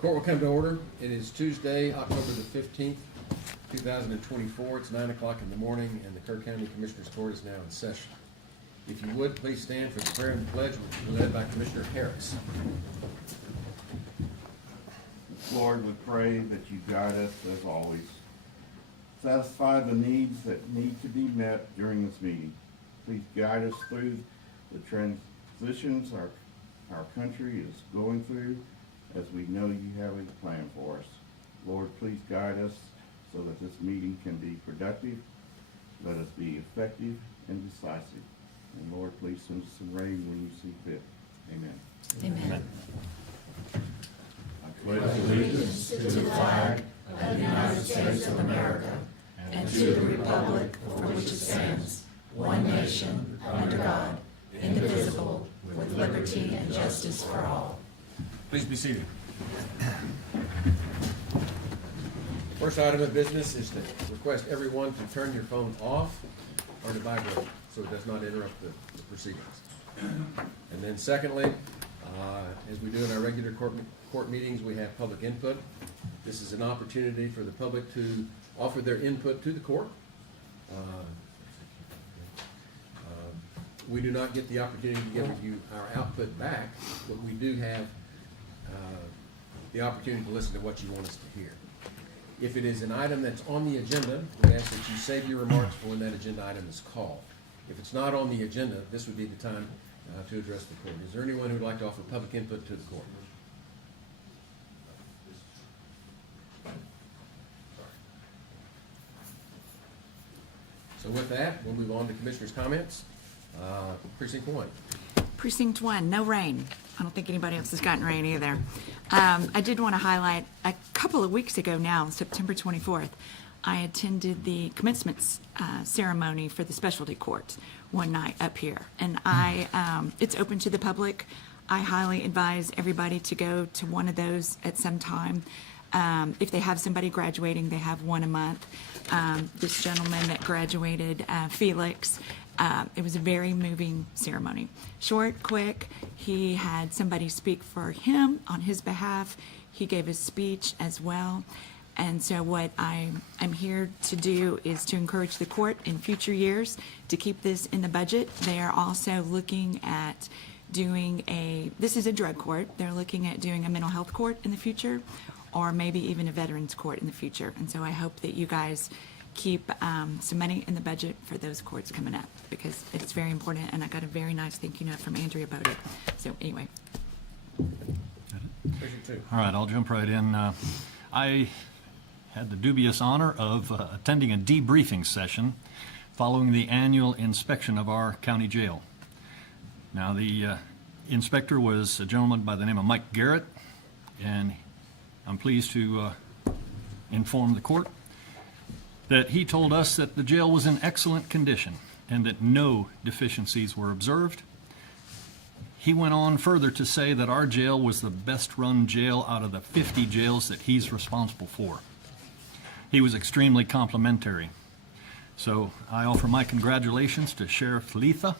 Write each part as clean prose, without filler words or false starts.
Court will come to order. It is Tuesday, October the 15th, 2024. It's 9 o'clock in the morning, and the Kerr County Commissioners Court is now in session. If you would, please stand for the prayer and the pledge, which will be led by Commissioner Harris. Lord, we pray that you guide us as always. Satisfy the needs that need to be met during this meeting. Please guide us through the transitions our country is going through, as we know you have a plan for us. Lord, please guide us so that this meeting can be productive. Let us be effective and decisive. And Lord, please send us some rain when you see fit. Amen. Amen. I pledge allegiance To the flag of the United States of America and to the republic for which it stands, one nation, under God, indivisible, with liberty and justice for all. Please be seated. First item of business is to request everyone to turn your phone off or to vibrate so it does not interrupt the proceedings. And then secondly, as we do in our regular court meetings, we have public input. This is an opportunity for the public to offer their input to the court. We do not get the opportunity to give you our output back, but we do have the opportunity to listen to what you want us to hear. If it is an item that's on the agenda, we ask that you save your remarks for when that agenda item is called. If it's not on the agenda, this would be the time to address the court. Is there anyone who would like to offer public input to the court? So with that, we'll move on to Commissioner's comments. Precinct 1. Precinct 1, no rain. I don't think anybody else has gotten rain either. I did want to highlight a couple of weeks ago now, September 24th, I attended the commencement ceremony for the specialty court one night up here. And it's open to the public. I highly advise everybody to go to one of those at some time. If they have somebody graduating, they have one a month. This gentleman that graduated, Felix, it was a very moving ceremony. Short, quick. He had somebody speak for him on his behalf. He gave a speech as well. And so what I'm here to do is to encourage the court in future years to keep this in the budget. They are also looking at doing this is a drug court. They're looking at doing a mental health court in the future, or maybe even a veterans court in the future. And so I hope that you guys keep some money in the budget for those courts coming up, because it's very important, and I got a very nice thank you note from Andrea about it. So anyway. All right, I'll jump right in. I had the dubious honor of attending a debriefing session following the annual inspection of our county jail. Now, the inspector was a gentleman by the name of Mike Garrett, and I'm pleased to inform the court that he told us that the jail was in excellent condition and that no deficiencies were observed. He went on further to say that our jail was the best run jail out of the 50 jails that he's responsible for. He was extremely complimentary. So I offer my congratulations to Sheriff Letha,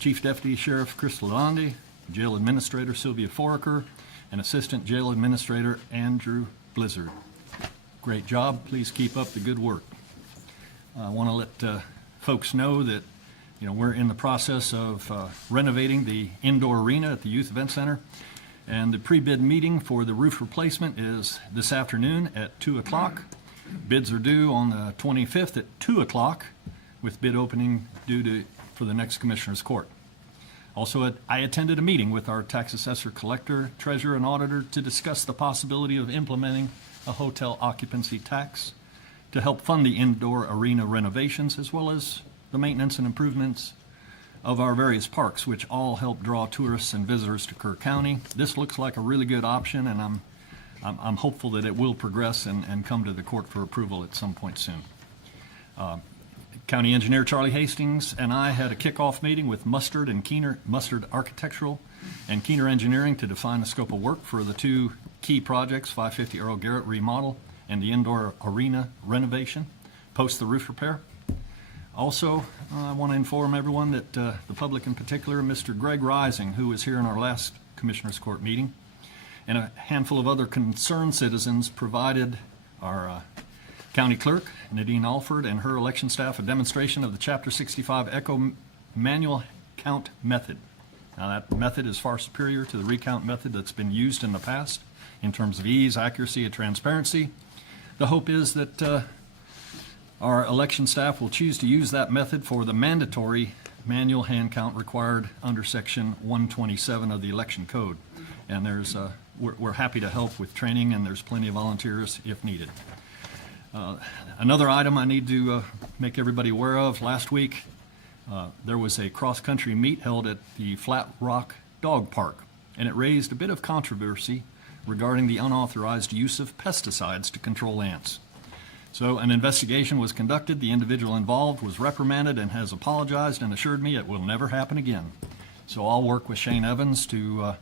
Chief Deputy Sheriff Chris Lalonde, Jail Administrator Sylvia Foraker, and Assistant Jail Administrator Andrew Blizzard. Great job. Please keep up the good work. I want to let folks know that we're in the process of renovating the indoor arena at the Youth Event Center, and the pre-bid meeting for the roof replacement is this afternoon at 2 o'clock. Bids are due on the 25th at 2 o'clock, with bid opening due for the next Commissioner's Court. Also, I attended a meeting with our tax assessor, collector, treasurer, and auditor to discuss the possibility of implementing a hotel occupancy tax to help fund the indoor arena renovations, as well as the maintenance and improvements of our various parks, which all help draw tourists and visitors to Kerr County. This looks like a really good option, and I'm hopeful that it will progress and come to the court for approval at some point soon. County Engineer Charlie Hastings and I had a kickoff meeting with Mustard Architectural and Keener Engineering to define the scope of work for the two key projects, 550 Earl Garrett remodel and the indoor arena renovation, post the roof repair. Also, I want to inform everyone that the public in particular, Mr. Greg Rising, who was here in our last Commissioners Court meeting, and a handful of other concerned citizens provided our county clerk, Nadine Alford, and her election staff a demonstration of the Chapter 65 Echo manual count method. Now, that method is far superior to the recount method that's been used in the past in terms of ease, accuracy, and transparency. The hope is that our election staff will choose to use that method for the mandatory manual hand count required under Section 127 of the Election Code. And we're happy to help with training, and there's plenty of volunteers if needed. Another item I need to make everybody aware of, last week there was a cross-country meet held at the Flat Rock Dog Park, and it raised a bit of controversy regarding the unauthorized use of pesticides to control ants. So an investigation was conducted, the individual involved was reprimanded and has apologized and assured me it will never happen again. So I'll work with Shane Evans to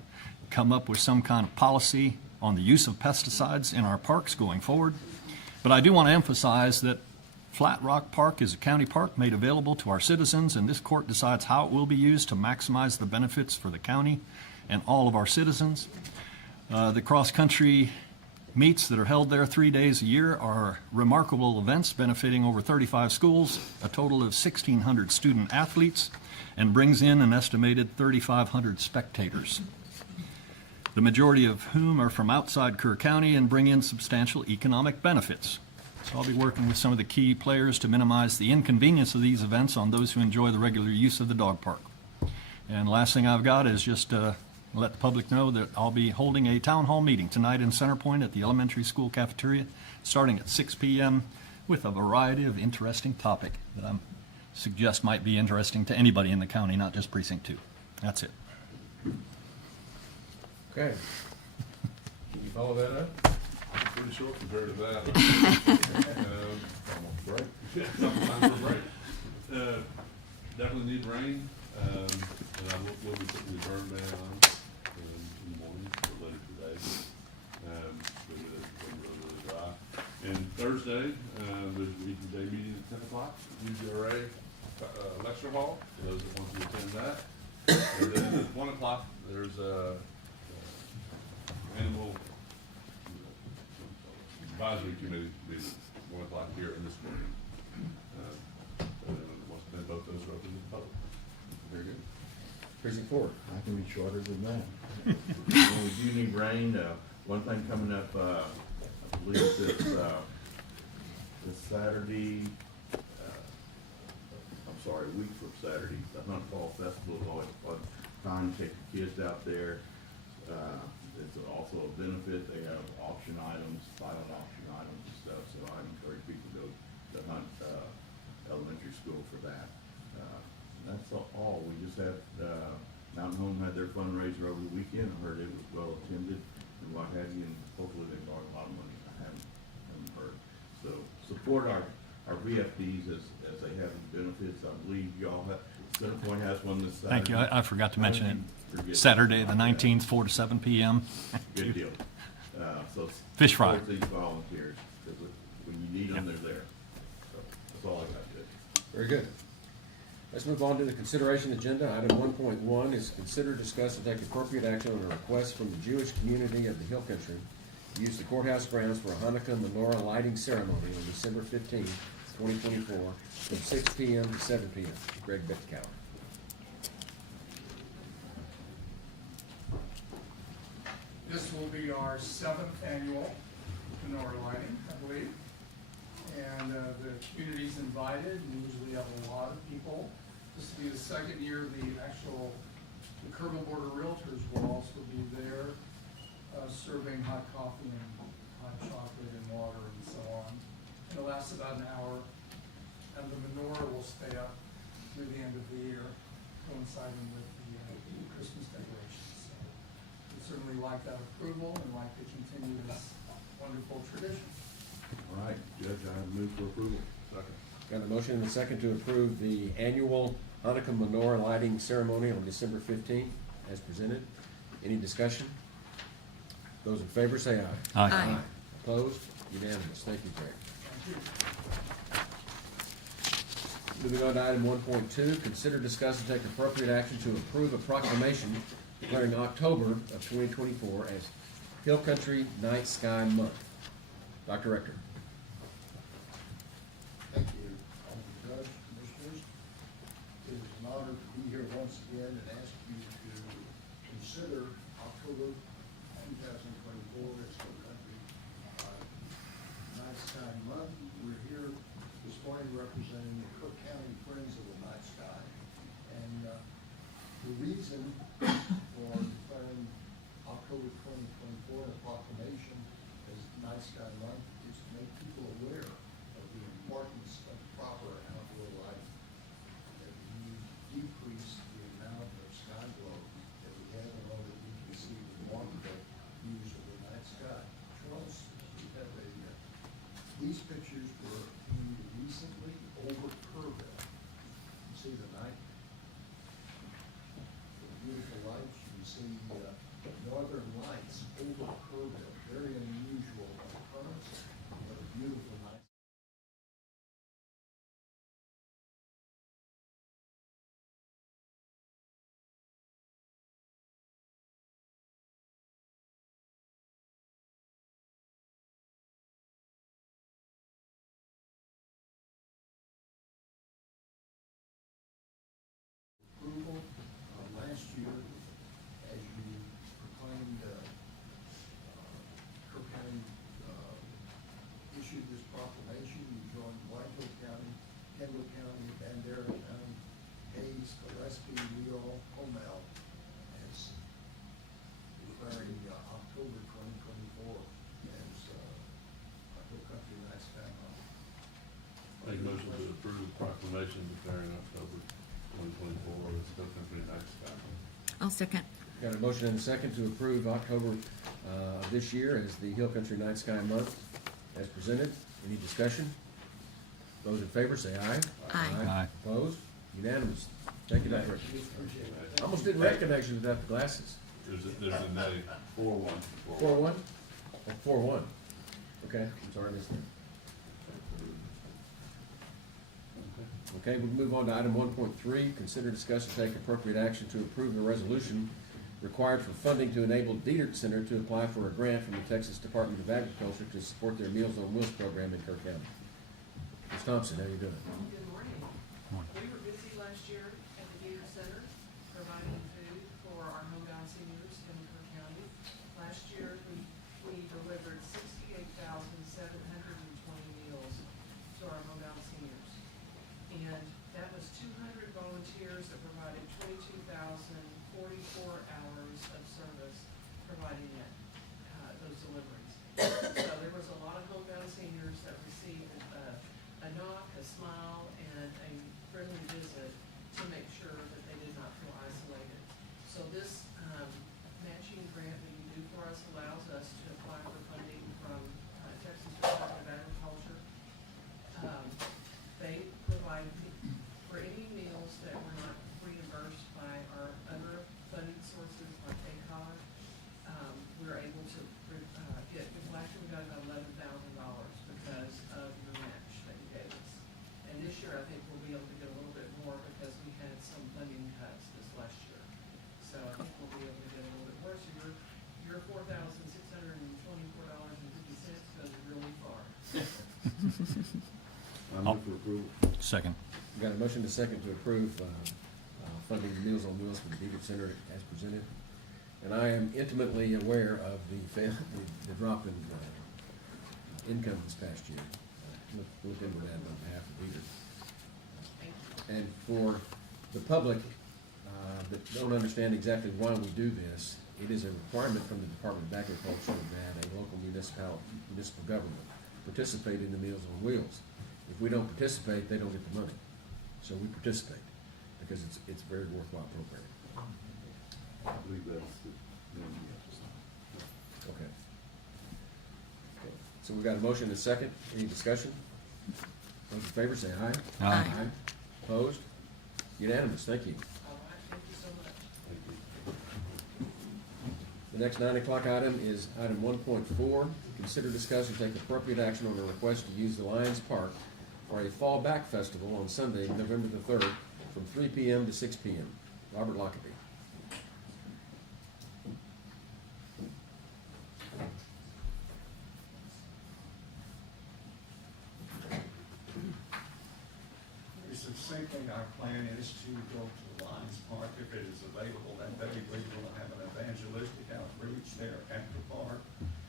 come up with some kind of policy on the use of pesticides in our parks going forward. But I do want to emphasize that Flat Rock Park is a county park made available to our citizens, and this court decides how it will be used to maximize the benefits for the county and all of our citizens. The cross-country meets that are held there 3 days a year are remarkable events benefiting over 35 schools, a total of 1,600 student athletes, and brings in an estimated 3,500 spectators, the majority of whom are from outside Kerr County and bring in substantial economic benefits. So I'll be working with some of the key players to minimize the inconvenience of these events on those who enjoy the regular use of the dog park. And last thing I've got is just let the public know that I'll be holding a town hall meeting tonight in Center Point at the elementary school cafeteria, starting at 6 p.m. with a variety of interesting topic that I suggest might be interesting to anybody in the county, not just Precinct 2. That's it. Okay. Can you follow that up? Pretty short compared to that. Almost break. Yeah, sometimes for break. Definitely need rain, and I will be putting the burn ban on in the morning or later today. Because it's been really, really dry. And Thursday, there's a Region Day meeting at 10 o'clock at UGRA lecture hall, for those that want to attend that. And then at 1 o'clock, there's a animal advisory committee meeting, 1 o'clock here in this morning. Once again, both those are open to the public. Very good. Precinct 4. I can be shorter than that. Well, we do need rain. One thing coming up, I believe this Saturday, I'm sorry, a week from Saturday, the Hunt Fall Festival is always fun time to take the kids out there. It's also a benefit. They have auction items, silent auction items and stuff, so I encourage people to go to Hunt Elementary School for that. That's all. We just had, Mountain Home had their fundraiser over the weekend. I heard it was well attended and what have you, and hopefully they brought a lot of money. I haven't heard. So support our VFDs as they have benefits. I believe y'all have, Center Point has one this Saturday. Thank you. I forgot to mention it. Saturday, the 19th, 4 to 7 p.m. Good deal. So Fish fry. support these volunteers, because when you need them, they're there. So that's all I got to do. Very good. Let's move on to the consideration agenda. Item 1.1 is consider, discuss, and take appropriate action on a request from the Jewish community of the Hill Country to use the courthouse grounds for a Hanukkah menorah lighting ceremony on December 15, 2024, from 6 p.m. to 7 p.m. Greg Bettkauer. This will be our 7th annual menorah lighting, I believe. And the community's invited, and usually have a lot of people. This will be the 2nd year the Kerma Border Realtors will also be there, serving hot coffee and hot chocolate and water and so on. It'll last about an hour, and the menorah will stay up through the end of the year, coinciding with the Christmas decorations. So we certainly like that approval and like to continue this wonderful tradition. All right, Judge, I move for approval. Second. Got a motion and a second to approve the annual Hanukkah menorah lighting ceremony on December 15th as presented. Any discussion? Those in favor say aye. Aye. Aye. Opposed? Unanimous. Thank you, Greg. Thank you. Moving on to item 1.2, consider, discuss, and take appropriate action to approve a proclamation declaring October of 2024 as Hill Country Night Sky Month. Dr. Rector. Thank you, Alderman Judge, Commissioners. It is an honor to be here once again and ask you to consider October 2024 as Hill Country Night Sky Month. We're here this morning representing the Cook County Friends of the Night Sky. And the reason for declaring October 2024 a proclamation as Night Sky Month is to make people aware of the importance of proper outdoor light, that we need to decrease the amount of sky glow that we have in order that we can see the wonderful views of the night sky. Charles, we have these pictures were obtained recently over Kerrville. You see the night, the beautiful lights. You can see northern lights over Kerrville. Very unusual occurrence, but a beautiful night. Approval last year, as you proclaimed, Cook County issued this proclamation. You joined Whitehill County, Kendall County, Bandera County, Hayes, Gillespie, Leal, Homel as declaring October 2024 as Hill Country Night Sky Month. Make a motion to approve proclamation declaring October 2024 as Hill Country Night Sky Month. I'll second. Got a motion and a second to approve October of this year as the Hill Country Night Sky Month as presented. Any discussion? Those in favor say aye. Aye. Aye. Opposed? Unanimous. Thank you, Dr. Rector. We appreciate it. I almost didn't recognize you without the glasses. There's a nay, 4-1. 4-1? Oh, 4-1. Okay, I'm sorry, I missed that. Okay, we'll move on to item 1.3, consider, discuss, and take appropriate action to approve the resolution required for funding to enable Diedert Center to apply for a grant from the Texas Department of Agriculture to support their Meals on Wheels program in Kirk County. Ms. Thompson, how you doing? Good morning. We were busy last year at the Gator Center providing food for our homebound seniors in Kirk County. Last year, we delivered 68,720 meals to our homebound seniors. And that was 200 volunteers that provided 22,044 hours of service providing that, those deliveries. So there was a lot of homebound seniors that received a knock, a smile, and a friendly visit to make sure that they did not feel isolated. So this matching grant that you do for us allows us to apply for funding from Texas Department of Agriculture. They provide for any meals that were not reimbursed by our other funding sources like ACOG. We're able to get, last year we got about $11,000 because of your match that you gave us. And this year, I think we'll be able to get a little bit more because we had some funding cuts this last year. So I think we'll be able to get a little bit more. So your $4,624.50 goes really far. I move for approval. Second. We got a motion to second to approve funding the Meals on Wheels for the Diedert Center as presented. And I am intimately aware of the drop in income this past year. Looked into that on behalf of Diedert. Thank you. And for the public that don't understand exactly why we do this, it is a requirement from the Department of Agriculture that a local municipal government participate in the Meals on Wheels. If we don't participate, they don't get the money. So we participate because it's a very worthwhile program. I believe that's the, Okay. So we've got a motion and a second. Any discussion? Those in favor say aye. Aye. Opposed? Unanimous. Thank you. All right, thank you so much. The next 9 o'clock item is item 1.4. Consider, discuss, and take appropriate action on a request to use the Lions Park for a Fall Back Festival on Sunday, November the 3rd, from 3 p.m. to 6 p.m. Robert Lockaby. succinctly, our plan is to go to the Lions Park if it is available that day. We will have an evangelistic outreach there at the park.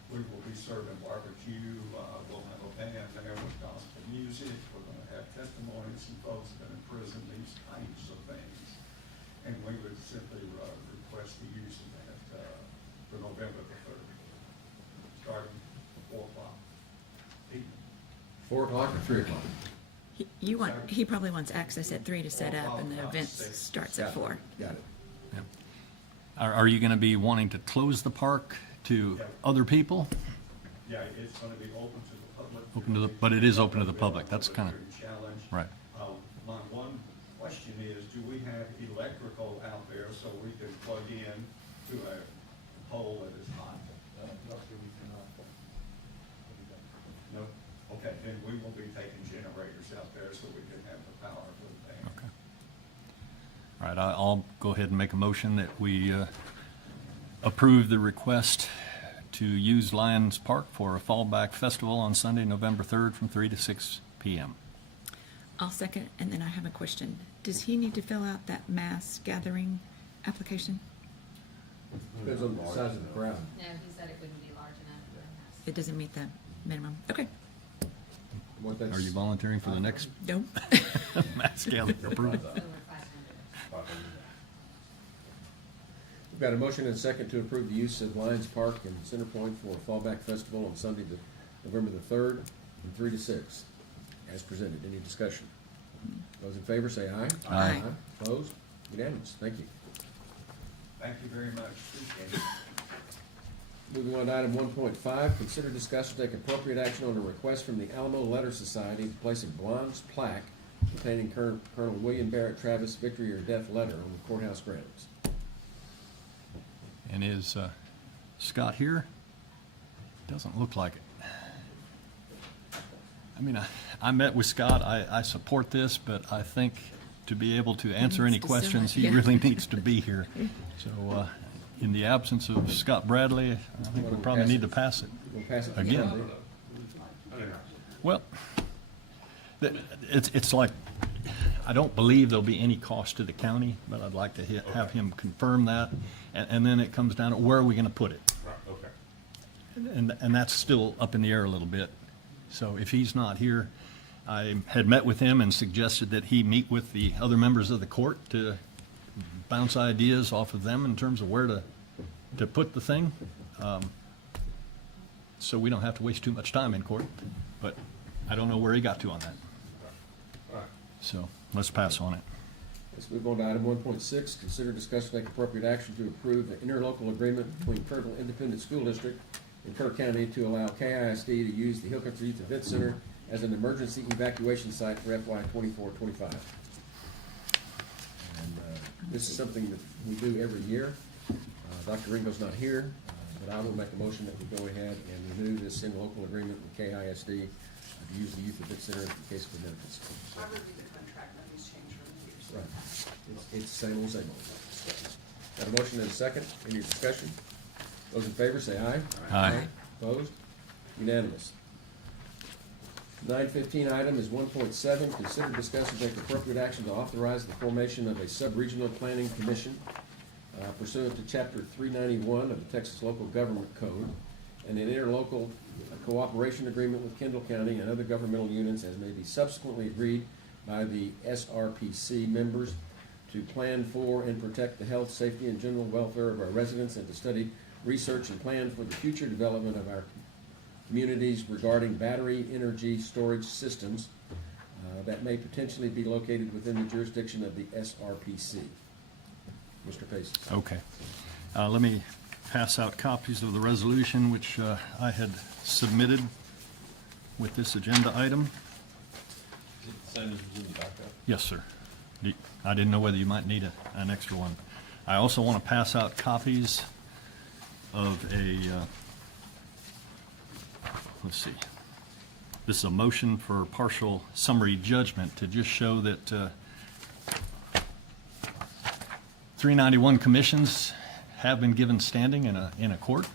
We will be serving barbecue. We'll have a band there with gospel music. We're going to have testimonies from folks that are in prison, these kinds of things. And we would simply request the use of that for November the 3rd, starting at 4 o'clock evening. 4 o'clock or 3 o'clock? He probably wants access at 3 to set up, and the event starts at 4. Got it. Are you going to be wanting to close the park to other people? Yeah, it's going to be open to the public. Open to the, but it is open to the public. That's kind of, Challenge. right. My one question is, do we have electrical out there so we can plug in to a pole that is hot? No? Okay, then we will be taking generators out there so we can have the power for the band. Okay. All right, I'll go ahead and make a motion that we approve the request to use Lions Park for a fallback festival on Sunday, November 3rd from 3 to 6 p.m. I'll second, and then I have a question. Does he need to fill out that mass gathering application? Depends on the size of the crowd. No, he said it wouldn't be large enough for us. It doesn't meet the minimum. Okay. What that's- Are you volunteering for the next No. mass gathering approved? Over 500. We've got a motion and a second to approve the use of Lions Park and Center Point for a fallback festival on Sunday, November the 3rd, from 3 to 6, as presented. Any discussion? Those in favor say aye. Aye. Opposed? Unanimous. Thank you. Thank you very much. Appreciate it. Moving on to item 1.5, consider, discuss, and take appropriate action on a request from the Alamo Letter Society to place a bronze plaque containing Colonel William Barrett Travis' victory or death letter on the courthouse grounds. And is Scott here? Doesn't look like it. I mean, I met with Scott. I support this, but I think to be able to answer any needs to sell questions, it, he yeah. really needs to be here. So in the absence of Scott Bradley, I think we probably need to pass it. We'll pass it to Again. Sunday. Well, it's like, I don't believe there'll be any cost to the county, but I'd like to have him confirm that. And then it comes down to where are we going to put it? Right, okay. And that's still up in the air a little bit. So if he's not here, I had met with him and suggested that he meet with the other members of the court to bounce ideas off of them in terms of where to put the thing. So we don't have to waste too much time in court, but I don't know where he got to on that. All right. So let's pass on it. Let's move on to item 1.6, consider, discuss, and take appropriate action to approve the interlocal agreement between Kerrville Independent School District and Kerr County to allow KISD to use the Hillcrest Youth Event Center as an emergency evacuation site for FY 24-25. And this is something that we do every year. Dr. Ringo's not here, but I will make a motion that we go ahead and renew this interlocal agreement with KISD to use the Youth Event Center in case of emergency. I reviewed the contract, nothing's changed from the years. Right. It's same old, same old. Got a motion and a second. Any discussion? Those in favor say aye. Aye. Opposed? Unanimous. 9:15 item is 1.7, consider, discuss, and take appropriate action to authorize the formation of a sub-regional planning commission pursuant to Chapter 391 of the Texas Local Government Code and an interlocal cooperation agreement with Kendall County and other governmental units as may be subsequently agreed by the SRPC members to plan for and protect the health, safety, and general welfare of our residents and to study, research, and plan for the future development of our communities regarding battery energy storage systems that may potentially be located within the jurisdiction of the SRPC. Mr. Paces. Okay. Let me pass out copies of the resolution which I had submitted with this agenda item. Is it the same as was in the backup? Yes, sir. I didn't know whether you might need an extra one. I also want to pass out copies of a, let's see. This is a motion for partial summary judgment to just show that 391 commissions have been given standing in a court.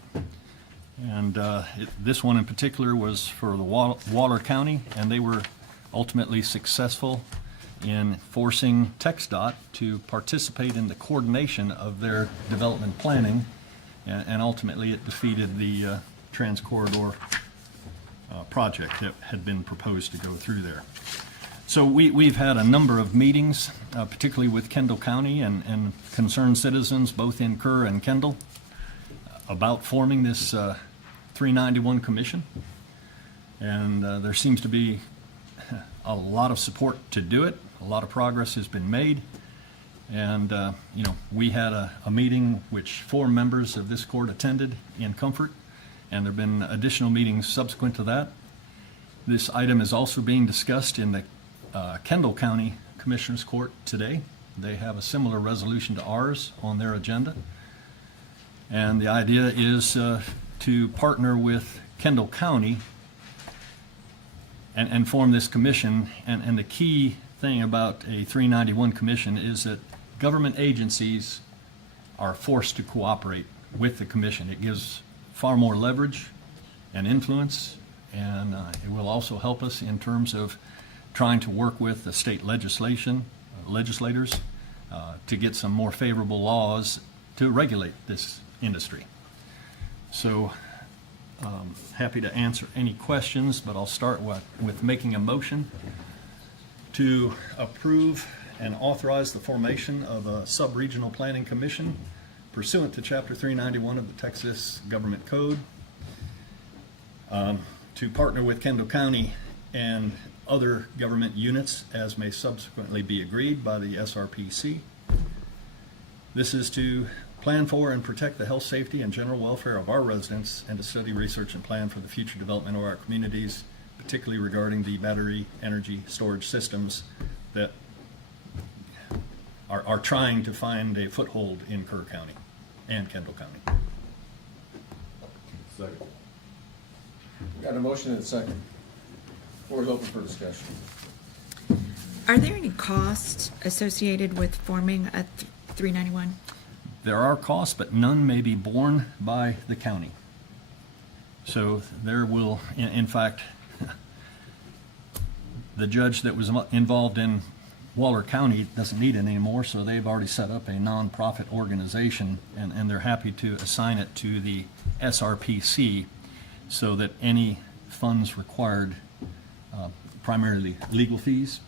And this one in particular was for the Waller County, and they were ultimately successful in forcing TxDOT to participate in the coordination of their development planning, and ultimately it defeated the Trans-Corridor project that had been proposed to go through there. So we've had a number of meetings, particularly with Kendall County and concerned citizens, both in Kerr and Kendall, about forming this 391 commission. And there seems to be a lot of support to do it. A lot of progress has been made. And, we had a meeting which 4 members of this court attended in comfort, and there have been additional meetings subsequent to that. This item is also being discussed in the Kendall County Commissioners Court today. They have a similar resolution to ours on their agenda. And the idea is to partner with Kendall County and form this commission. And the key thing about a 391 commission is that government agencies are forced to cooperate with the commission. It gives far more leverage and influence, and it will also help us in terms of trying to work with the state legislators to get some more favorable laws to regulate this industry. So happy to answer any questions, but I'll start with making a motion to approve and authorize the formation of a sub-regional planning commission pursuant to Chapter 391 of the Texas Government Code, to partner with Kendall County and other government units as may subsequently be agreed by the SRPC. This is to plan for and protect the health, safety, and general welfare of our residents, and to study, research, and plan for the future development of our communities, particularly regarding the battery energy storage systems that are trying to find a foothold in Kerr County and Kendall County. Second. We got a motion and a second. Floor is open for discussion. Are there any costs associated with forming a 391? There are costs, but none may be borne by the county. So there will, in fact, the judge that was involved in Waller County doesn't need it anymore, so they've already set up a nonprofit organization, and they're happy to assign it to the SRPC so that any funds required, primarily legal fees,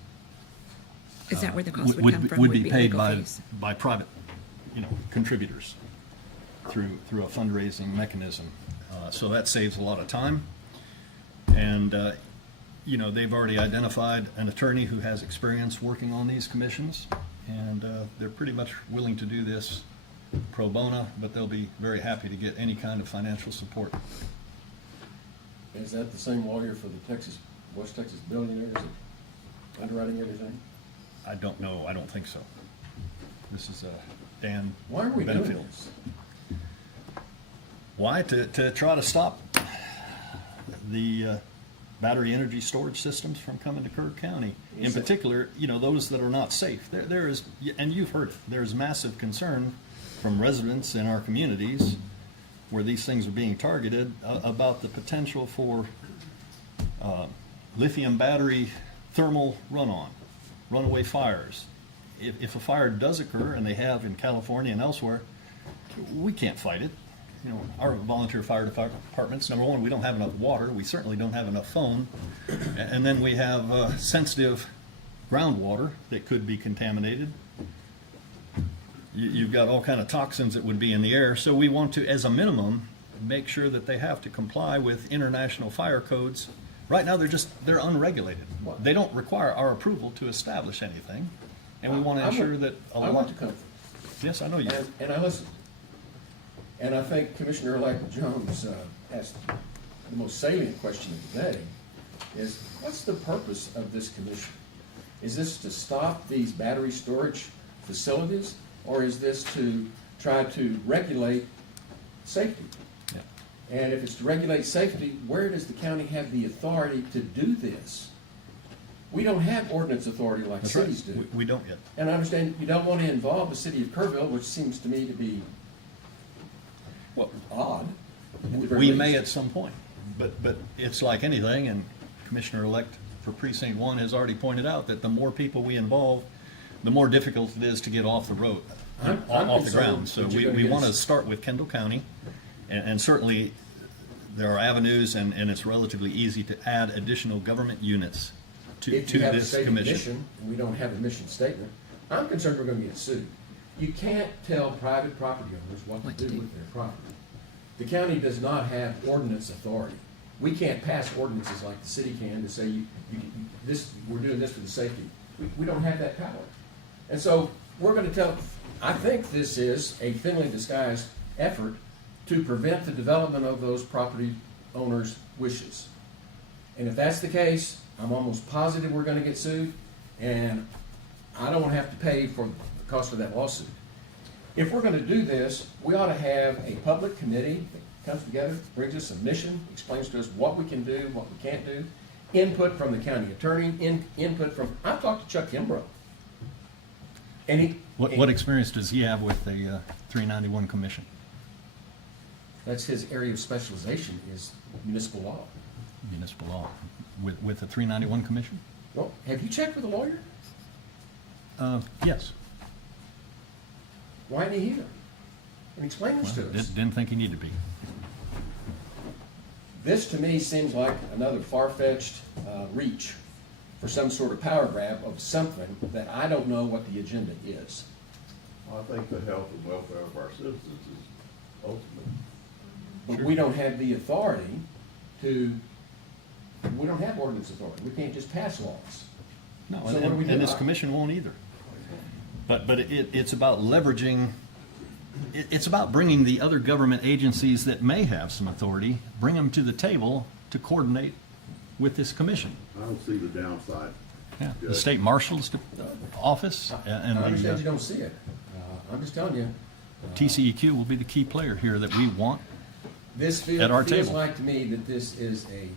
Is that where the cost would come from? would be paid legal fees? by private, contributors through a fundraising mechanism. So that saves a lot of time. And, they've already identified an attorney who has experience working on these commissions, and they're pretty much willing to do this pro bono, but they'll be very happy to get any kind of financial support. Is that the same lawyer for the West Texas billionaires underwriting everything? I don't know. I don't think so. This is Dan Why are we doing Benefield. this? Why? To try to stop the battery energy storage systems from coming to Kerr County. In particular, those that are not safe. There is, and you've heard it, there's massive concern from residents in our communities where these things are being targeted about the potential for lithium battery thermal runaway fires. If a fire does occur, and they have in California and elsewhere, we can't fight it. Our volunteer fire departments, number one, we don't have enough water. We certainly don't have enough phone. And then we have sensitive groundwater that could be contaminated. You've got all kind of toxins that would be in the air. So we want to, as a minimum, make sure that they have to comply with international fire codes. Right now, they're unregulated. They don't require our approval to establish anything. And we want to ensure that a lot. I went to comfort. Yes, I know you. And I listened. And I think Commissioner-elect Jones asked the most salient question of the day is, what's the purpose of this commission? Is this to stop these battery storage facilities, or is this to try to regulate safety? Yeah. And if it's to regulate safety, where does the county have the authority to do this? We don't have ordinance authority like That's cities right. do. We don't yet. And I understand you don't want to involve the city of Kerrville, which seems to me to be Well, odd. at the very we least. may at some point, but it's like anything, and Commissioner-elect for Precinct 1 has already pointed out that the more people we involve, the more difficult it is to get off the road, I'm off the concerned ground. So that you're we, gonna we get want to us- start with Kendall County, and certainly there are avenues, and it's relatively easy to add additional government units to If you have a this stated commission. mission, and we don't have a mission statement, I'm concerned we're gonna get sued. You can't tell private property owners what to do with their property. The county does not have ordinance authority. We can't pass ordinances like the city can to say, we're doing this for the safety. We don't have that power. And so, we're gonna tell, I think this is a thinly disguised effort to prevent the development of those property owners' wishes. And if that's the case, I'm almost positive we're gonna get sued, and I don't wanna have to pay for the cost of that lawsuit. If we're gonna do this, we ought to have a public committee that comes together, brings us a mission, explains to us what we can do, what we can't do, input from the county attorney, input from, I've talked to Chuck Kimbrough. And he. What experience does he have with the 391 Commission? That's his area of specialization, is municipal law. Municipal law, with the 391 Commission? Well, have you checked with a lawyer? Yes. Why ain't he here? And explain this Well, to us. didn't think he needed to be. This, to me, seems like another far-fetched reach for some sort of power grab of something that I don't know what the agenda is. I think the health and welfare of our citizens is ultimate. But we don't have the authority we don't have ordinance authority. We can't just pass laws. No, So what do we do? and this commission won't either. But it's about leveraging, it's about bringing the other government agencies that may have some authority, bring them to the table to coordinate with this commission. I don't see the downside. Yeah, the Good. state marshal's office and I understand you the don't see it. I'm just telling you, TCEQ will be the key player here that we want. this At our feels table. like to me that this is a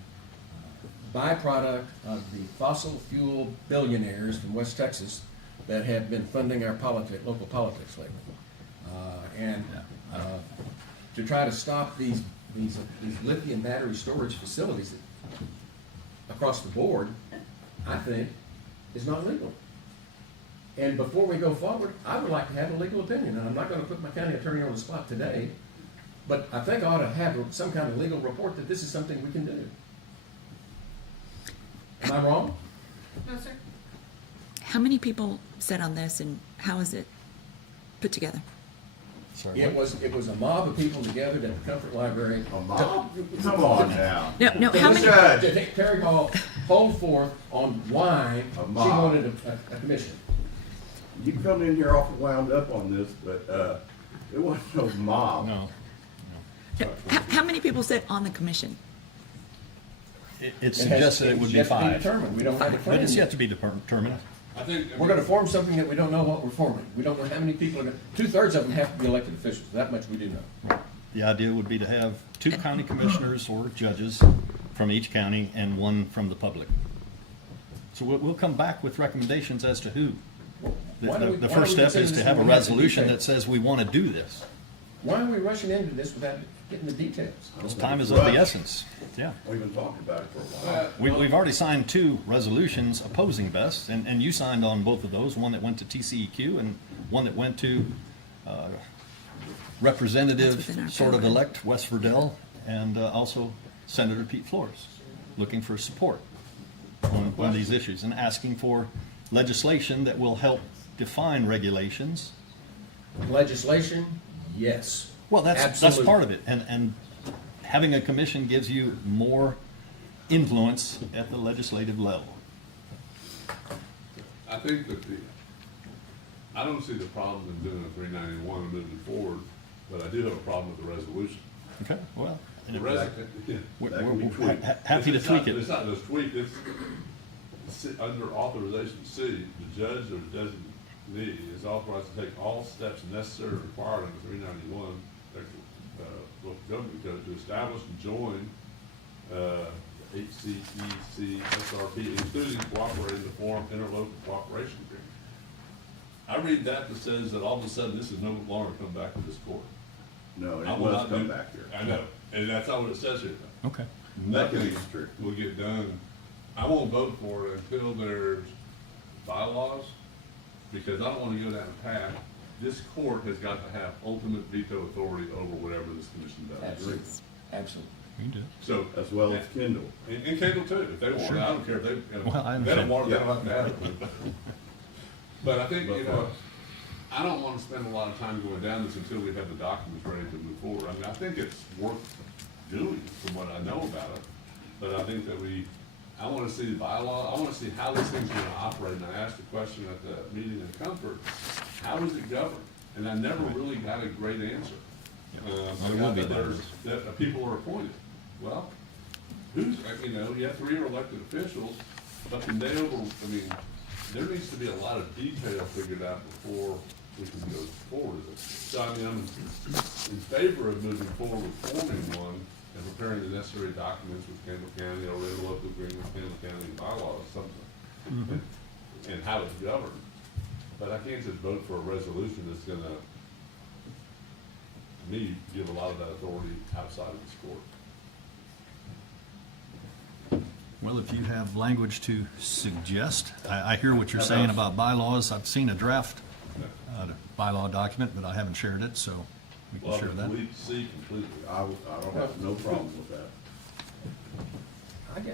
byproduct of the fossil fuel billionaires from West Texas that have been funding our local politics lately. To try to stop these lithium battery storage facilities across the board, I think, is not legal. And before we go forward, I would like to have a legal opinion, and I'm not gonna put my county attorney on the spot today, but I think I ought to have some kind of legal report that this is something we can do. Am I wrong? No, sir. How many people sit on this, and how is it put together? Sorry, It was a mob of people gathered at the Comfort Library. A mob? Come on now. No, how many? To take Terry Hall hold forth on why A she mob. wanted a commission. You come in here awful wound up on this, but, it wasn't no mob. No. How many people sit on the commission? It suggests that it would be yet to 5. determined. We don't have a But plan it's yet. yet to be determined. I think. We're gonna form something that we don't know what we're forming. We don't know how many people are gonna, 2/3 of them have to be elected officials. That much we do know. The idea would be to have 2 county commissioners or judges from each county and 1 from the public. So we'll come back with recommendations as to who. Why do we- The why first do we step is consider to this have a when we have the resolution that details? says we want to do this. Why are we rushing into this without getting the details? This time is of the essence. Yeah. We've been talking about it for a while. We've already signed 2 resolutions opposing BEST, and you signed on both of those, one that went to TCEQ and one that went to That's Representative within our sort of power. elect West Verdell, and also Senator Pete Flores, looking for support on these issues and asking for legislation that will help define regulations. Legislation, yes. Well, that's Absolutely. part of it, and having a commission gives you more influence at the legislative level. I think that I don't see the problem in doing a 391 and moving forward, but I do have a problem with the resolution. Okay, well, The we're, That can be tweaked. happy to tweak It's it. not just tweak, it's under authorization C, the judge or designee is authorized to take all steps necessary or required under 391, local government code to establish and join HCEC, SRP, including cooperating to form interlocal cooperation agreement. I read that says that all of a sudden this is no longer come back to this court. No, I it will must not come do- back here. I know, and that's not what it says here. Okay. Nothing That is true. will get done I won't vote for it until there's bylaws, because I don't wanna go down a path. This court has got to have ultimate veto authority over whatever this commission does. Absolutely, absolutely. You do. So. As well as Kendall. And Kendall too, if they want it, I don't care if they, you know, Well, I if they don't understand. want it, they don't have to have it. But I think, you know, I don't wanna spend a lot of time going down this until we have the documents ready to move forward. I mean, I think it's worth doing from what I know about it, but I think that I wanna see the bylaw, I wanna see how this thing's gonna operate, and I asked the question at the meeting in Comfort, how is it governed? And I never really got a great answer. I There will got be that there's, those. that people are appointed. Well, who's, you know, you have 3 are elected officials, but can they I mean, there needs to be a lot of detail figured out before we can go forward with it. So I mean, I'm in favor of moving forward with forming one and preparing the necessary documents with Kendall County or in local agreement with Kendall County and bylaws, something, and how it's governed. But I can't just vote for a resolution that's gonna, to me, give a lot of that authority outside of this court. Well, if you have language to suggest, I hear what you're saying about bylaws. I've seen a draft bylaw document, but I haven't shared it, so we can Well, share that. delete C completely. I don't have no problem with that.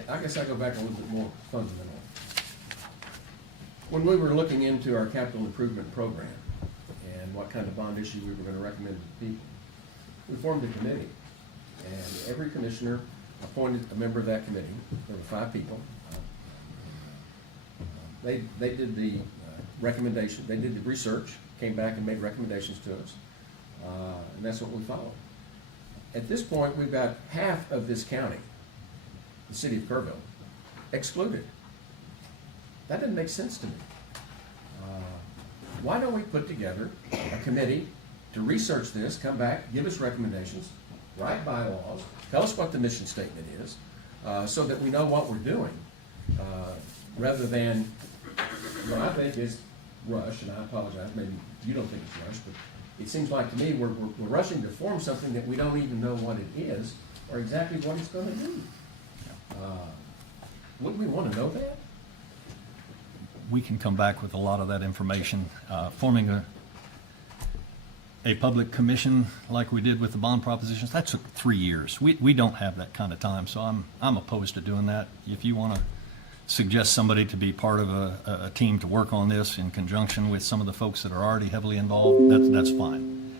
I guess I go back a little bit more fundamental. When we were looking into our capital improvement program and what kind of bond issue we were gonna recommend to the people, we formed a committee. And every commissioner appointed a member of that committee. There were 5 people. They did the recommendation, they did the research, came back and made recommendations to us. And that's what we followed. At this point, we've got half of this county, the city of Kerrville, excluded. That didn't make sense to me. Why don't we put together a committee to research this, come back, give us recommendations, write bylaws, tell us what the mission statement is, so that we know what we're doing, rather than what I think is rush, and I apologize, maybe you don't think it's rush, but it seems like to me we're rushing to form something that we don't even know what it is or exactly what it's gonna do. Wouldn't we wanna know that? We can come back with a lot of that information. Forming a public commission like we did with the bond propositions, that took 3 years. We don't have that kind of time, so I'm opposed to doing that. If you want to suggest somebody to be part of a team to work on this in conjunction with some of the folks that are already heavily involved, that's fine.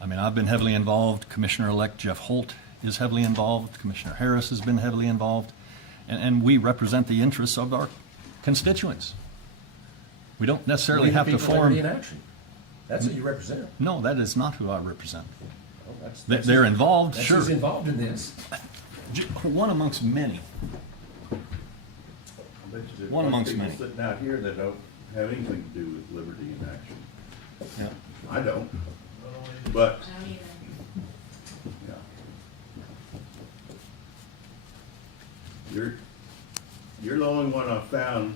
I mean, I've been heavily involved. Commissioner-elect Jeff Holt is heavily involved. Commissioner Harris has been heavily involved. And we represent the interests of our constituents. We don't necessarily have to People that are form. in action. That's who you represent. No, that is not who I represent. Well, They're involved, That's sure. who's involved in this. One amongst many. One amongst many. People sitting out here that don't have anything to do with liberty in action. Yeah. I don't. But, I don't either. yeah. You're the only one I've found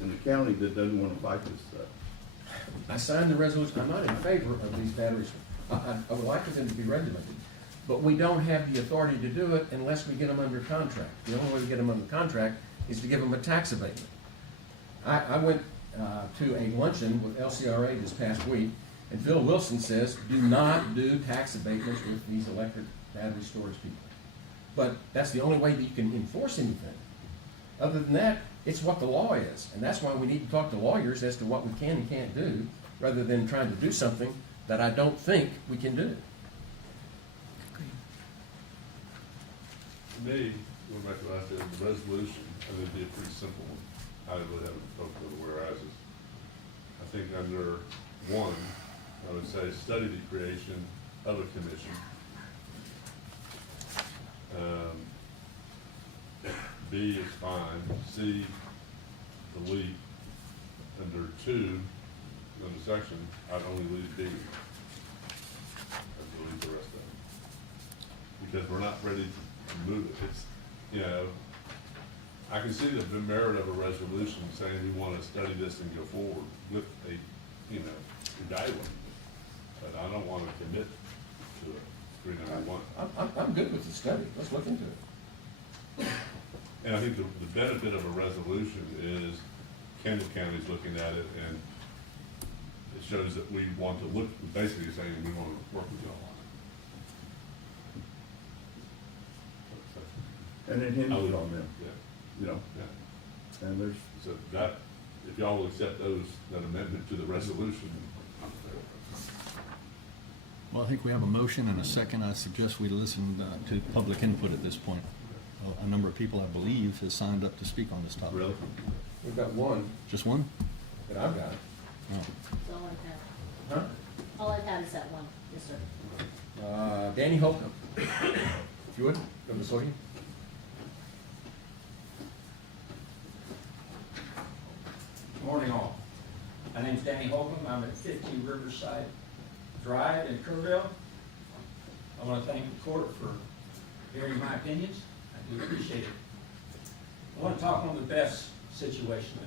in the county that doesn't want to fight this stuff. I signed the resolution, I'm not in favor of these batteries. I would like for them to be regulated, but we don't have the authority to do it unless we get them under contract. The only way to get them under contract is to give them a tax abatement. I went to a luncheon with LCRA this past week, and Phil Wilson says, do not do tax abatements with these electric battery storage people. But that's the only way that you can enforce anything. Other than that, it's what the law is, and that's why we need to talk to lawyers as to what we can and can't do, rather than trying to do something that I don't think we can do. To me, going back to what I said, the resolution, I think it'd be a pretty simple one. I really haven't spoken to the whereases. I think under 1, I would say study the creation of a commission. B is fine. C, delete. Under 2, under section, I'd only leave B. I'd delete the rest of it. Because we're not ready to move it. It's, you know, I can see the merit of a resolution saying we want to study this and go forward with a, you know, evaluate. But I don't want to commit to it, 391. I'm good with the study, let's look into it. And I think the benefit of a resolution is Kendall County's looking at it, and it shows that we want to look, basically saying we want to work with y'all on it. And it hinges on them, Yeah, you know, yeah. and there's, So that, if y'all will accept that amendment to the resolution. Well, I think we have a motion and a second. I suggest we listen to public input at this point. A number of people, I believe, has signed up to speak on this topic. really, We've got one Just one? that I've got. No. That's all I've had. Huh? All I've had is that one, yes, sir. Danny Holcomb. If you would, come to the podium. Morning all. My name's Danny Holcomb. I'm at 50 Riverside Drive in Kerrville. I want to thank the court for hearing my opinions. I do appreciate it. I want to talk on the best situation, the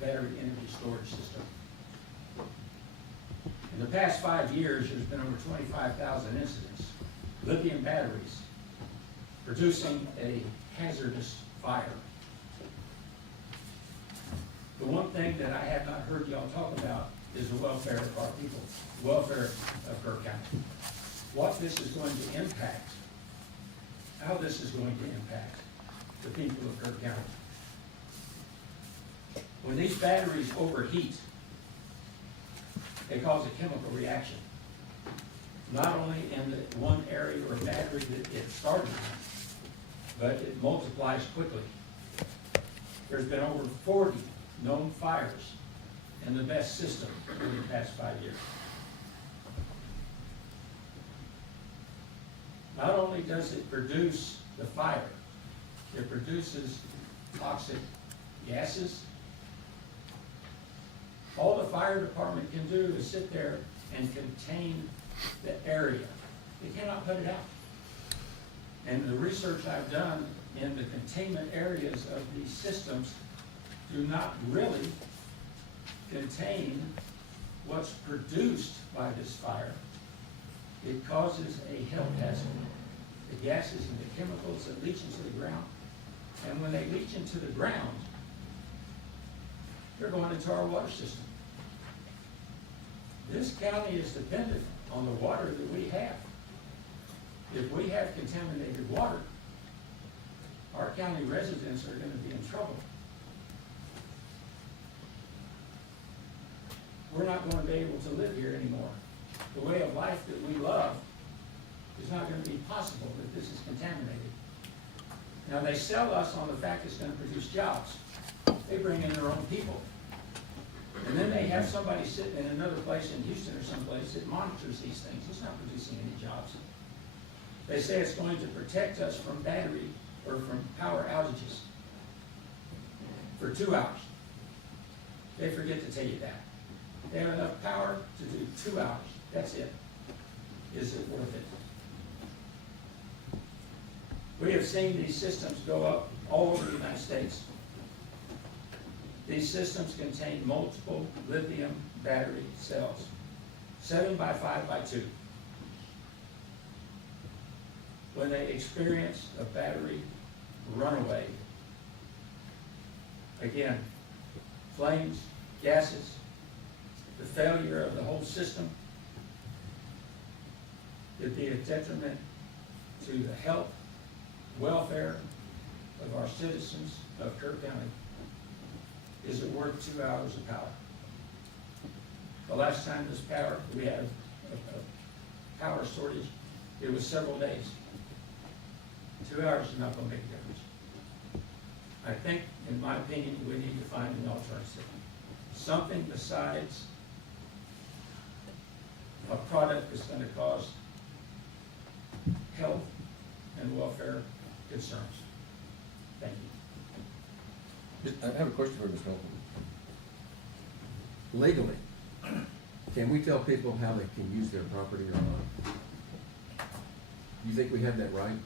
battery energy storage system. In the past 5 years, there's been over 25,000 incidents. Lithium batteries producing a hazardous fire. The one thing that I have not heard y'all talk about is the welfare of our people, welfare of Kirk County. What this is going to impact, how this is going to impact the people of Kirk County. When these batteries overheat, they cause a chemical reaction. Not only in the one area or battery that it started in, but it multiplies quickly. There's been over 40 known fires in the BEST system over the past 5 years. Not only does it produce the fire, it produces toxic gases. All the fire department can do is sit there and contain the area. They cannot put it out. And the research I've done in the containment areas of these systems do not really contain what's produced by this fire. It causes a health hazard. The gases and the chemicals that leach into the ground. And when they leach into the ground, they're going into our water system. This county is dependent on the water that we have. If we have contaminated water, our county residents are going to be in trouble. We're not going to be able to live here anymore. The way of life that we love is not going to be possible if this is contaminated. Now, they sell us on the fact it's going to produce jobs. They bring in their own people. And then they have somebody sitting in another place in Houston or someplace that monitors these things. It's not producing any jobs. They say it's going to protect us from battery or from power outages for 2 hours. They forget to tell you that. They have enough power to do 2 hours. That's it. Is it worth it? We have seen these systems go up all over the United States. These systems contain multiple lithium battery cells, 7 by 5 by 2. When they experience a battery runaway, again, flames, gases, the failure of the whole system, it'd be a detriment to the health, welfare of our citizens of Kirk County. Is it worth 2 hours of power? The last time we had a power shortage, it was several days. 2 hours is not going to make a difference. I think, in my opinion, we need to find an alternative. Something besides a product that's going to cause health and welfare concerns. Thank you. I have a question for Ms. Holcomb. Legally, can we tell people how they can use their property or not? Do you think we have that right?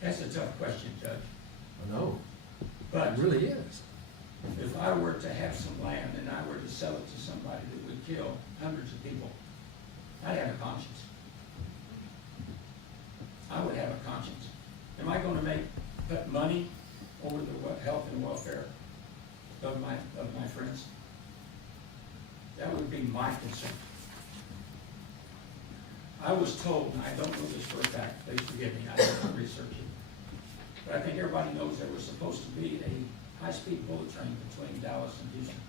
That's a tough question, Judge. I know, But it really is. if I were to have some land and I were to sell it to somebody that would kill hundreds of people, I'd have a conscience. gonna put money over the health and welfare of my friends? That would be my concern. I was told, and I don't know this for a fact, please forgive me, I didn't research it. But I think everybody knows there was supposed to be a high-speed bullet train between Dallas and Houston.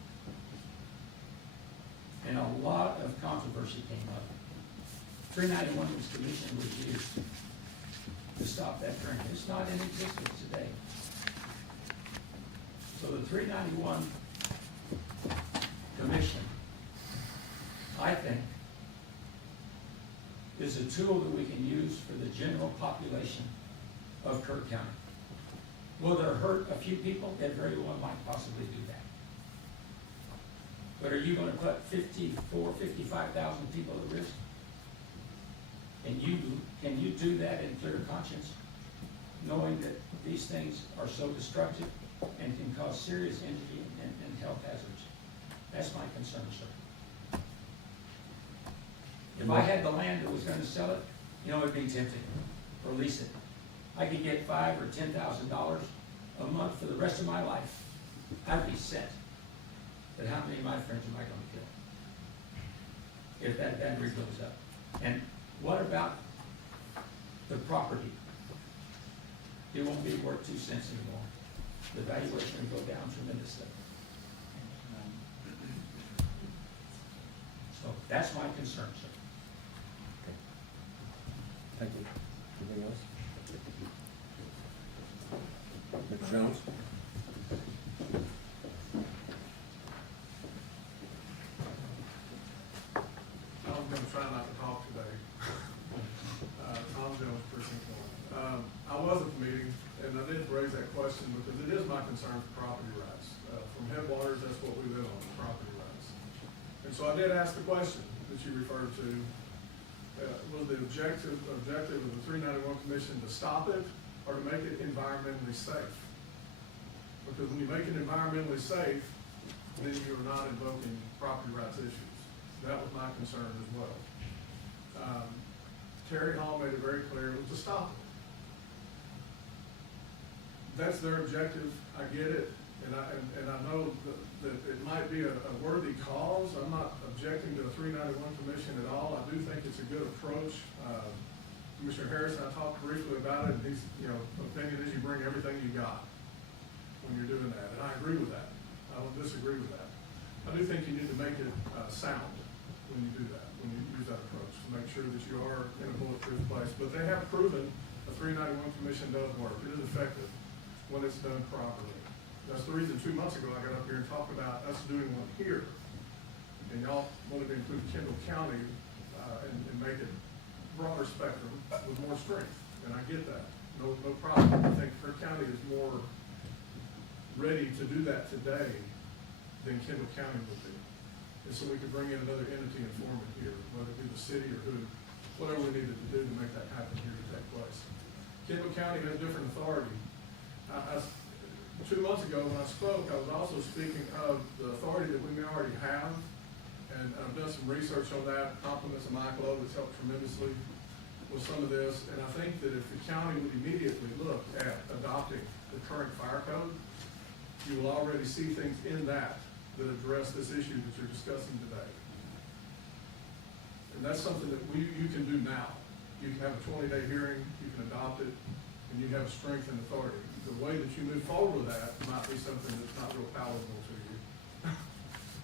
And a lot of controversy came up. 391 was commissioned was used to stop that train. It's not in existence today. So the 391 commission, I think, is a tool that we can use for the general population of Kirk County. Will it hurt a few people? It very well might possibly do that. But are you gonna put 54, 55,000 people at risk? Can you do that in clear conscience, knowing that these things are so destructive and can cause serious injury and health hazards? That's my concern, sir. If I had the land that was gonna sell it, it'd be tempting, or lease it. I could get $5,000 or $10,000 a month for the rest of my life. I'd be set. But how many of my friends am I gonna kill? If that battery goes up. And what about the property? It won't be worth 2 cents anymore. The valuation will go down tremendously. So that's my concern, sir. Thank you. Anything else? Mr. Jones? I'm gonna try not to talk today. Tom Jones, precinct 1. I was at the meeting, and I did raise that question because it is my concern for property rights. From headwaters, that's what we live on, property rights. And so I did ask the question that you referred to, was the objective of the 391 Commission to stop it or to make it environmentally safe? Because when you make it environmentally safe, then you're not invoking property rights issues. That was my concern as well. Terry Hall made it very clear it was to stop it. That's their objective, I get it, and I know that it might be a worthy cause. I'm not objecting to the 391 Commission at all. I do think it's a good approach. Commissioner Harris and I talked briefly about it, and his opinion is you bring everything you got when you're doing that, and I agree with that. I don't disagree with that. I do think you need to make it sound when you do that, when you use that approach, to make sure that you are in a bulletproof place. But they have proven the 391 Commission does work. It is effective when it's done properly. That's the reason 2 months ago I got up here and talked about us doing one here. And y'all wanted to include Kendall County and make it broader spectrum with more strength. And I get that. No problem. I think Kirk County is more ready to do that today than Kendall County would be. And so we could bring in another entity and form it here, whether it be the city or whatever we needed to do to make that happen here to take place. Kendall County has different authority. 2 months ago when I spoke, I was also speaking of the authority that we may already have, and I've done some research on that. Compliments of Michael O, that's helped tremendously with some of this, and I think that if the county would immediately look at adopting the current fire code, you will already see things in that address this issue that you're discussing today. And that's something that you can do now. You can have a 20-day hearing, you can adopt it, and you have strength and authority. The way that you move forward with that might be something that's not real palatable to you.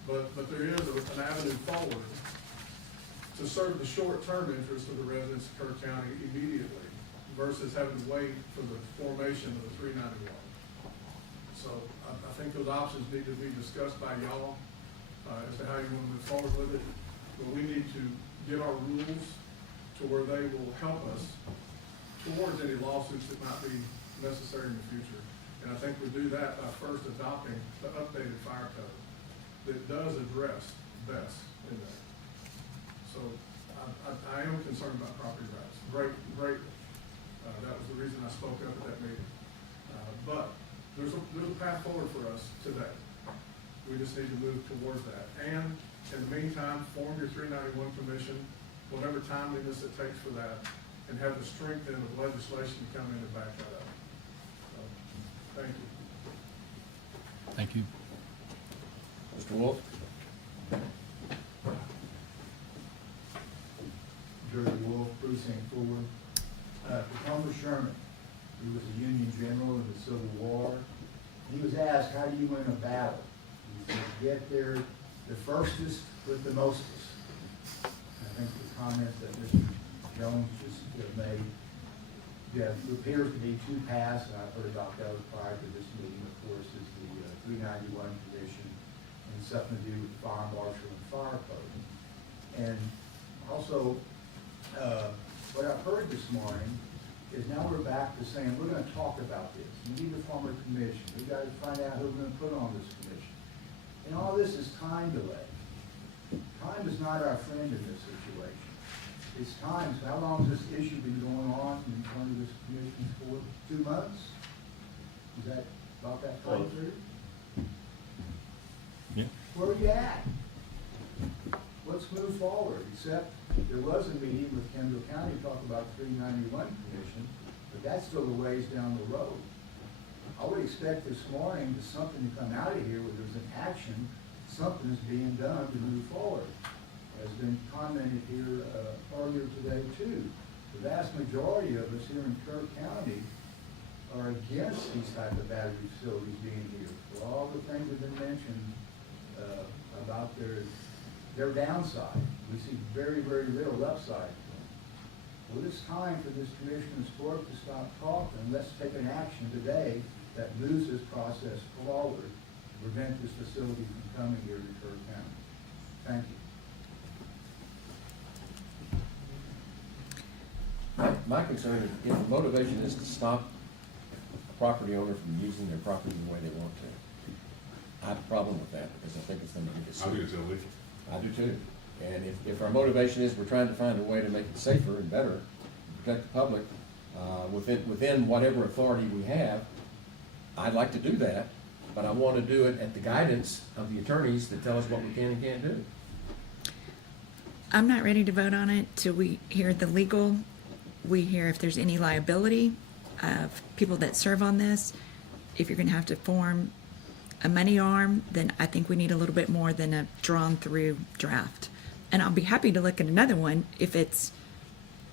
But there is an avenue forward to serve the short-term interest of the residents of Kirk County immediately versus having to wait for the formation of the 391. So I think those options need to be discussed by y'all as to how you want to move forward with it. But we need to get our rules to where they will help us towards any lawsuits that might be necessary in the future. And I think we do that by first adopting the updated fire code that does address best in that. So I am concerned about property rights, greatly. That was the reason I spoke up at that meeting. But there's a path forward for us today. We just need to move towards that. And in the meantime, form your 391 Commission, whatever timeliness it takes for that, and have the strength and the legislation to come in and back that up. Thank you. Thank you. Mr. Wolf? Jerry Wolf, Precinct 4. For Thomas Sherman, he was a Union general in the Civil War. He was asked, how do you win a battle? He said, get there the firstest with the mostest. I think the comments that Mr. Jones just made, appears to be two paths, and I've heard about those prior to this meeting, of course, is the 391 Commission, and something to do with the fire marshal and fire code. And also, what I've heard this morning is now we're back to saying, we're gonna talk about this. We need to form a commission. We gotta find out who we're gonna put on this commission. And all this is time delay. Time is not our friend in this situation. It's time. So how long has this issue been going on in front of this commission for? 2 months? Is that about that time period? Yeah. Where are you at? Let's move forward, except there was a meeting with Kendall County, talk about 391 Commission, but that's still a ways down the road. I would expect this morning to something to come out of here where there's an action, something's being done to move forward. Has been commented here earlier today too. The vast majority of us here in Kirk County are against these type of battery facilities being here. For all the things that have been mentioned about their downside. We see very, very little upside. Well, it's time for this commissioner's court to stop talking and let's take an action today that moves this process forward to prevent this facility from coming here to Kirk County. Thank you. My concern is if the motivation is to stop a property owner from using their property the way they want to, I have a problem with that because I think it's going to get I think it's illegal. I do too. And if our motivation is we're trying to find a way to make it safer and better, protect the public, within whatever authority we have, I'd like to do that, but I want to do it at the guidance of the attorneys that tell us what we can and can't do. I'm not ready to vote on it till we hear the legal, we hear if there's any liability of people that serve on this. If you're gonna have to form a money arm, then I think we need a little bit more than a drawn-through draft. And I'll be happy to look at another one if it's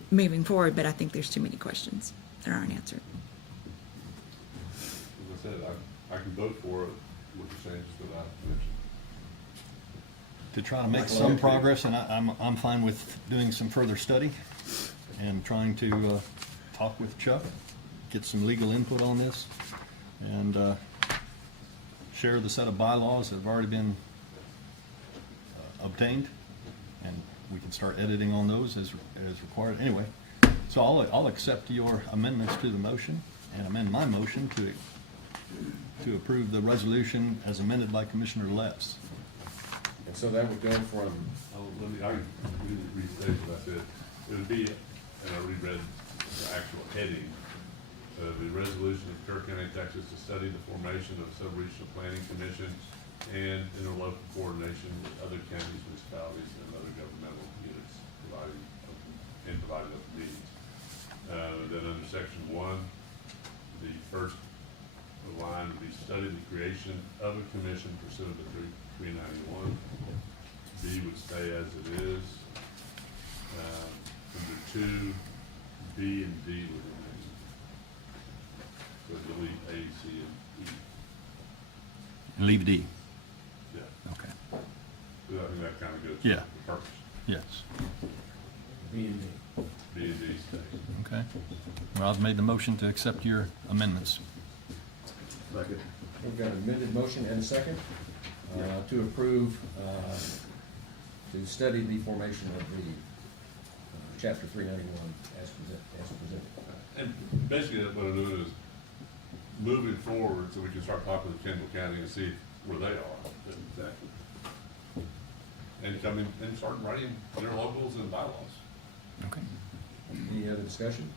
moving forward, but I think there's too many questions that aren't answered. As I said, I can vote for it with the changes that I mentioned. To try to make some progress, and I'm fine with doing some further study and trying to talk with Chuck, get some legal input on this, and share the set of bylaws that have already been obtained, and we can start editing on those as required. Anyway, so I'll accept your amendments to the motion and amend my motion to approve the resolution as amended by Commissioner Letts. And so that would go from, I can restate what I said. It would be, and I reread the actual heading, the resolution of Kirk County, Texas, to study the formation of a sub-regional planning commission and interlocal coordination with other counties, municipalities, and other governmental units providing up needs. Then under section 1, the first line would be study the creation of a commission pursuant to 391. B would stay as it is. Under 2, B and D would remain. So delete A, C, and E. And leave D. Yeah. Okay. So I think that kind of goes Yeah. to the purpose. Yes. B and D. B and D stays. Okay. Well, I've made the motion to accept your amendments. We've got an amended motion and a second to approve, to study the formation of the Chapter 391 as presented. And basically what I'm doing is moving forward so we can start talking with Kendall County and see where they are. Exactly. And come in and start writing their locals and bylaws. Okay. Any other discussion?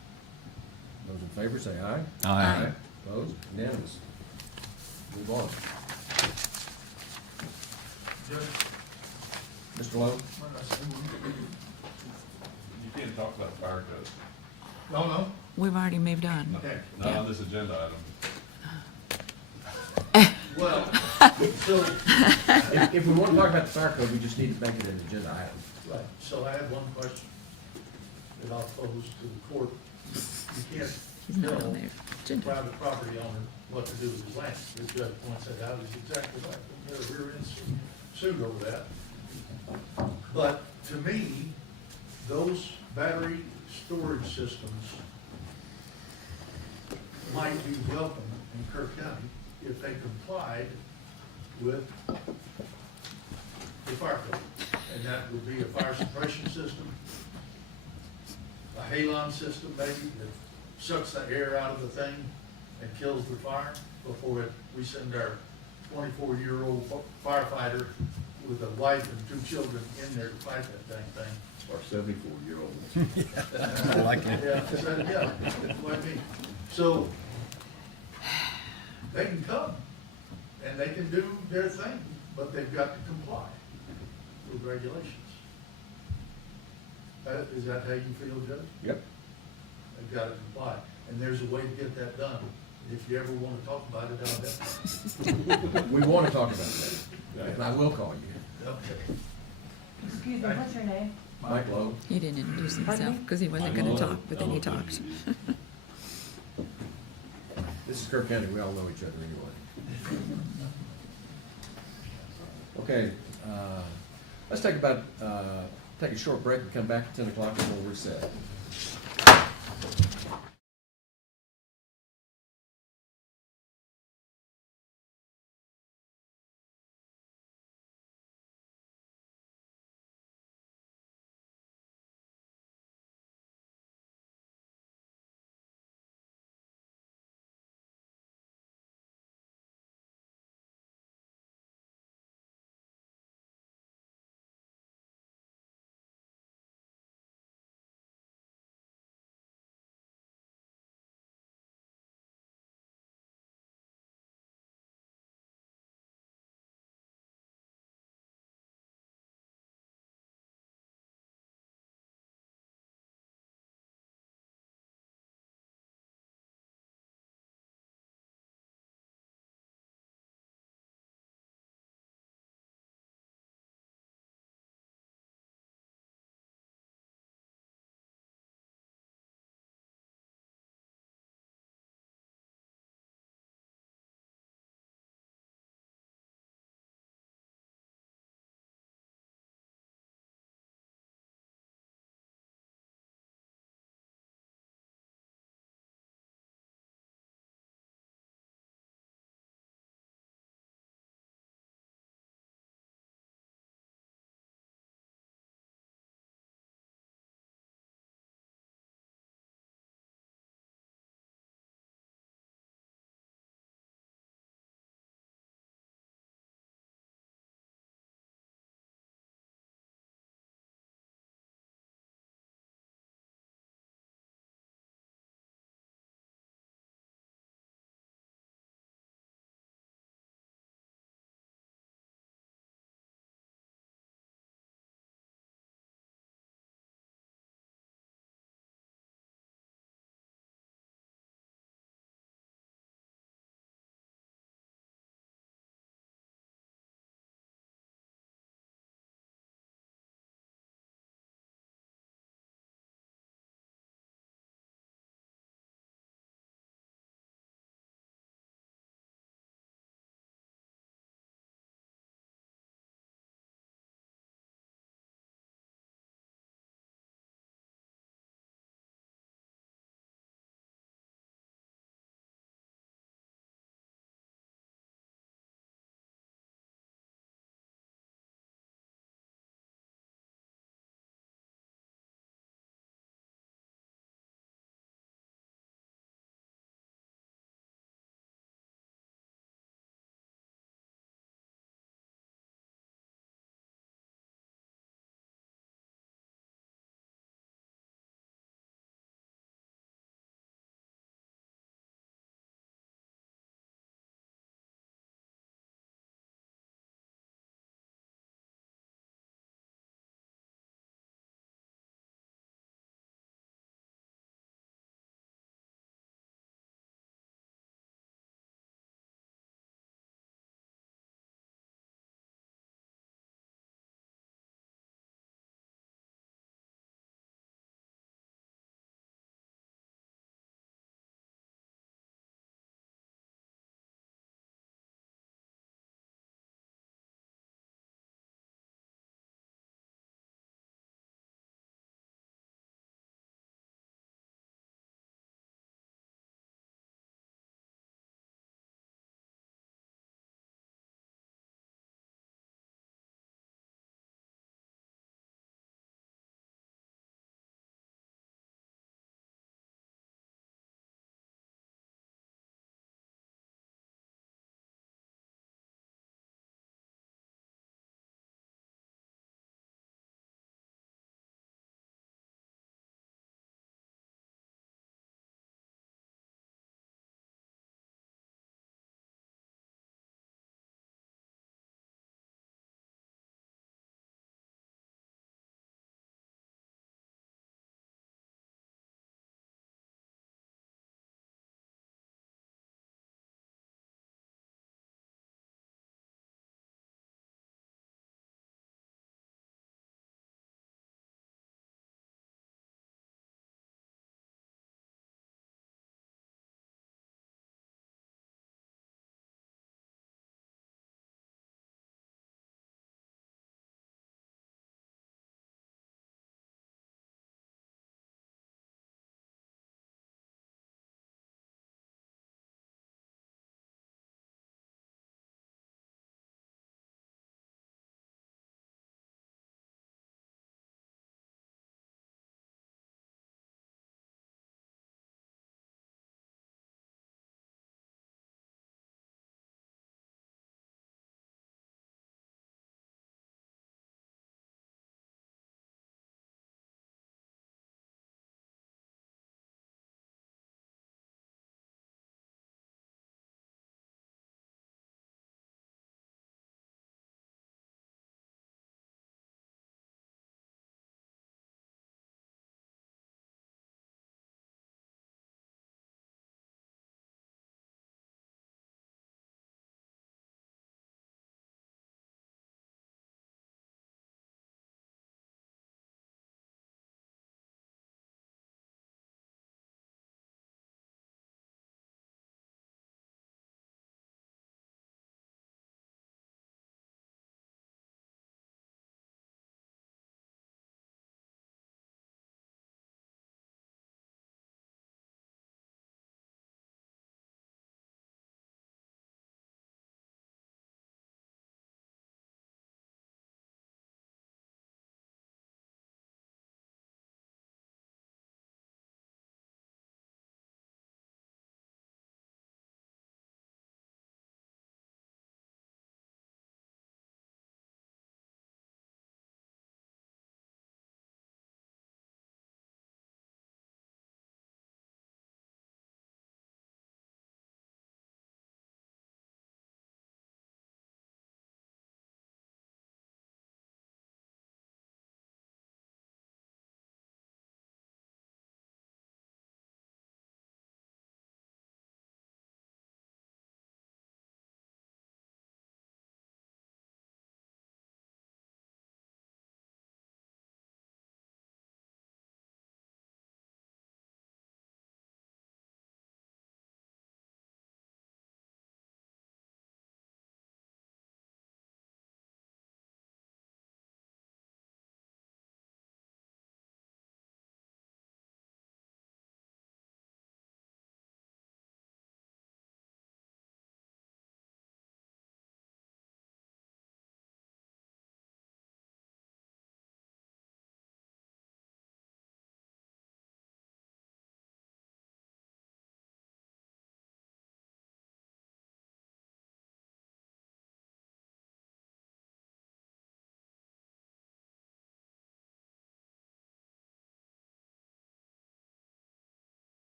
Those in favor say aye. Aye. Opposed? Unanimous. Move on. Mr. Lowe? You can't talk about fire code. No. We've already moved on. Not on this agenda item. Well, so, If we want to talk about the fire code, we just need to make it an agenda item. right, so I have one question that I'll pose to the court. You can't He's not tell on there. Agenda. private property owner what to do with his land. The judge points that out, is exactly right. We're in sued over that. But to me, those battery storage systems might be welcome in Kirk County if they complied with the fire code. And that would be a fire suppression system, a halon system maybe that sucks the air out of the thing and kills the fire before we send our 24-year-old firefighter with a wife and 2 children in there to fight that dang thing. Or 74-year-olds. I like it. Yeah, like me. So, they can come, and they can do their thing, but they've got to comply with regulations. Is that how you feel, Judge? Yep. They've got to comply, and there's a way to get that done. If you ever want to talk about it, I'll bet. We want to talk about that, and I will call you. Okay. Excuse me, what's your name? Mike Lowe. He didn't introduce Pardon himself me? because he wasn't going to talk, but then he talked. This is Kirk County, we all know each other anyway. Okay, let's take a short break and come back at 10 o'clock and we'll reset.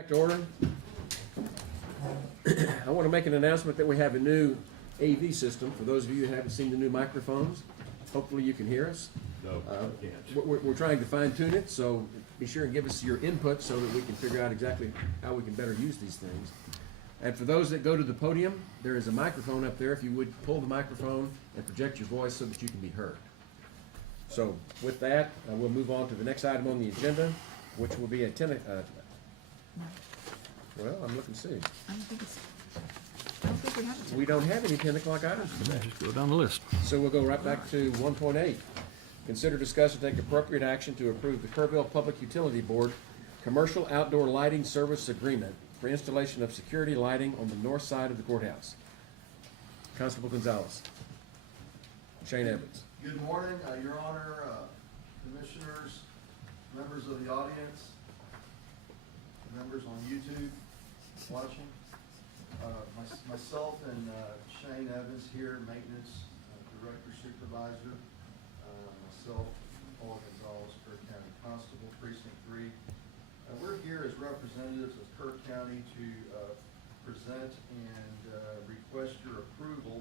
Back to order. I want to make an announcement that we have a new AV system. For those of you who haven't seen the new microphones, hopefully you can hear us. No, We're trying to fine tune it, so be sure and give us your input so that we can figure out exactly how we can better use these things. And for those that go to the podium, there is a microphone up there. If you would pull the microphone and project your voice so that you can be heard. So with that, we'll move on to the next item on the agenda, which will be a well, I'm looking to see. I don't think we have it. We don't have any 10 o'clock items today. Just go down the list. So we'll go right back to 1.8. Consider, discuss, and take appropriate action to approve the Kerrville Public Utility Board Commercial Outdoor Lighting Service Agreement for installation of security lighting on the north side of the courthouse. Constable Gonzalez. Shane Evans. Good morning, Your Honor, commissioners, members of the audience, members on YouTube watching. Myself and Shane Evans here, maintenance director supervisor. Myself, Paul Gonzalez, Kirk County Constable, Precinct 3. We're here as representatives of Kirk County to present and request your approval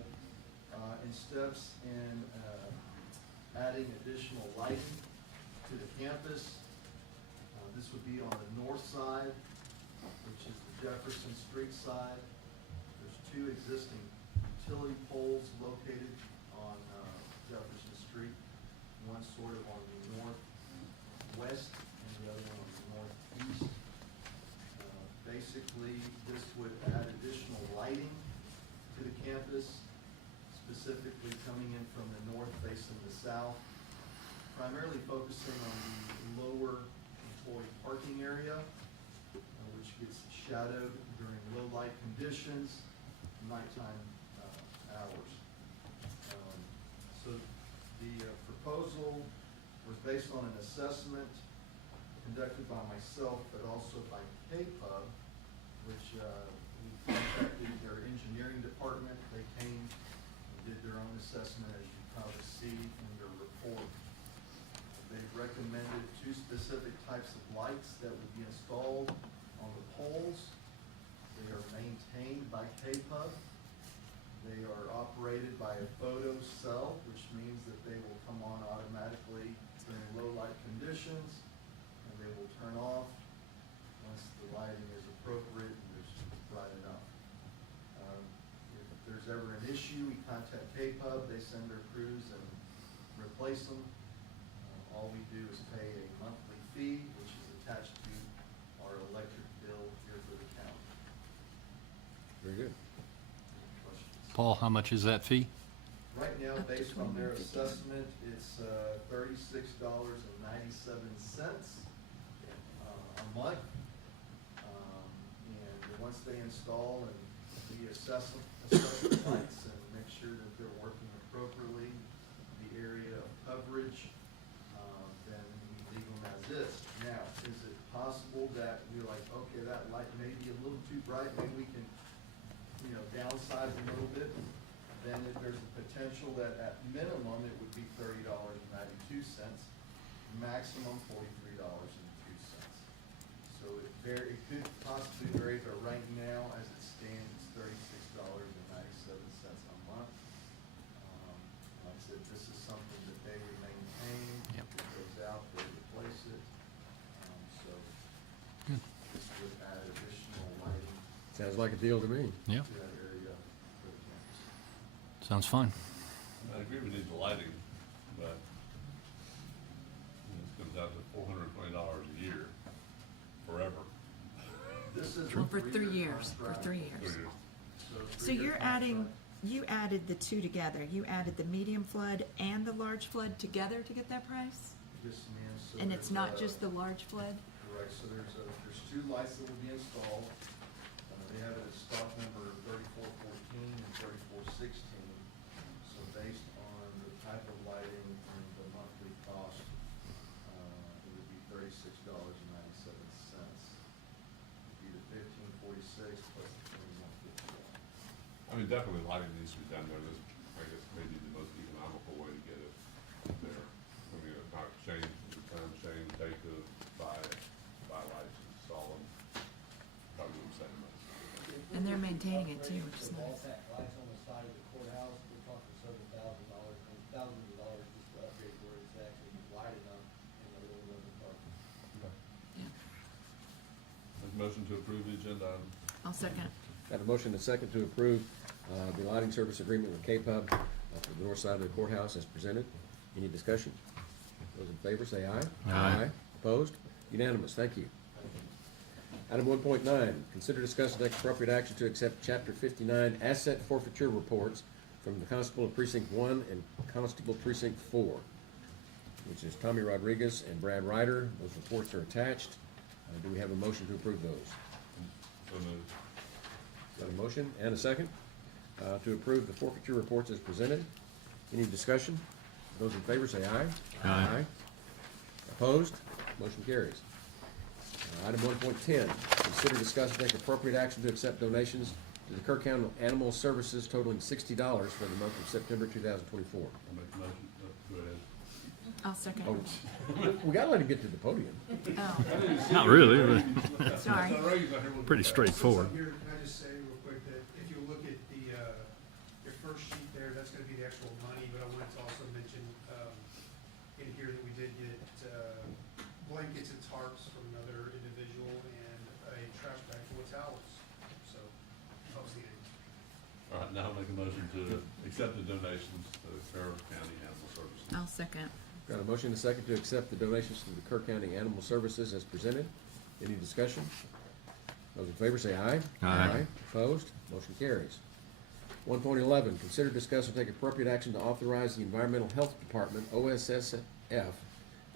in steps in adding additional lighting to the campus. This would be on the north side, which is the Jefferson Street side. There's two existing utility poles located on Jefferson Street. One sort of on the northwest and the other one on the northeast. Basically, this would add additional lighting to the campus, specifically coming in from the north facing the south, primarily focusing on the lower employee parking area, which gets shadowed during low light conditions, nighttime hours. So the proposal was based on an assessment conducted by myself, but also by KPUB, which we contacted their engineering department. They came and did their own assessment, as you probably see in their report. They recommended two specific types of lights that would be installed on the poles. They are maintained by KPUB. They are operated by a photo cell, which means that they will come on automatically during low light conditions, and they will turn off once the lighting is appropriate and it's bright enough. If there's ever an issue, we contact KPUB. They send their crews and replace them. All we do is pay a monthly fee, which is attached to our electric bill here for the county. Very good. Questions? Paul, how much is that fee? Right now, Up to based on their $21.50. assessment, it's $36.97 a month. And once they install and we assess the lights and make sure that they're working appropriately, the area of coverage, then we leave them as is. Now, is it possible that we're like, okay, that light may be a little too bright, maybe we can, downsize a little bit? Then there's a potential that at minimum, it would be $30.92, maximum $43.02. So it could possibly vary, but right now, as it stands, it's $36.97 a month. Like I said, this is something that they would maintain. Yep. If it goes out, they replace it. So Good. this would add additional lighting Sounds like a deal to me. Yeah, to that area for the campus. sounds fine. I agree we need the lighting, but this comes out to $420 a year, forever. This is Well, a for 3 three-year years, for contract. 3 years. So three-year you're adding, contract. you added the two together. You added the medium flood and the large flood together to get that price? Yes, ma'am. So And it's there's, not just the large flood? Correct, so there's two lights that will be installed. They have it as stock number 3414 and 3416. So based on the type of lighting and the monthly cost, it would be $36.97. It'd be the 1546 plus the 2151. I mean, definitely lighting needs to be done there. This, I guess, maybe the most economical way to get it there. I mean, not change, the time change, take the buy lights, install them. maintaining it too, which is The ball nice. pack lights on the side of the courthouse, we're talking several $1,000, thousands of dollars just to upgrade where it's actually wide enough in the middle of the park. Yeah. Make a motion to approve the agenda item. I'll second. Got a motion and a second to approve the lighting service agreement with K-Pub for the north side of the courthouse as presented. Any discussion? Those in favor say aye. Aye. Opposed? Unanimous, thank you. Item 1.9, consider, discuss, and take appropriate action to accept Chapter 59 asset forfeiture reports from the Constable of Precinct 1 and Constable Precinct 4, which is Tommy Rodriguez and Brad Ryder. Those reports are attached. Do we have a motion to approve those? So moved. Got a motion and a second to approve the forfeiture reports as presented. Any discussion? Those in favor say aye. Aye. Opposed? Motion carries. Item 1.10, consider, discuss, and take appropriate action to accept donations to the Kirk County Animal Services totaling $60 for the month of September 2024. I'll make the motion. Go ahead. I'll second. Oh, we gotta let him get to the podium. Oh, Not really, but sorry. pretty straightforward. Since I'm here, can I just say real quick that if you look at the, your first sheet there, that's gonna be the actual money, but I wanted to also mention, in here that we did get, blankets and tarps from another individual and a trash bag full of towels, so, obviously, All right, now I'll make a motion to accept the donations to the Carroll County Animal Services. I'll second. Got a motion and a second to accept the donations to the Kirk County Animal Services as presented. Any discussion? Those in favor say aye. Aye. Opposed? Motion carries. 1.11, consider, discuss, and take appropriate action to authorize the Environmental Health Department, OSSF, to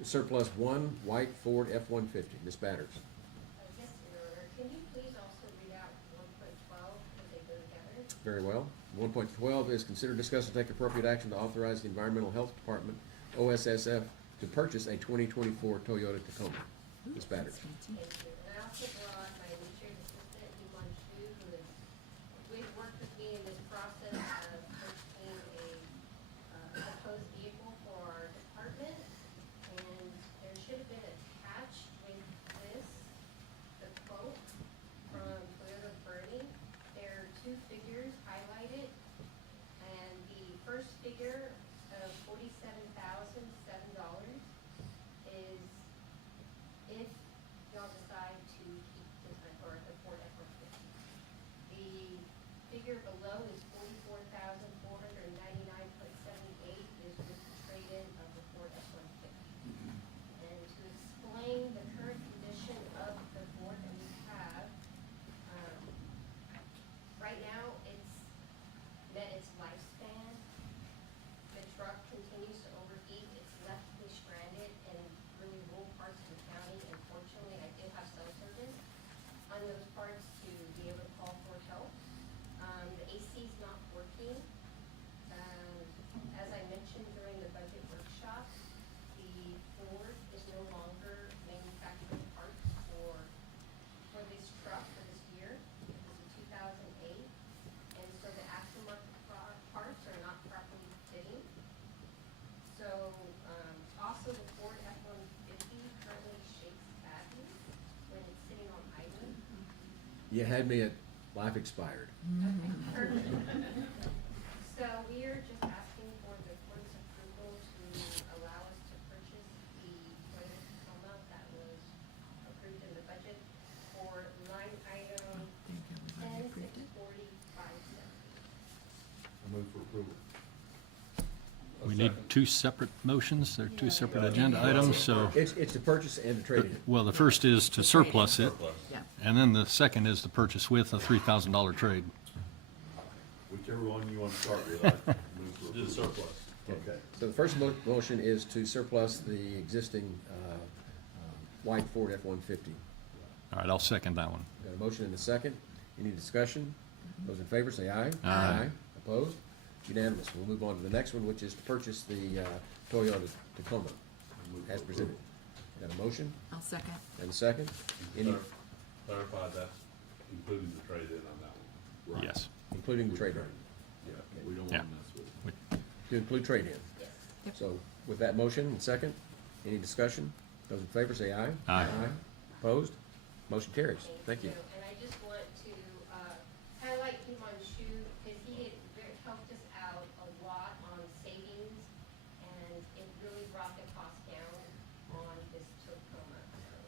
surplus one white Ford F-150. Ms. Batters. Yes, Your Honor. Can you please also read out 1.12 because they go together? Very well. 1.12 is consider, discuss, and take appropriate action to authorize the Environmental Health Department, OSSF, to purchase a 2024 Toyota Tacoma. Ms. Batters. Thank you. And I also brought my administrative assistant, Iman Shu, who has worked with me in this process of purchasing a proposed vehicle for our department. And there should have been attached with this, the quote from Toyota Bernie. There are two figures highlighted. And the first figure of $47,007 is if y'all decide to keep this, or the Ford F-150. The figure below is $44,499.78 is with the trade-in of the Ford F-150. And to explain the current condition of the Ford that we have, right now it's met its lifespan. The truck continues to overheat, it's left me stranded in really rural parts of the county. Unfortunately, I did have cell service on those parts to be able to call for help. The AC is not working. As I mentioned during the budget workshop, the Ford is no longer manufacturing parts for this truck for this year. It was a 2008, and so the aftermarket parts are not properly fitting. So, also the Ford F-150 currently shakes badly when it's sitting on idle. You had me at life expired. Okay, perfect. So we are just asking for the court's approval to allow us to purchase the Toyota Tacoma that was approved in the budget for line item Thank you. Everybody approved it. 10-645-70. I move for approval. We need two separate motions. They're two separate agenda items, so, It's the purchase and the trade-in. well, the first is to surplus it, Surplus. Yeah. and then the second is the purchase with a $3,000 trade. Whichever one you want to start with, I move for Do the surplus. Okay. So the first motion is to surplus the existing white Ford F-150. All right, I'll second that one. Got a motion and a second. Any discussion? Those in favor say aye. Aye. Opposed? Unanimous. We'll move on to the next one, which is to purchase the Toyota Tacoma as presented. Got a motion I'll second. and a second? Any, Clarify that, including the trade-in on that one. Yes. including the trade-in? Yeah, we don't Yeah. want to mess with it. To include trade-in. Yes. Yep. So with that motion and second, any discussion? Those in favor say aye. Aye. Opposed? Motion carries. Thank you. And I just want to highlight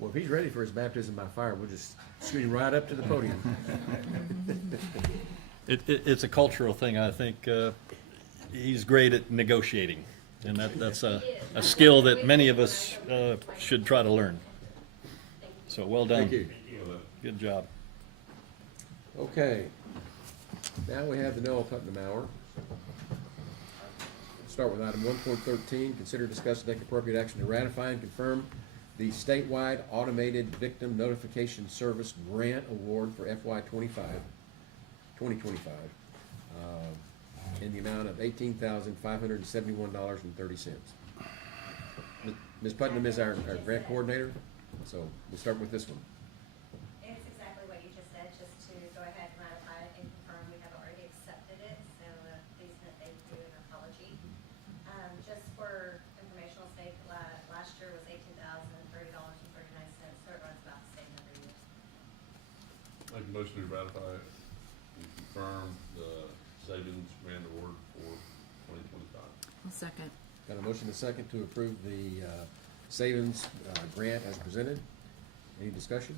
Well, if he's ready for his baptism by fire, we'll just scoot him right up to the podium. It's a cultural thing, I think. He's great at negotiating, and that's a skill that many of us should try to learn. So well done. Thank you. Good job. Okay. Now we have the Noel Putnam Hour. Start with item 1.13, consider, discuss, and take appropriate action to ratify and confirm the statewide automated victim notification service grant award for FY 2025, in the amount of $18,571.30. Ms. Putnam is our grant coordinator, so we'll start with this one. It's exactly what you just said, just to go ahead and ratify it and confirm we have already accepted it, so please note thank you and apology. Just for informational sake, last year was $18,030.39, so it runs about the same every year. Make a motion to ratify it and confirm the savings grant award for 2025. I'll second. Got a motion and a second to approve the savings grant as presented. Any discussion?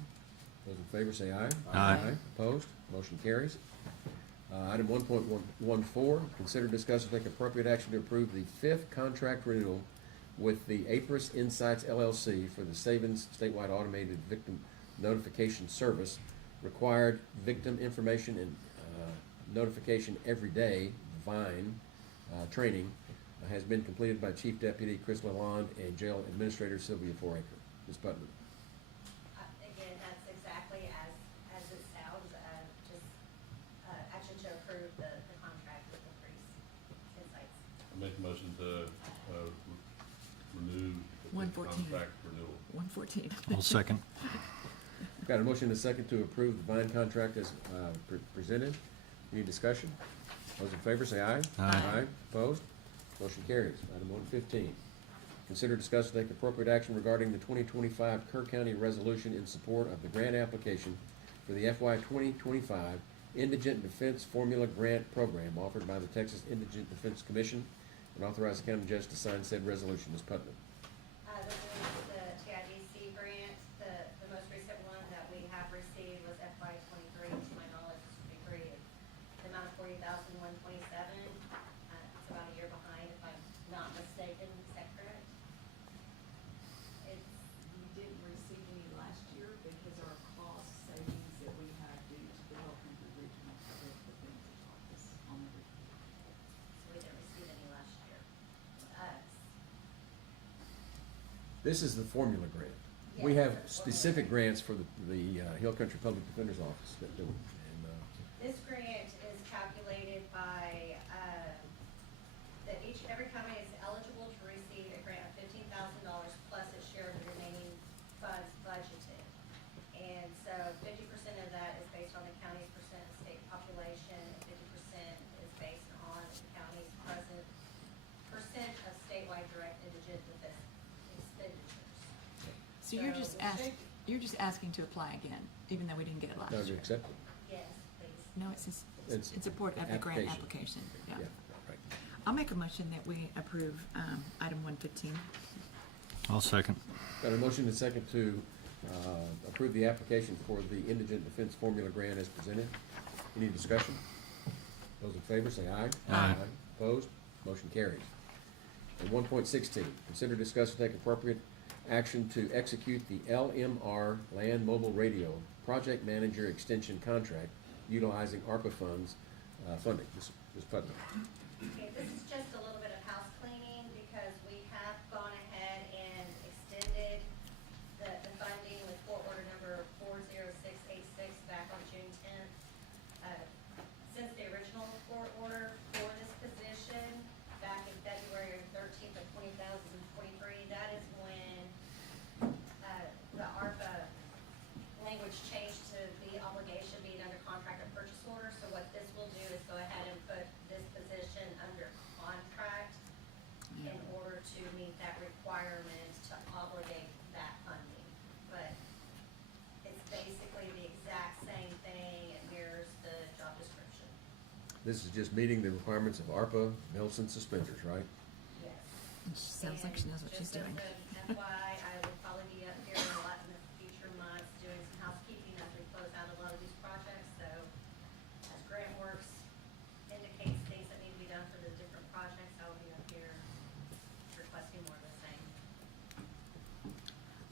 Those in favor say aye. Aye. Opposed? Motion carries. Item 1.14, consider, discuss, and take appropriate action to approve the 5th contract renewal with the Apris Insights LLC for the Savings Statewide Automated Victim Notification Service. Required victim information and notification every day, VINE, training has been completed by Chief Deputy Chris Lalonde and Jail Administrator Sylvia Foraker. Ms. Putnam. Again, that's exactly as it sounds, just action to approve the contract with the Priest Insights. I make a motion to renew the 114. contract renewal. 114. I'll second. Got a motion and a second to approve the VINE contract as presented. Any discussion? Those in favor say aye. Aye. Opposed? Motion carries. Item 115. Consider, discuss, and take appropriate action regarding the 2025 Kerr County resolution in support of the grant application for the FY 2025 Indigent Defense Formula Grant Program offered by the Texas Indigent Defense Commission, and authorize the county judge to sign said resolution. Ms. Putnam. This is the TIDC grant. The most recent one that we have received was FY 23, to my knowledge, this would be created. The amount of $40,127. It's about a year behind, if I'm not mistaken. Is that correct? We didn't receive any last year because our cost savings that we had due to developing the regional public defender's office on the region. So we didn't receive any last year. This is the formula grant. We Yes, have that's specific formula. grants for the Hill Country Public Defender's Office that do it. And, This grant is calculated by, that every county is eligible to receive a grant of $15,000 plus its share of the remaining funds budgeted. And so 50% of that is based on the county's percent of state population, and 50% is based on the county's present percent of statewide direct indigent defense expenditures. So you're So just the you're just asking to apply again, even though we didn't get it last Now, do you year. accept it? Yes, please. No, it's just, It's in support of the grant application. application. Yeah. Right. I'll make a motion that we approve item 115. I'll second. Got a motion and a second to approve the application for the Indigent Defense Formula Grant as presented. Any discussion? Those in favor say aye. Aye. Opposed? Motion carries. And 1.16, consider, discuss, and take appropriate action to execute the LMR Land Mobile Radio Project Manager Extension Contract utilizing ARPA funds funding. Ms. Putnam. Okay, this is just a little bit of house cleaning because we have gone ahead and extended the funding with court order number 40686 back on June 10th. Since the original court order for this position back in February 13th of 2023, that is when the ARPA language changed to the obligation being under contract or purchase order. So what this will do is go ahead and put this position under contract in order to meet that requirement to obligate that funding. But it's basically the exact same thing. It mirrors the job description. This is just meeting the requirements of ARPA, belts and suspenders, right? Yes. Sounds like she knows what she's doing. Just as an FYI, I will probably be up here a lot in a few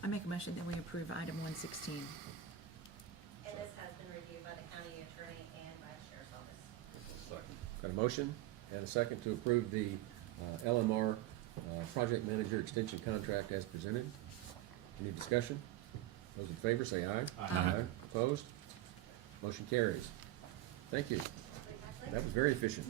I make a motion that we approve item 116. And this has been reviewed by the county attorney and by the sheriff's office. Second. Got a motion and a second to approve the LMR project manager extension contract as presented. Any discussion? Those in favor say aye. Aye. Opposed? Motion carries. Thank you. That was very efficient.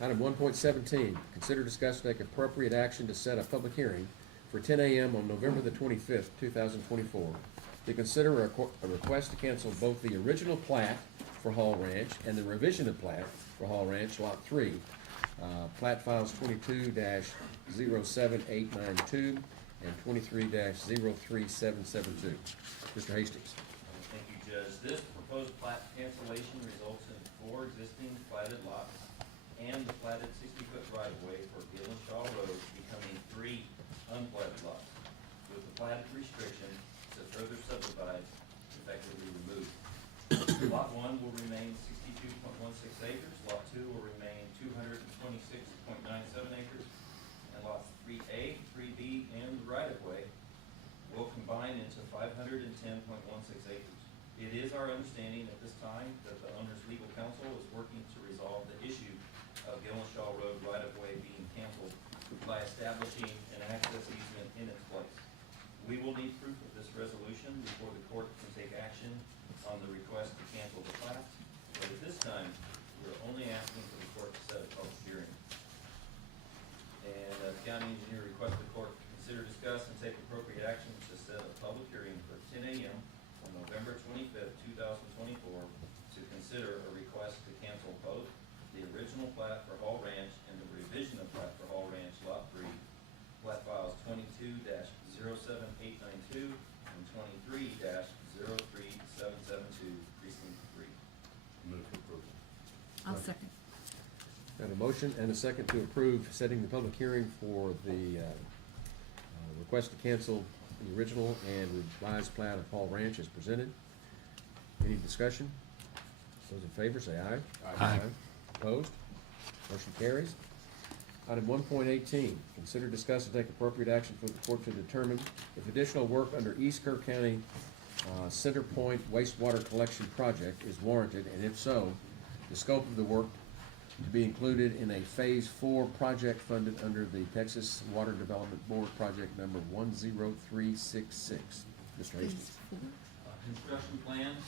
Item 1.17, consider, discuss, and take appropriate action to set a public hearing for 10 a.m. on November the 25th, 2024, to consider a request to cancel both the original plat for Hall Ranch and the revision of plat for Hall Ranch Lot 3, plat files 22-07892 and 23-03772. Mr. Hastings. Thank you, Judge. This proposed plat cancellation results in 4 existing platted lots and the platted 60-foot right-of-way for Gillenshaw Road becoming 3 unplatted lots, with the platted restriction to further subdivide effectively removed. Lot 1 will remain 62.16 acres, Lot 2 will remain 226.97 acres, and Lots 3A, 3B, and the right-of-way will combine into 510.16 acres. It is our understanding at this time that the owner's legal counsel is working to resolve the issue of Gillenshaw Road right-of-way being canceled by establishing an access easement in its place. We will need proof of this resolution before the court can take action on the request to cancel the plat, but at this time, we're only asking for the court to set a public hearing. And the county engineer requests the court consider, discuss, and take appropriate action to set a public hearing for 10 a.m. on November 25th, 2024, to consider a request to cancel both the original plat for Hall Ranch and the revision of plat for Hall Ranch Lot 3, plat files 22-07892 and 23-03772, precinct 3. Move for approval. I'll second. Got a motion and a second to approve setting the public hearing for the request to cancel the original and revised plat of Hall Ranch as presented. Any discussion? Those in favor say aye. Aye. Opposed? Motion carries. Item 1.18, consider, discuss, and take appropriate action for the court to determine if additional work under East Kirk County Center Point wastewater collection project is warranted, and if so, the scope of the work to be included in a Phase 4 project funded under the Texas Water Development Board project number 10366. Mr. Hastings. Construction plans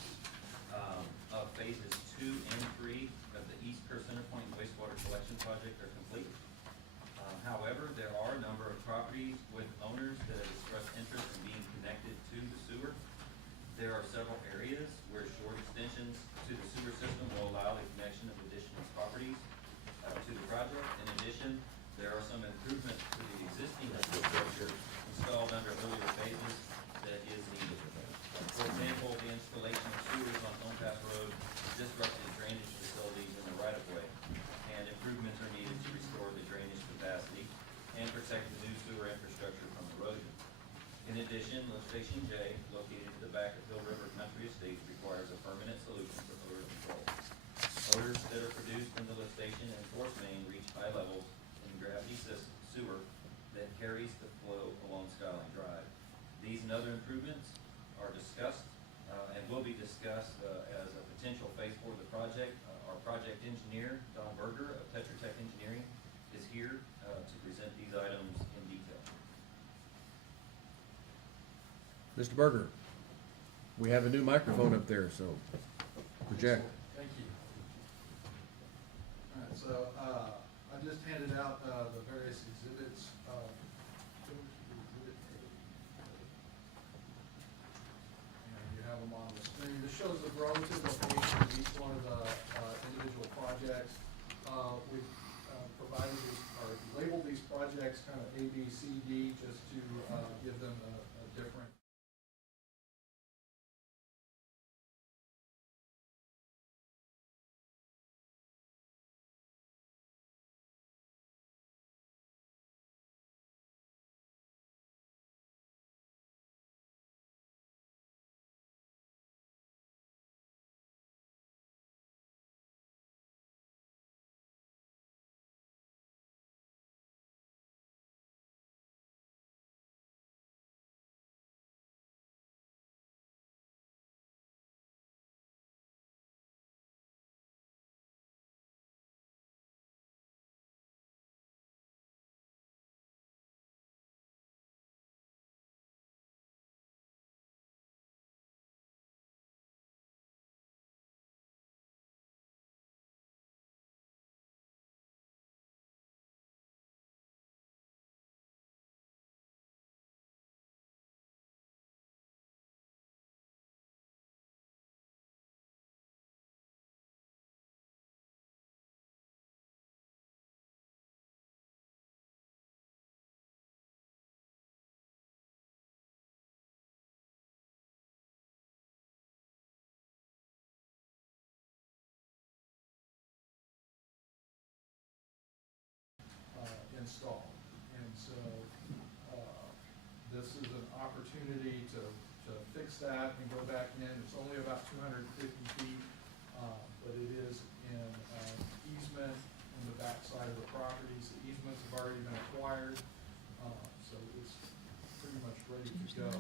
of phases 2 and 3 of the East Kerr Center Point wastewater collection project are complete. However, there are a number of properties with owners that have expressed interest in being connected to the sewer. There are several areas where short extensions to the sewer system will allow the connection of additional properties to the project. In addition, there are some improvements to the existing infrastructure installed under earlier phases that is needed. For example, the installation of sewers on Home Pass Road disrupted drainage facilities in the right-of-way, and improvements are needed to restore the drainage capacity and protect the new sewer infrastructure from erosion. In addition, lift station J, located at the back of Hill River Country Estates, requires a permanent solution for odor control. Odors that are produced in the lift station and force main reach high levels in gravity sewer that carries the flow along Skyline Drive. These and other improvements are discussed and will be discussed as a potential phase 4 of the project. Our project engineer, Don Berger of Tetra Tech Engineering, is here to present these items in detail. Mr. Berger, we have a new microphone up there, so project. Thank you. All right, so I just handed out the various exhibits. And you have them on the screen. This shows the relative location of each one of the individual projects. We've provided these, or labeled these projects kind of A, B, C, D, just to give them a different that and go back in. It's only about 250 feet, but it is in easement on the back side of the properties. The easements have already been acquired, so it's pretty much ready to go.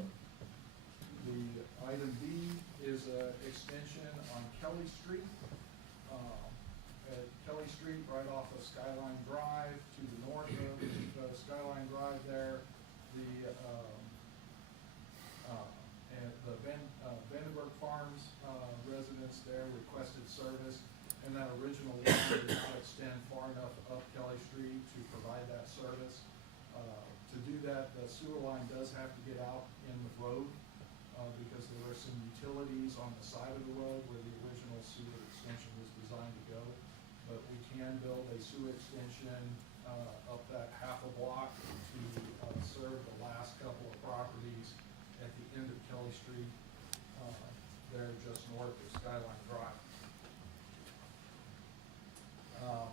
The item B is an extension on Kelly Street. At Kelly Street, right off of Skyline Drive, to the north of Skyline Drive there, and the Vandenberg Farms residents there requested service, and that original line did not extend far enough up Kelly Street to provide that service. To do that, the sewer line does have to get out in the road, because there were some utilities on the side of the road where the original sewer extension was designed to go. But we can build a sewer extension up that half a block to serve the last couple of properties at the end of Kelly Street, there just north of Skyline Drive.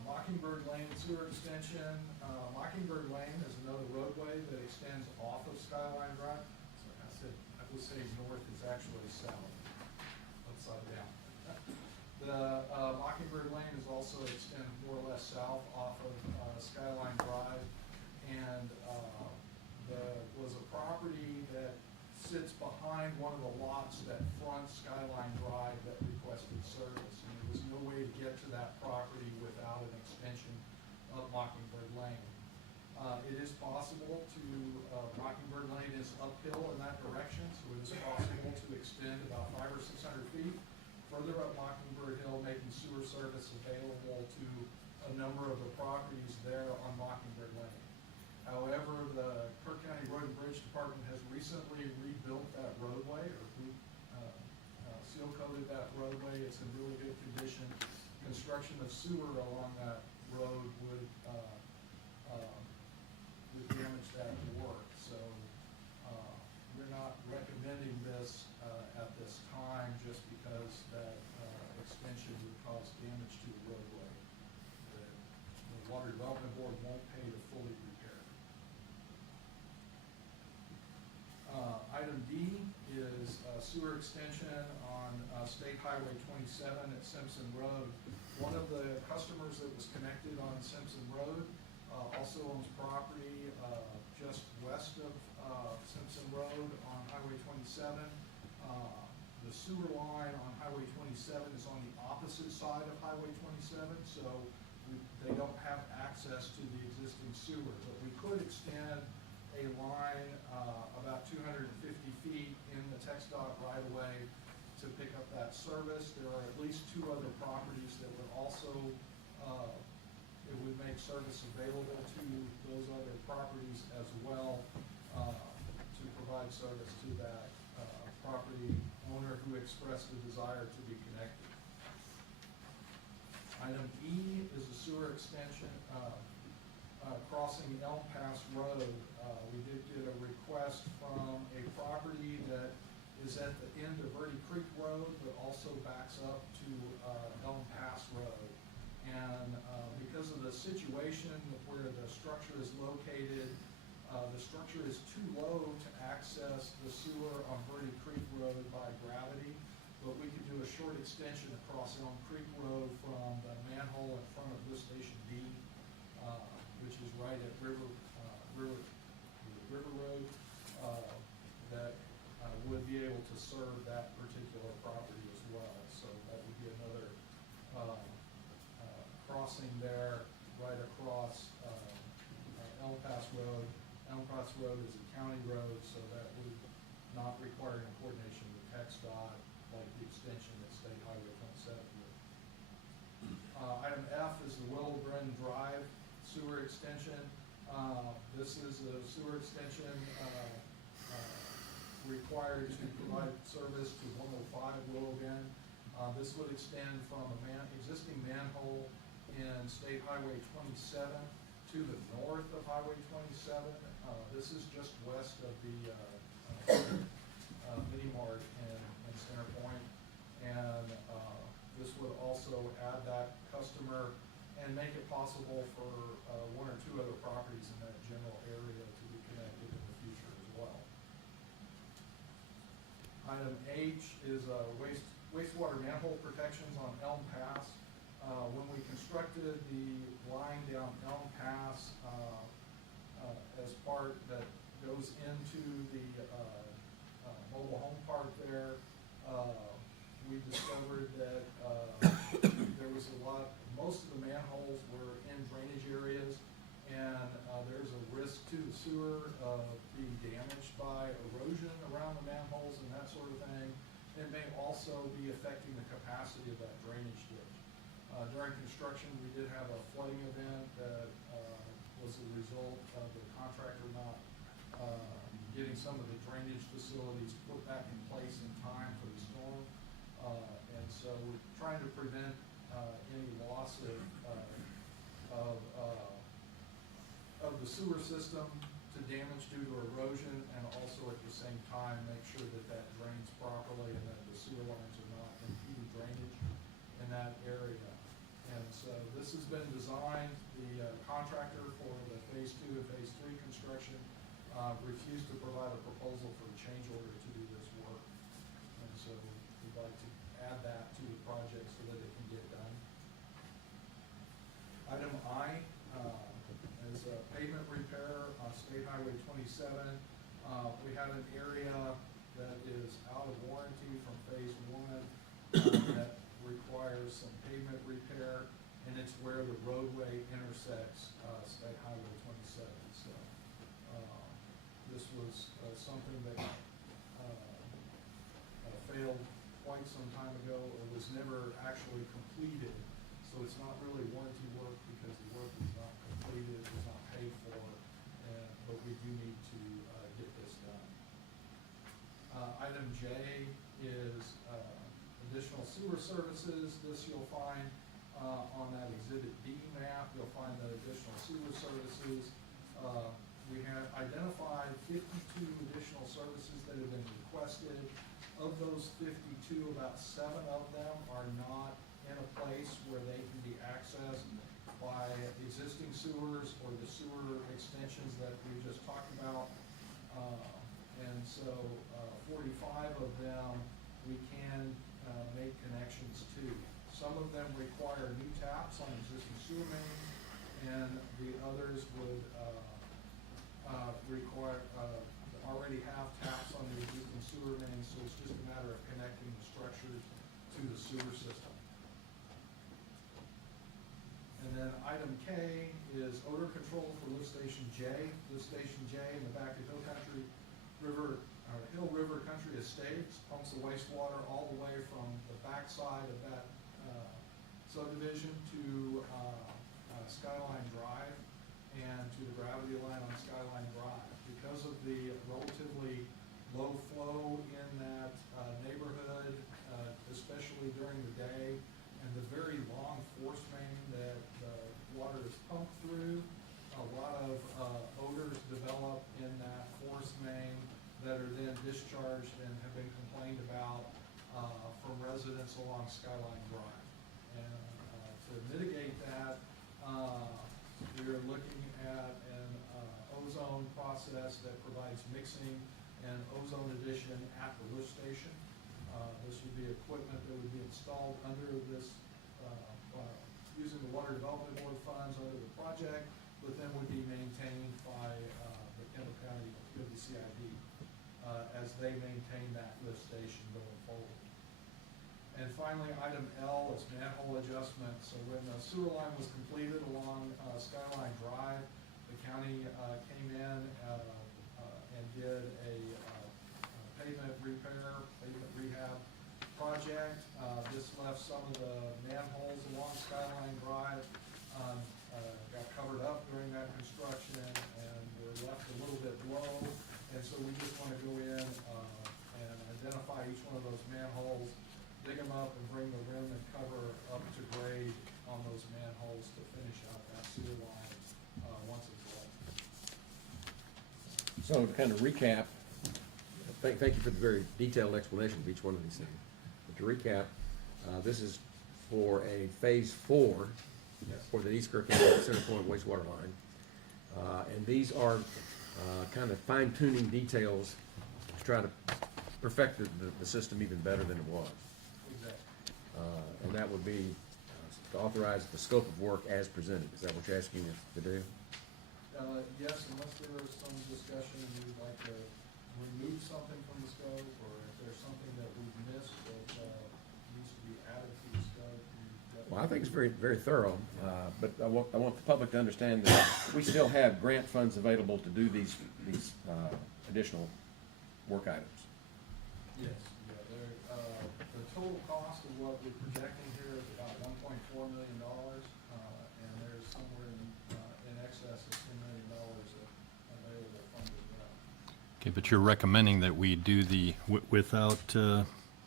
Mockingbird Lane sewer extension. Mockingbird Lane is another roadway that extends off of Skyline Drive. So I would say north is actually south, upside down. The Mockingbird Lane is also extended more or less south off of Skyline Drive, and there was a property that sits behind one of the lots that fronts Skyline Drive that requested service, and there was no way to get to that property without an extension of Mockingbird Lane. It is possible to, Mockingbird Lane is uphill in that direction, so it is possible to extend about 500 or 600 feet further up Mockingbird Hill, making sewer service available to a number of the properties there on Mockingbird Lane. However, the Kirk County Road and Bridge Department has recently rebuilt that roadway, or seal coated that roadway. It's in really good condition. Construction of sewer along that road would damage that work. So we're not recommending this at this time, just because that extension would cause damage to the roadway. The Water Development Board won't pay to fully repair it. Item D is sewer extension on State Highway 27 at Simpson Road. One of the customers that was connected on Simpson Road also owns property just west of Simpson Road on Highway 27. The sewer line on Highway 27 is on the opposite side of Highway 27, so they don't have access to the existing sewer. But we could extend a line about 250 feet in the TxDOT right-of-way to pick up that service. There are at least two other properties that would also, it would make service available to those other properties as well, to provide service to that property owner who expressed a desire to be connected. Item E is a sewer extension crossing Elm Pass Road. We did get a request from a property that is at the end of Verde Creek Road, but also backs up to Elm Pass Road. And because of the situation where the structure is located, the structure is too low to access the sewer on Verde Creek Road by gravity, but we could do a short extension across Elm Creek Road from the manhole in front of lift station D, which is right at River Road, that would be able to serve that particular property as well. So that would be another crossing there right across Elm Pass Road. Elm Pass Road is a county road, so that would not require any coordination with TxDOT like the extension at State Highway 27 would. Item F is the Willow Glen Drive sewer extension. This is a sewer extension required to provide service to 105 Willow Glen. This would extend from a existing manhole in State Highway 27 to the north of Highway 27. This is just west of the Mini Mart in Center Point. And this would also add that customer and make it possible for one or two other properties in that general area to be connected in the future as well. Item H is wastewater manhole protections on Elm Pass. When we constructed the line down Elm Pass, as part that goes into the mobile home park there, we discovered that there was most of the manholes were in drainage areas, and there's a risk to the sewer of being damaged by erosion around the manholes and that sort of thing. It may also be affecting the capacity of that drainage ditch. During construction, we did have a flooding event that was a result of the contractor not getting some of the drainage facilities put back in place in time for the storm. And so we're trying to prevent any loss of the sewer system to damage due to erosion, and also at the same time make sure that that drains properly and that the sewer lines are not impeding drainage in that area. And so this has been designed, the contractor for the phase 2 and phase 3 construction refused to provide a proposal for a change order to do this work. And so we'd like to add that to the project so that it can get done. Item I is pavement repair on State Highway 27. We have an area that is out of warranty from phase 1 that requires some pavement repair, and it's where the roadway intersects State Highway 27. So this was something that failed quite some time ago, or was never actually completed. So it's not really warranty work because the work is not completed, it was not paid for, but we do need to get this done. Item J is additional sewer services. This you'll find on that Exhibit D map. You'll find the additional sewer services. We have identified 52 additional services that have been requested. Of those 52, about 7 of them are not in a place where they can be accessed by existing sewers or the sewer extensions that we just talked about. And so 45 of them we can make connections to. Some of them require new taps on existing sewer mains, and the others would already have taps on the existing sewer mains, so it's just a matter of connecting the structures to the sewer system. And then item K is odor control for lift station J. Lift station J in the back of Hill River Country Estates pumps the wastewater all the way from the backside of that subdivision to Skyline Drive and to the gravity line on Skyline Drive. Because of the relatively low flow in that neighborhood, especially during the day, and the very long force main that the water is pumped through, a lot of odors develop in that force main that are then discharged and have been complained about from residents along Skyline Drive. And to mitigate that, we are looking at an ozone process that provides mixing and ozone addition at the lift station. This would be equipment that would be installed under this, using the Water Development Board funds under the project, but then would be maintained by the Kendall County WCID as they maintain that lift station going forward. And finally, item L is manhole adjustment. So when the sewer line was completed along Skyline Drive, the county came in and did a pavement repair, pavement rehab project. This left some of the manholes along Skyline Drive, got covered up during that construction, and were left a little bit low. And so we just want to go in and identify each one of those manholes, dig them up, and bring the rim and cover up to grade on those manholes to finish out that sewer line once it's done. So to kind of recap, thank you for the very detailed explanation of each one of these things. But to recap, this is for a phase 4 for the East Kirk County Center Point wastewater line. And these are kind of fine-tuning details to try to perfect the system even better than it was. Exactly. And that would be to authorize the scope of work as presented. Is that what you're asking us to do? Yes, unless there is some discussion and you'd like to remove something from the scope, or if there's something that we've missed that needs to be added to the scope. Well, I think it's very, very thorough, but I want the public to understand that we still have grant funds available to do these additional work items. Yes, yeah, the total cost of what we're projecting here is about $1.4 million, and there's somewhere in excess of $10 million available funded as well. Okay, but you're recommending that we do the, without, The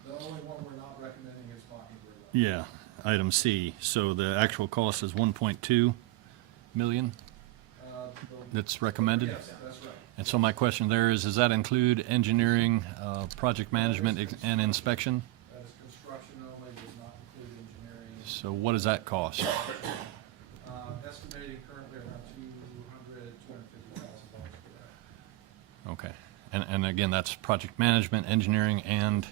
only one we're not recommending is Mockingbird Lane. yeah, item C. So the actual cost is 1.2 million that's recommended? Yes, that's right. And so my question there is, does that include engineering, project management, and inspection? That is construction only, does not include engineering. So what does that cost? Estimating currently around $250,000 for that. Okay. And again, that's project management, engineering, and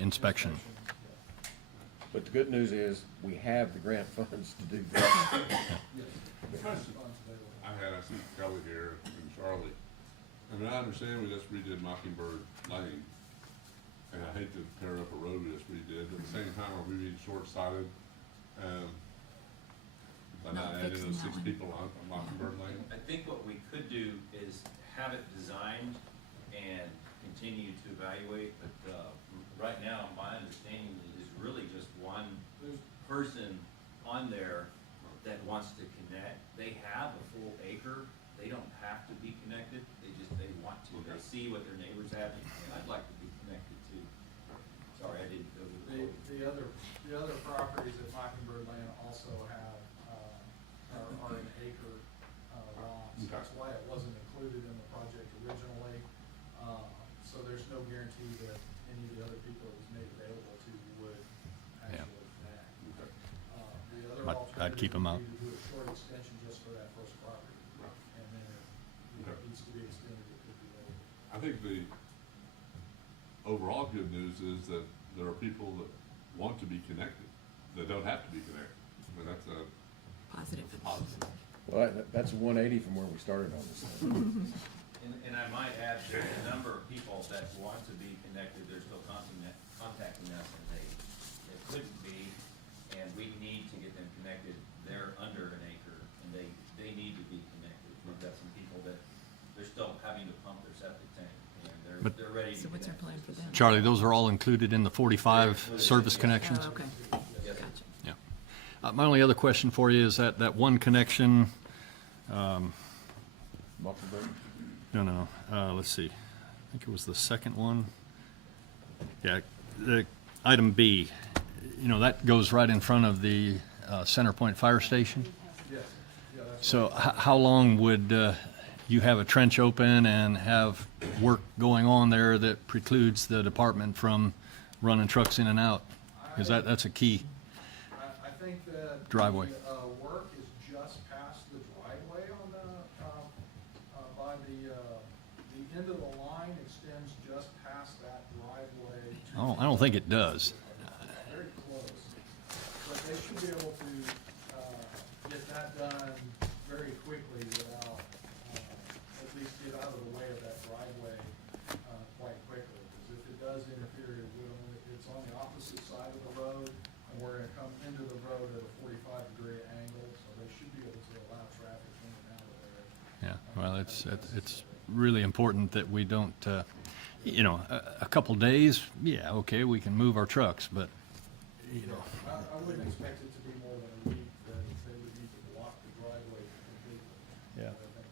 inspection. But the good news is, we have the grant funds to do that. Yes. The question I had, I see Kelly here and Charlie. I mean, I understand we just redid Mockingbird Lane, and I hate to tear up a road we just redid, but at the same time, are we being short-sighted, by not adding those 6 people on Mockingbird Lane? I think what we could do is have it designed and continue to evaluate, but, right now, my understanding is really just one person on there that wants to connect. They have a full acre, they don't have to be connected, they want to, they see what their neighbors have, and I'd like to be connected too. Sorry, I didn't go to the. The other properties at Mockingbird Lane also have, are an acre, lots. Okay. That's why it wasn't included in the project originally. So there's no guarantee that any of the other people it was made available to would actually connect. Okay. The other I'd keep them out. alternative would be to do a short extension just for that first property. Right. And then if Okay. it needs to be extended, it could be later. I think the overall good news is that there are people that want to be connected, that don't have to be connected. I mean, that's a Positive. positive. Well, that's a 180 from where we started on this thing. And I might add, there's a number of people that want to be connected, they're still contacting us, and they couldn't be, and we need to get them connected. They're under an acre, and they need to be connected. We've got some people that, they're still having to pump their septic tank, and But- they're ready to So what's our connect. plan for them? Charlie, those are all included in the 45 service connections? Oh, okay. Yes. Gotcha. Yeah. My only other question for you is that one connection, Mockingbird? no, let's see. I think it was the second one. Yeah, the item B, that goes right in front of the Center Point Fire Station. Yes, yeah, that's. So how long would you have a trench open and have work going on there that precludes the department from running trucks in and out? Because that's a key. I think that. Driveway. The, work is just past the driveway on the, by the end of the line extends just past that driveway. I don't think it does. Very close. But they should be able to, get that done very quickly without, at least get out of the way of that driveway, quite quickly. Because if it does interfere, it's on the opposite side of the road, and we're gonna come into the road at a 45-degree angle, so they should be able to allow traffic in and out of there. Yeah, well, it's really important that we don't, a couple days, yeah, okay, we can move our trucks, but, I wouldn't expect it to be more than a week that they would need to block the driveway completely. Yeah. I think,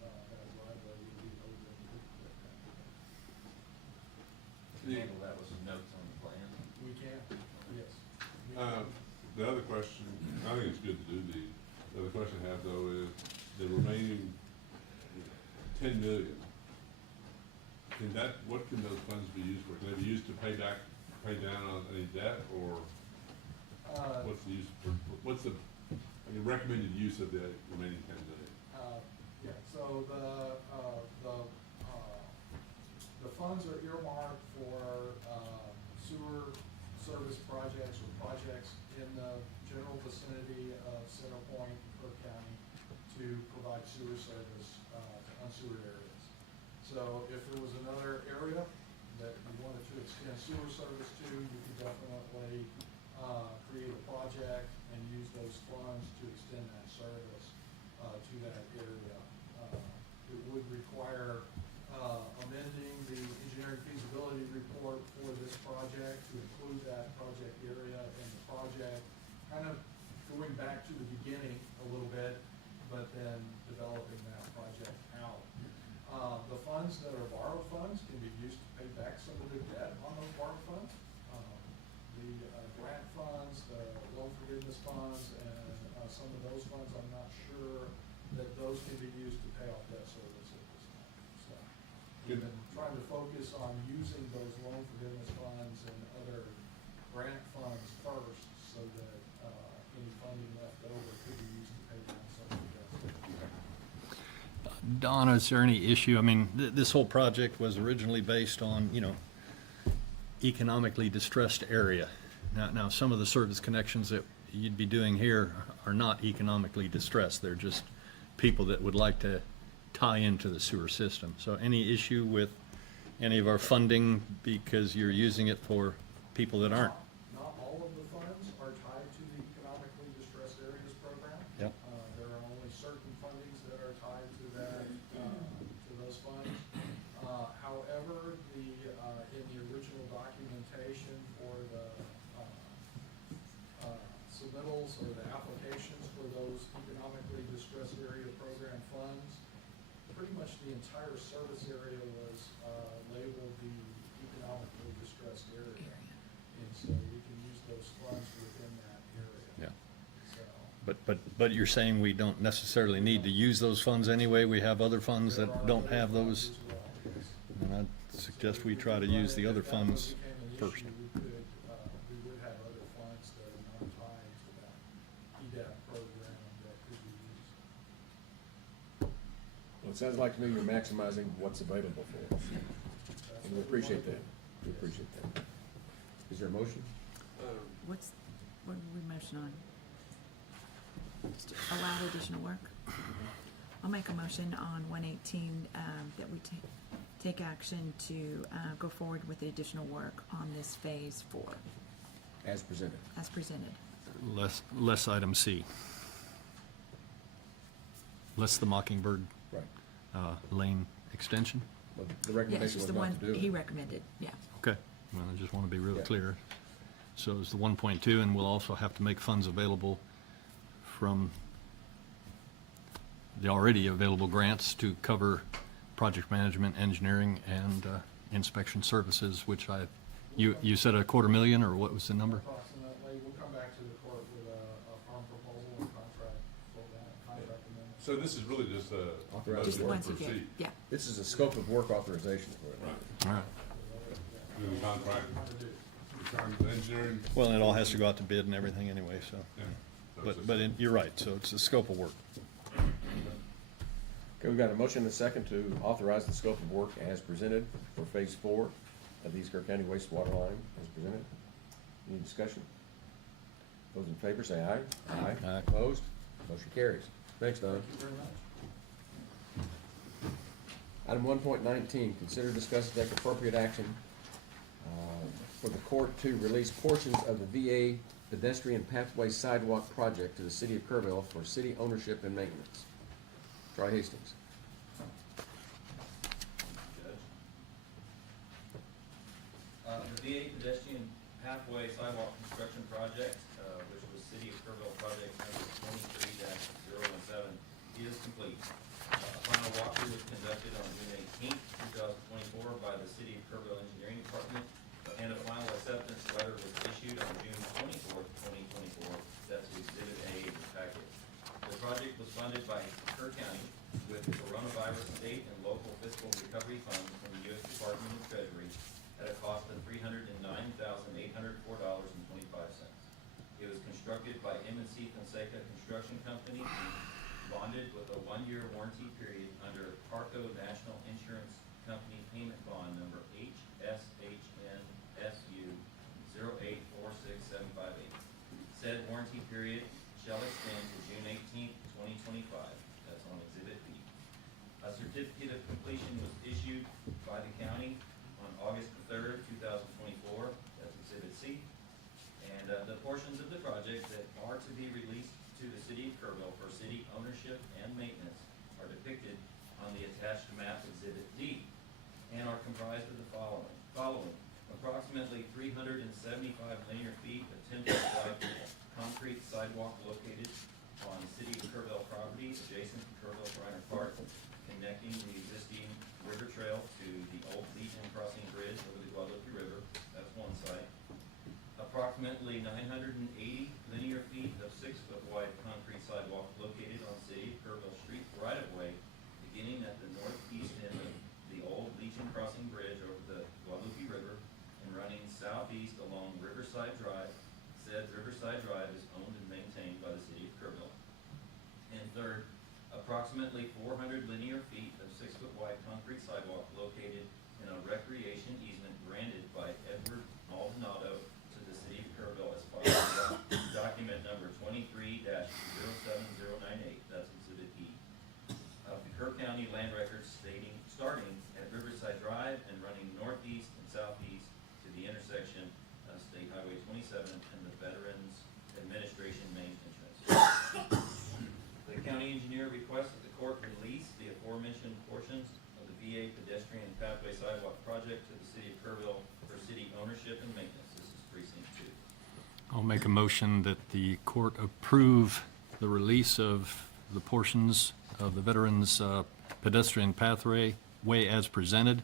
that driveway would be open pretty quick. Handle that with some notes on the plan. We can, yes. The other question, I think it's good to do these. The other question I have though is, the remaining 10 million, what can those funds be used for? Can they be used to pay down on any debt, or what's the use, what's the recommended use of the remaining 10 million? Yeah, so the funds are earmarked for sewer service projects or projects in the general vicinity of Center Point, Cook County, to provide sewer service to unsewered areas. So if there was another area that you wanted to extend sewer service to, you could definitely create a project and use those funds to extend that service to that area. It would require amending the engineering feasibility report for this project to include that project area in the project, kind of going back to the beginning a little bit, but then developing that project out. The funds that are borrowed funds can be used to pay back some of the debt on those borrowed funds. The grant funds, the loan forgiveness funds, and some of those funds, I'm not sure that those can be used to pay off debt service at this time. So we've been trying to focus on using those loan forgiveness funds and other grant funds first, so that any funding left over could be used to pay down some of the debt service. Donna, is there any issue? I mean, this whole project was originally based on, economically distressed area. Now, some of the service connections that you'd be doing here are not economically distressed. They're just people that would like to tie into the sewer system. So any issue with any of our funding because you're using it for people that aren't? Not all of the funds are tied to the economically distressed areas program. Yep. There are only certain fundings that are tied to that, to those funds. However, in the original documentation for the submittals or the applications for those economically distressed area program funds, pretty much the entire service area was labeled the economically distressed area. And so we can use those funds within that area. Yeah. So, But you're saying we don't necessarily need to use those funds anyway? We have other funds there that are don't other have funds those? as well, yes. And I'd suggest we try to use the other funds first. We would have other funds that are not tied to that EDAP program that could be used. Well, it sounds like to me you're maximizing what's available for us. That's And we what appreciate wanna that. do. We appreciate that. Is there a motion? What did we motion on? Just to allow additional work? I'll make a motion on 118 that we take action to go forward with the additional work on this phase 4 As presented. as presented. Less item C. Less the Mockingbird Right. Lane extension? But the Yeah, it's recommendation just was the not one to do he it. recommended, yeah. Okay, well, I just want to be really Yeah. clear. So it's the 1.2, and we'll also have to make funds available from the already available grants to cover project management, engineering, and inspection services, which you said $250,000, or what was the number? Approximately, we'll come back to the court with a firm proposal and contract for that, contract amendment. So this is really just a Authorize Just the the work ones he gave, proceed. yeah. This is a scope of work authorization for it. Right. All right. Do the contract, return to engineering. Well, it all has to go out to bid and everything anyway, so. Yeah. So it's But just- you're right, so it's the scope of work. Okay, we've got a motion and a second to authorize the scope of work as presented for phase 4 of the East Kirk County wastewater line as presented. Any discussion? Those in favor say aye. Aye. Aye. Opposed? Motion carries. Thanks, Don. Thank you very much. Item 1.19, consider, discuss, and take appropriate action for the court to release portions of the VA pedestrian pathway sidewalk project to the city of Kerrville for city ownership and maintenance. Troy Hastings. The VA pedestrian pathway sidewalk construction project, which was City of Kerrville project number 23-017, is complete. A final walkthrough was conducted on June 18th, 2024 by the City of Kerrville Engineering Department, and a final acceptance letter was issued on June 24th, 2024. That's Exhibit A of the packet. The project was funded by Kerr County with coronavirus state and local fiscal recovery funds from the U.S. Department of Treasury at a cost of $309,804.25. It was constructed by M&C Fonseca Construction Company, bonded with a 1-year warranty period under Parco National Insurance Company payment bond number HSH Said warranty period shall extend to June 18th, 2025. That's on Exhibit B. A certificate of completion was issued by the county on August the 3rd, 2024. That's Exhibit C. And the portions of the project that are to be released to the city of Kerrville for city ownership and maintenance are depicted on the attached map Exhibit D and are comprised of the following. Approximately 375 linear feet of 10-foot wide concrete sidewalk located on city of Kerrville property adjacent to Kerrville Bryner Park, connecting the existing river trail to the old Legion Crossing Bridge over the Guadalupe River. That's one site. Approximately 980 linear feet of 6-foot wide concrete sidewalk located on city of Kerrville Street right-of-way, beginning at the northeast end of the old Legion Crossing Bridge over the Guadalupe River and running southeast along Riverside Drive. Said Riverside Drive is owned and maintained by the city of Kerrville. And third, approximately 400 linear feet of 6-foot wide concrete sidewalk located in a recreation easement granted by Edward Maldonado to the city of Kerrville as follows. Document number 23-07098. That's Exhibit E. Of the Kerr County land records starting at Riverside Drive and running northeast and southeast to the intersection of State Highway 27 and the Veterans Administration main entrance. The county engineer requests that the court release the aforementioned portions of the VA pedestrian pathway sidewalk project to the city of Kerrville for city ownership and maintenance. This is precinct 2. I'll make a motion that the court approve the release of the portions of the Veterans Pedestrian Pathway as presented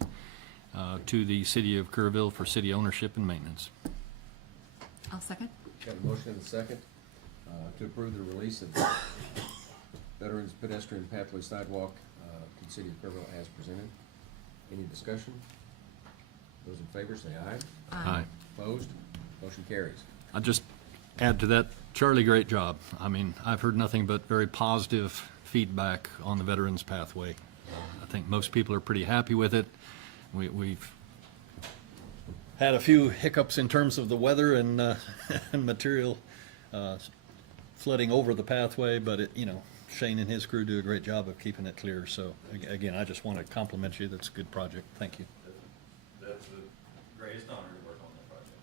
to the city of Kerrville for city ownership and maintenance. I'll second. Got a motion and a second to approve the release of Veterans Pedestrian Pathway Sidewalk to the city of Kerrville as presented. Any discussion? Those in favor say aye. Aye. Opposed? Motion carries. I'll just add to that, Charlie, great job. I mean, I've heard nothing but very positive feedback on the Veterans Pathway. I think most people are pretty happy with it. We've had a few hiccups in terms of the weather and, and material flooding over the pathway, but Shane and his crew do a great job of keeping it clear. So again, I just want to compliment you. That's a good project. Thank you. That's the greatest honor to work on that project.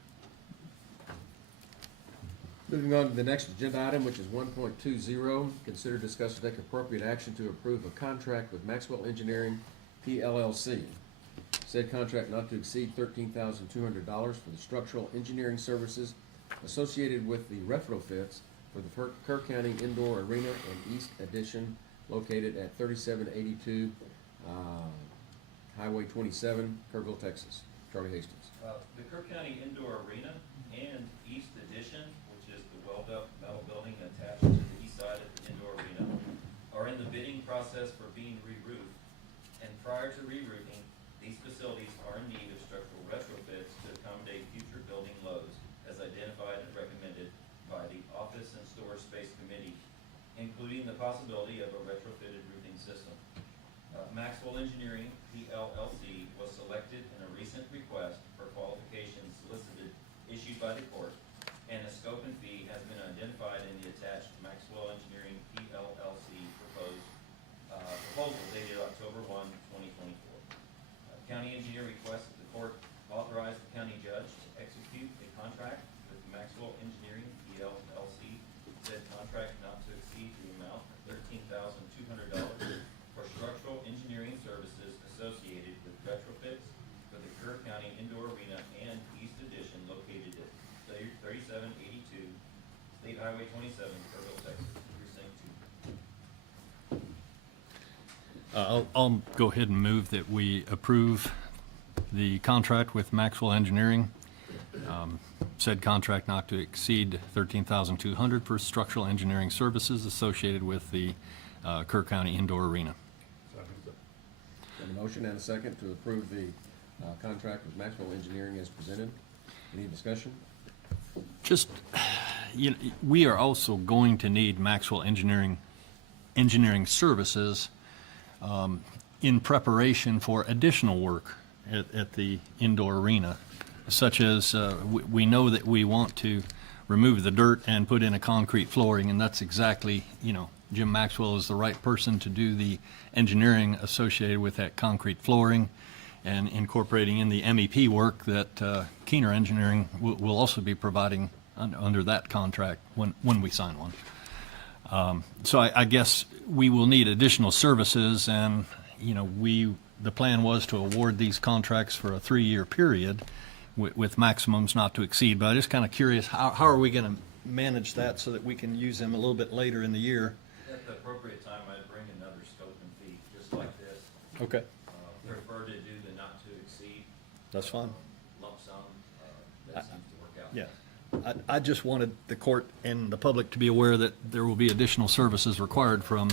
Moving on to the next agenda item, which is 1.20, consider, discuss, and take appropriate action to approve a contract with Maxwell Engineering, PLLC. Said contract not to exceed $13,200 for the structural engineering services associated with the retrofits for the Kerr County Indoor Arena and East Addition located at 3782 Highway 27, Kerrville, Texas. Charlie Hastings. The Kerr County Indoor Arena and East Addition, which is the welded-up metal building attached to the east side of the indoor arena, are in the bidding process for being re-roofed. And prior to re-roofing, these facilities are in need of structural retrofits to accommodate future building loads, as identified and recommended by the Office and Storage Space Committee, including the possibility of a retrofitted roofing system. Maxwell Engineering, PLLC, was selected in a recent request for qualifications solicited issued by the court, and a scope and fee has been identified in the attached Maxwell Engineering, PLLC proposal dated October 1, 2024. County engineer requests that the court authorize the county judge to execute a contract with Maxwell Engineering, PLLC, said contract not to exceed the amount of $13,200 for structural engineering services associated with retrofits for the Kerr County Indoor Arena and East Addition located at 3782 State Highway 27, Kerrville, Texas, precinct 2. I'll go ahead and move that we approve the contract with Maxwell Engineering. Said contract not to exceed $13,200 for structural engineering services associated with the Kerr County Indoor Arena. Got a motion and a second to approve the contract with Maxwell Engineering as presented. Any discussion? Just, we are also going to need Maxwell engineering services in preparation for additional work at the indoor arena, such as we know that we want to remove the dirt and put in a concrete flooring, and that's exactly, Jim Maxwell is the right person to do the engineering associated with that concrete flooring and incorporating in the MEP work that Keener Engineering will also be providing under that contract when we sign one. So I guess we will need additional services, and, the plan was to award these contracts for a 3-year period with maximums not to exceed. But I'm just kind of curious, how are we going to manage that so that we can use them a little bit later in the year? At the appropriate time, I'd bring another scope and fee, just like this. Okay. Prefer to do the not to exceed. That's fine. Lump sum, that seems to work out. Yeah. I just wanted the court and the public to be aware that there will be additional services required from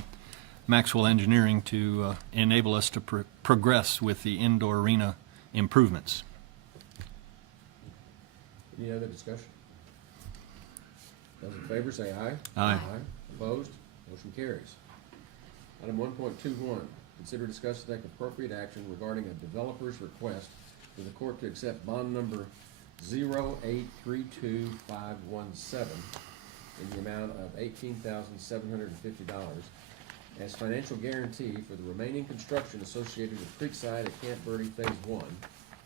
Maxwell Engineering to enable us to progress with the indoor arena improvements. Any other discussion? Those in favor say aye. Aye. Opposed? Motion carries. Item 1.21, consider, discuss, and take appropriate action regarding a developer's request for the court to accept bond number 0832517 in the amount of $18,750 as financial guarantee for the remaining construction associated with Creekside at Camp Verde Phase 1,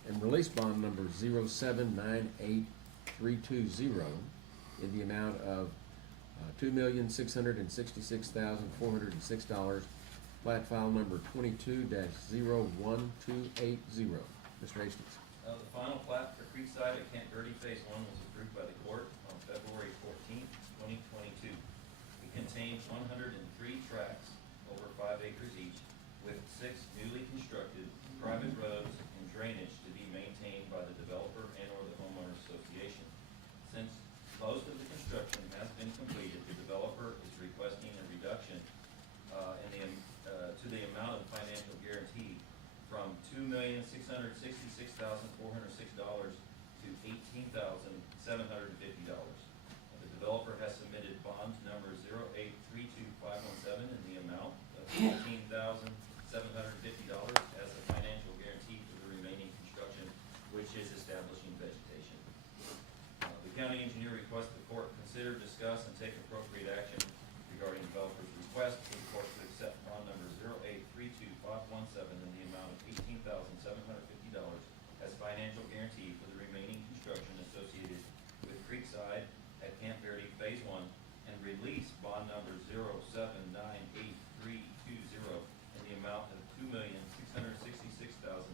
and release bond number 0798320 in the amount of $2,666,406, plat file number 22-01280. Mr. Hastings. The final plat for Creekside at Camp Verde Phase 1 was approved by the court on February 14th, 2022. It contains 103 tracts over 5 acres each, with 6 newly constructed private roads and drainage to be maintained by the developer and/or the homeowners association. Since most of the construction has been completed, the developer is requesting a reduction to the amount of financial guarantee from $2,666,406 to $18,750. The developer has submitted bond number 0832517 in the amount of $18,750 as a financial guarantee for the remaining construction, which is establishing vegetation. The county engineer requests the court consider, discuss, and take appropriate action regarding developer's request for the court to accept bond number 0832517 in the amount of $18,750 as financial guarantee for the remaining construction associated with Creekside at Camp Verde Phase 1, and release bond number 0798320 in the amount of $2,666,406,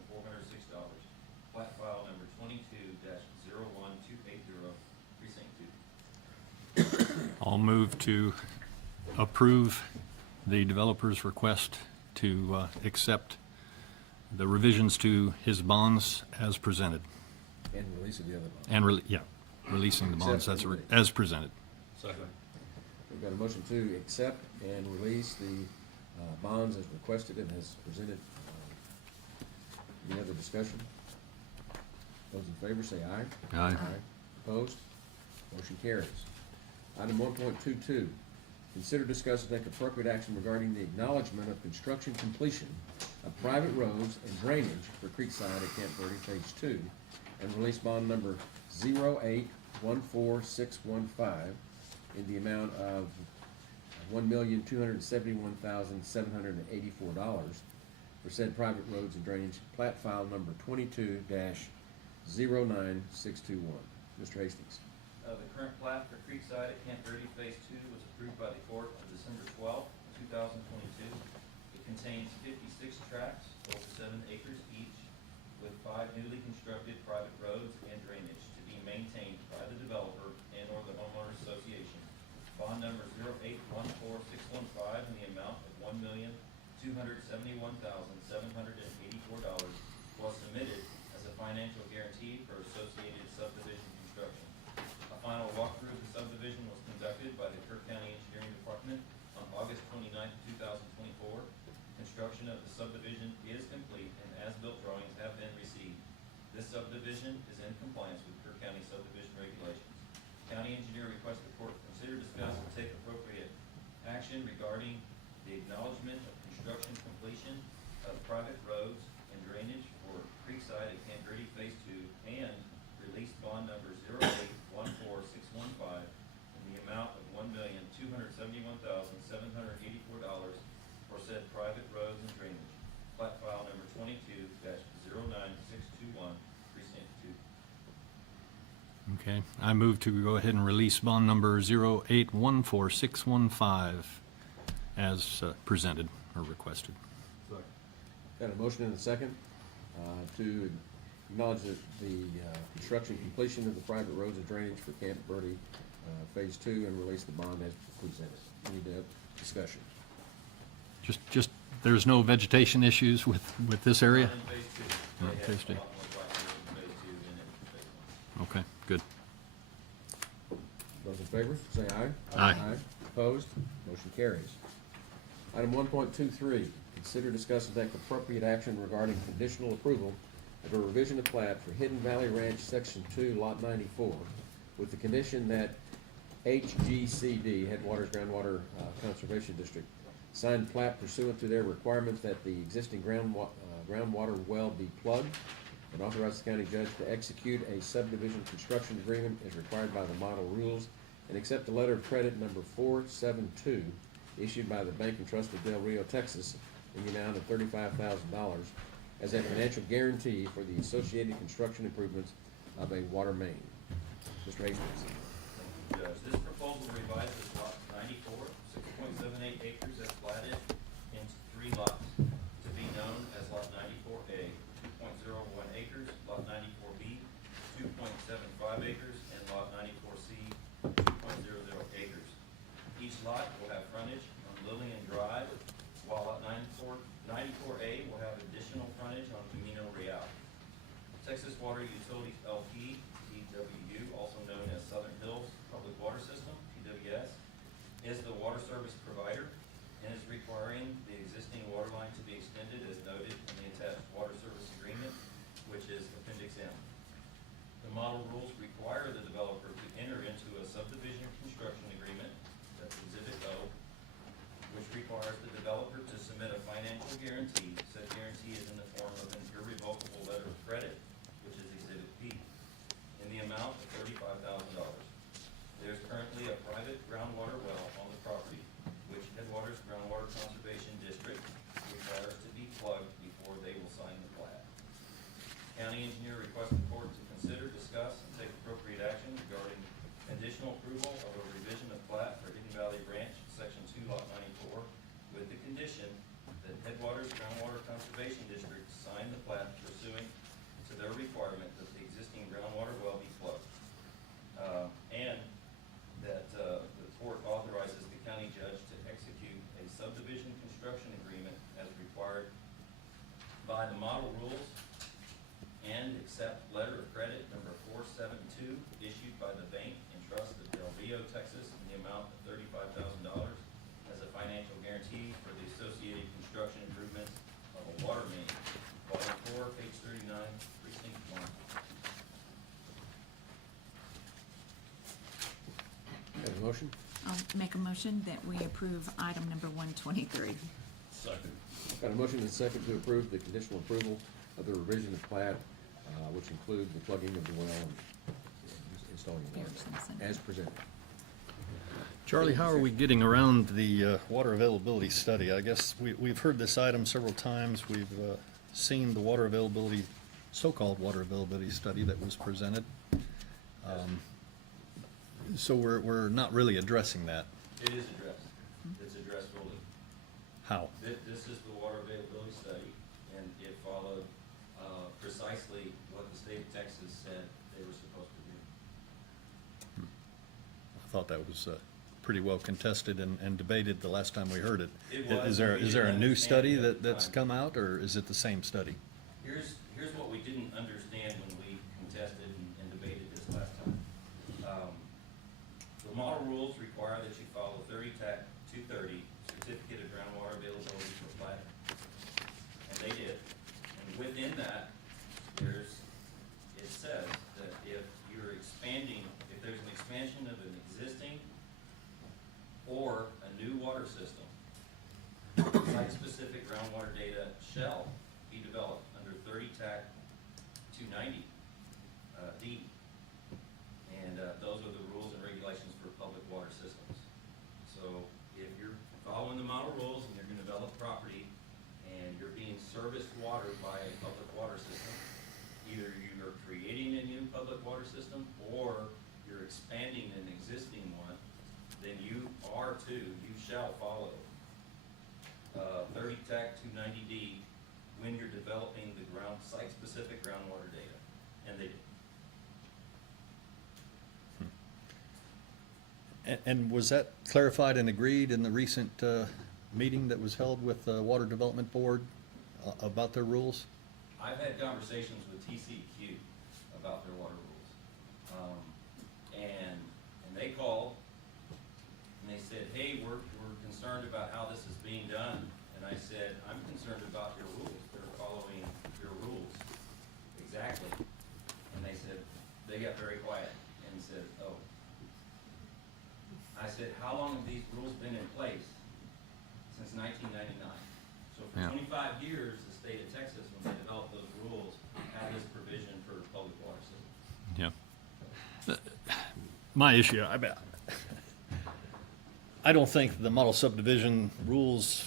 plat file number 22-01280, precinct 2. I'll move to approve the developer's request to accept the revisions to his bonds as presented. And release of the other bond. And, releasing the bonds Accept and as presented. Second. We've got a motion to accept and release the bonds as requested and as presented. Any other discussion? Those in favor say aye. Aye. Opposed? Motion carries. Item 1.22, consider, discuss, and take appropriate action regarding the acknowledgement of construction completion of private roads and drainage for Creekside at Camp Verde Phase 2, and release bond number 0814615 in the amount of $1,271,784 for said private roads and drainage, plat file number 22-09621. Mr. Hastings. The current plat for Creekside at Camp Verde Phase 2 was approved by the court on December 12th, 2022. It contains 56 tracts over 7 acres each, with 5 newly constructed private roads and drainage to be maintained by the developer and/or the homeowners association. Bond number 0814615 in the amount of $1,271,784 was submitted as a financial guarantee for associated subdivision construction. A final walkthrough of the subdivision was conducted by the Kirk County Engineering Department on August 29th, 2024. Construction of the subdivision is complete and as-built drawings have been received. This subdivision is in compliance with Kirk County subdivision regulations. County engineer requests the court consider, discuss, and take appropriate action regarding the acknowledgement of construction completion of private roads and drainage for Creekside at Camp Verde Phase 2, and release bond number 0814615 Okay, I move to go ahead and release bond number 0814615 as presented or requested. Got a motion and a second to acknowledge that the construction completion of the private roads and drainage for Camp Verde Phase 2 and release the bond as presented. Any discussion? Just, there's no vegetation issues with this area? Not in phase two. Not They in have phase two. a lot more black roads in phase two than in phase one. Okay, good. Those in favor, say aye. Aye. Opposed? Motion carries. Item 1.23, consider, discuss, and take appropriate action regarding conditional approval of a revision of plat for Hidden Valley Ranch Section 2, Lot 94, with the condition that HGCD, Headwaters Groundwater Conservation District, sign plat pursuant to their requirements that the existing groundwater well be plugged, and authorize the county judge to execute a subdivision construction agreement as required by the model rules, and accept the letter of credit number 472 issued by the Bank and Trust of Del Rio, Texas, in the amount of $35,000 as a financial guarantee for the associated construction improvements of a water main. Mr. Hastings. Judge, this proposal revises lot 94, 6.78 acres as platted into 3 lots to be known as lot 94A, 2.01 acres, lot 94B, 2.75 acres, and lot 94C, 2.00 acres. Each lot will have frontage on Lillian Drive, while lot 94A will have additional frontage on Camino Real. Texas Water Utilities LP, TWU, also known as Southern Hills Public Water System, TWS, is the water service provider and is requiring the existing water line to be extended as noted in the attached water service agreement, which is Appendix M. The model rules require the developer to enter into a subdivision construction agreement, that's Exhibit O, which requires the developer to submit a financial guarantee. Said guarantee is in the form of an irrevocable letter of credit, which is Exhibit P, in the amount of $35,000. There is currently a private groundwater well on the property, which Headwaters Groundwater Conservation District requires to be plugged before they will sign the plat. County engineer requests the court to consider, discuss, and take appropriate action regarding conditional approval of a revision of plat for Hidden Valley Branch, Section 2, Lot 94, with the condition that Headwaters Groundwater Conservation District sign the plat pursuant to their requirement that the existing groundwater well be plugged. And that the court authorizes the county judge to execute a subdivision construction agreement as required by the model rules and accept letter of credit number 472 issued by the Bank and Trust of Del Rio, Texas, in the amount of $35,000 as a financial guarantee for the associated construction improvements of a water main, Volume 4, page 39, precinct 1. Have a motion? I'll make a motion that we approve item number 123. Second. Got a motion and a second to approve the conditional approval of the revision of plat, which include the plugging of the well and installing the water Pierce Simpson. as presented. Charlie, how are we getting around the water availability study? I guess we've heard this item several times. We've seen the water availability, so-called water availability study that was presented. So we're not really addressing that. It is addressed. It's addressed fully. How? This is the water availability study, and it followed precisely what the state of Texas said they were supposed to do. I thought that was pretty well contested and debated the last time we heard it. It was, Is there we is there a didn't new understand study it at the that's time. come out, or is it the same study? Here's what we didn't understand when we contested and debated this last time. The model rules require that you follow 30 TAC 230, Certificate of Groundwater Availability for plat, and they did. And within that, it says that if you're expanding, if there's an expansion of an existing or a new water system, site-specific groundwater data shall be developed under 30 TAC 290 D. And those are the rules and regulations for public water systems. So if you're following the model rules and you're gonna develop property and you're being serviced water by a public water system, either you are creating a new public water system, or you're expanding an existing one, then you are to, you shall follow 30 TAC 290D when you're developing the site-specific groundwater data, and they do. And was that clarified and agreed in the recent meeting that was held with the Water Development Board about their rules? I've had conversations with TCEQ about their water rules. And they called and they said, hey, we're concerned about how this is being done. And I said, I'm concerned about your rules. They're following your rules. Exactly. And they said, they got very quiet and said, oh. I said, how long have these rules been in place? Since 1999. So for 25 years, the state of Texas, when they developed those rules, had this provision for public water systems. Yeah. My issue, I don't think the model subdivision rules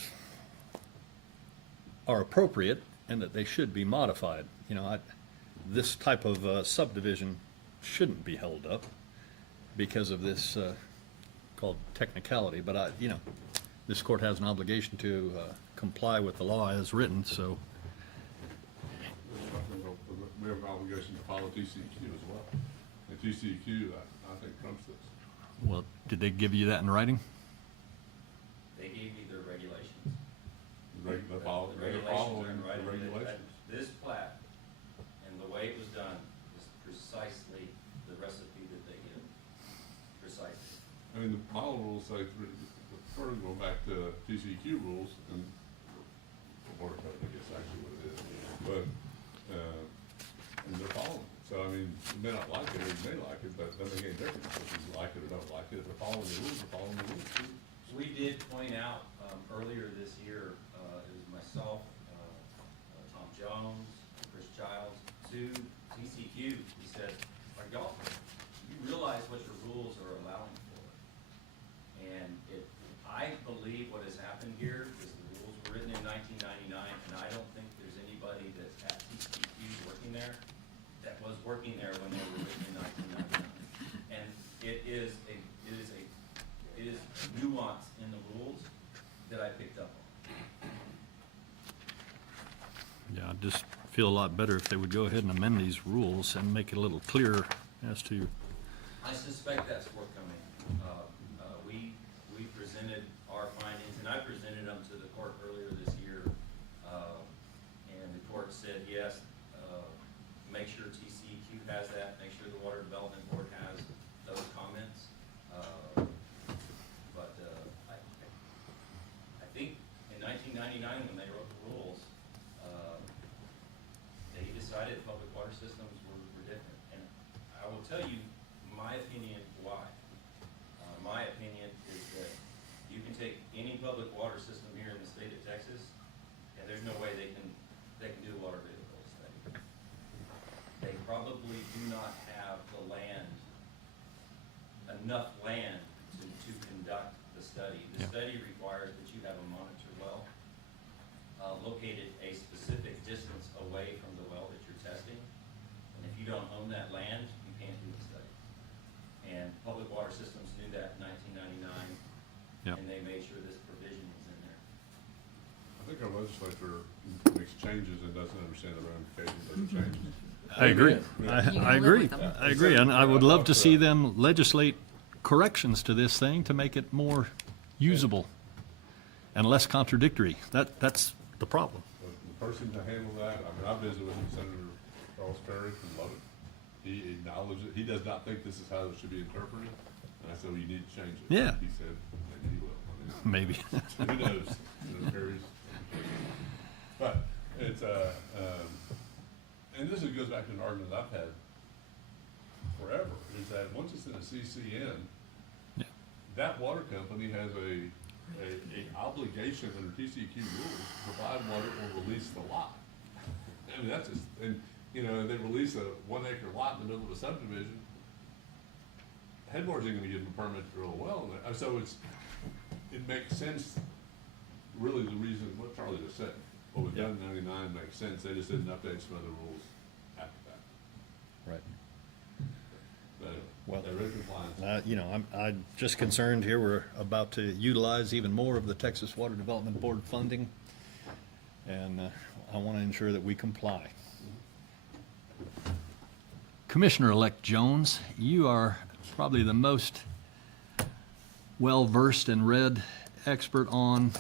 are appropriate and that they should be modified. You know, this type of subdivision shouldn't be held up because of this called technicality, but you know, this court has an obligation to comply with the law as written, so. We have an obligation to follow TCEQ as well. And TCEQ, I think, trumps this. Well, did they give you that in writing? They gave me their regulations. They're The following the regulations. This plat and the way it was done is precisely the recipe that they give. Precisely. I mean, the model rules say, first go back to TCEQ rules and water code, I guess actually what it is. But, and they're following. So, I mean, you may not like it or you may like it, but it doesn't make any difference if you like it or don't like it. If they're following the rules, they're following the rules. We did point out earlier this year, it was myself, Tom Jones, Chris Childs, to TCEQ. He said, y'all, you realize what your rules are allowing for. And I believe what has happened here is the rules were written in 1999, and I don't think there's anybody that's at TCEQ working there that was working there when they were written in 1999. And it is nuance in the rules that I picked up on. Yeah, I just feel a lot better if they would go ahead and amend these rules and make it a little clearer as to. I suspect that's forthcoming. We presented our findings, and I presented them to the court earlier this year, and the court said, yes, make sure TCEQ has that, make sure the Water Development Board has those comments. But I think in 1999, when they wrote the rules, they decided public water systems were different. And I will tell you my opinion why. My opinion is that you can take any public water system here in the state of Texas, and there's no way they can do a water availability study. They probably do not have the land, enough land to conduct the study. The study requires that you have a monitor well located a specific distance away from the well that you're testing. And if you don't own that land, you can't do the study. And public water systems knew that in 1999, and they made sure this provision was in there. I think our legislature makes changes and doesn't understand the ramifications of the changes. I agree. I agree. I agree. And I would love to see them legislate corrections to this thing to make it more usable and less contradictory. That's the problem. The person to handle that, I mean, I visited with Senator Charles Perry from Lubbock. He acknowledged it. He does not think this is how it should be interpreted. And I said, well, you need to change it. Yeah. He said, maybe he will. Maybe. Who knows? Senator Perry's. But it's, and this goes back to an argument I've had forever, is that once it's in a CCN, that water company has a obligation under TCEQ rules to provide water or release the lot. I mean, that's just, and you know, they release a 1 acre lot in the middle of a subdivision. Headwaters ain't gonna give them a permit to drill a well. So it makes sense, really the reason, what Charlie just said, what was done in 99 makes sense. They just didn't update some other rules after that. Right. Well, They're in compliance. you know, I'm just concerned here, we're about to utilize even more of the Texas Water Development Board funding, and I want to ensure that we comply. Commissioner-elect Jones, you are probably the most well-versed and read expert on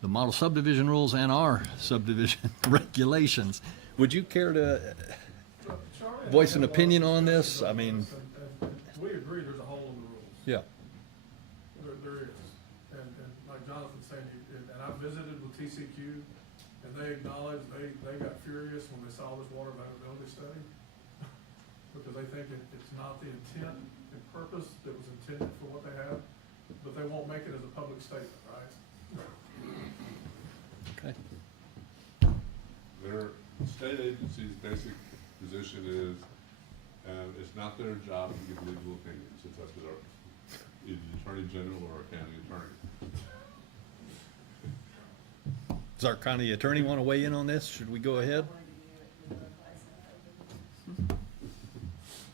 the model subdivision rules and our subdivision regulations. Would you care to Charlie, voice an had a lot of opinion on discussions this? about I mean, this, and we agree there's a hole in the rules. yeah. There is, and like Jonathan's saying, and I visited with TCQ, and they acknowledged, they got furious when they saw this water availability study, because they think it's not the intent and purpose that was intended for what they have, but they won't make it as a public statement, right? Okay. Their state agency's basic position is, it's not their job to give legal opinions, it's up to either the Attorney General or a county attorney. Does our county attorney want to weigh in on this? Should we go ahead?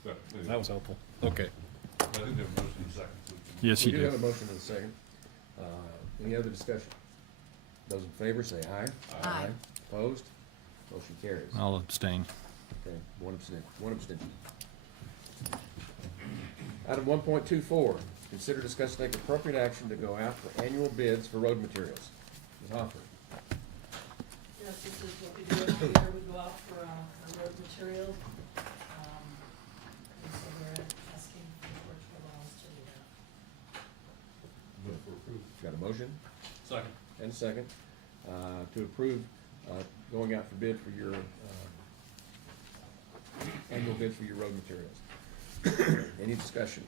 But, anyway, That was helpful. Okay. I think they have a motion in a second. So we can- Yes, you We do have do. a motion and a second. Any other discussion? Those in favor say aye. Aye. Opposed? Motion carries. I'll abstain. Okay, one abstention. Item 1.24, consider, discuss, take appropriate action to go out for annual bids for road materials. Ms. Hoffer. Yes, this is what we do every year, we go out for, our road material. And so we're asking for the board to allow us to do that. Move for approval. Got a motion Second. and a second to approve going out for bid for your annual bid for your road materials. Any discussion?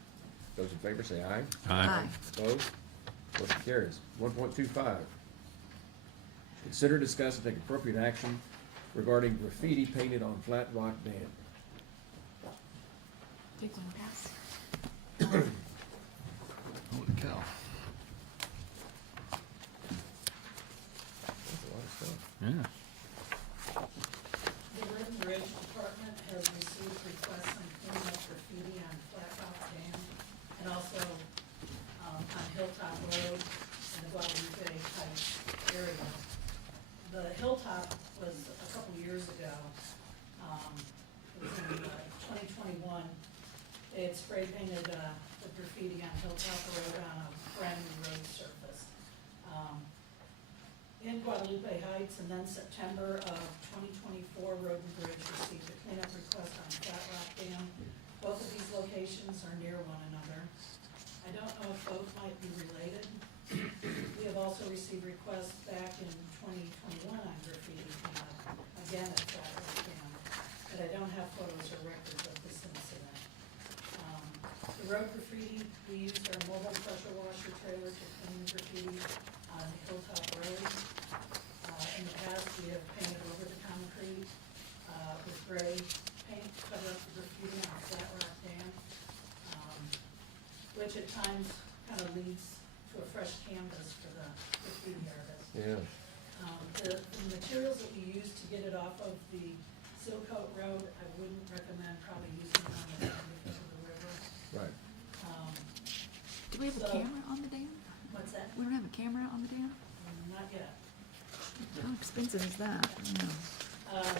Those in favor say aye. Aye. Opposed? Motion carries. 1.25, consider, discuss, and take appropriate action regarding graffiti painted on Flat Rock Dam. Big one, pass. Holy cow. That's a lot of stuff. Yeah. The Road and Bridge Department has received requests on cleaning up graffiti on Flat Rock Dam and also, on Hilltop Road in the Guadalupe Heights area. The Hilltop was a couple years ago, it was in 2021. They had spray painted, the graffiti on Hilltop Road on a brand new road surface. In Guadalupe Heights, and then September of 2024, Road and Bridge received a cleanup request on Flat Rock Dam. Both of these locations are near one another. I don't know if both might be related. We have also received requests back in 2021 on graffiti cleanup, again at Flat Rock Dam, but I don't have photos or records of this incident. The road graffiti, we used our mobile pressure washer trailer to clean graffiti on Hilltop Road. In the past, we have painted over the concrete with gray paint to cover up the graffiti on Flat Rock Dam, which at times kind of leads to a fresh canvas for the graffiti artist. Yeah. The materials that we use to get it off of the Seal Coat Road, I wouldn't recommend probably using it on the dam because of the river. Right. Do we have a So- camera on the dam? What's that? We don't have a camera on the dam? Not yet. How expensive is that? I don't know.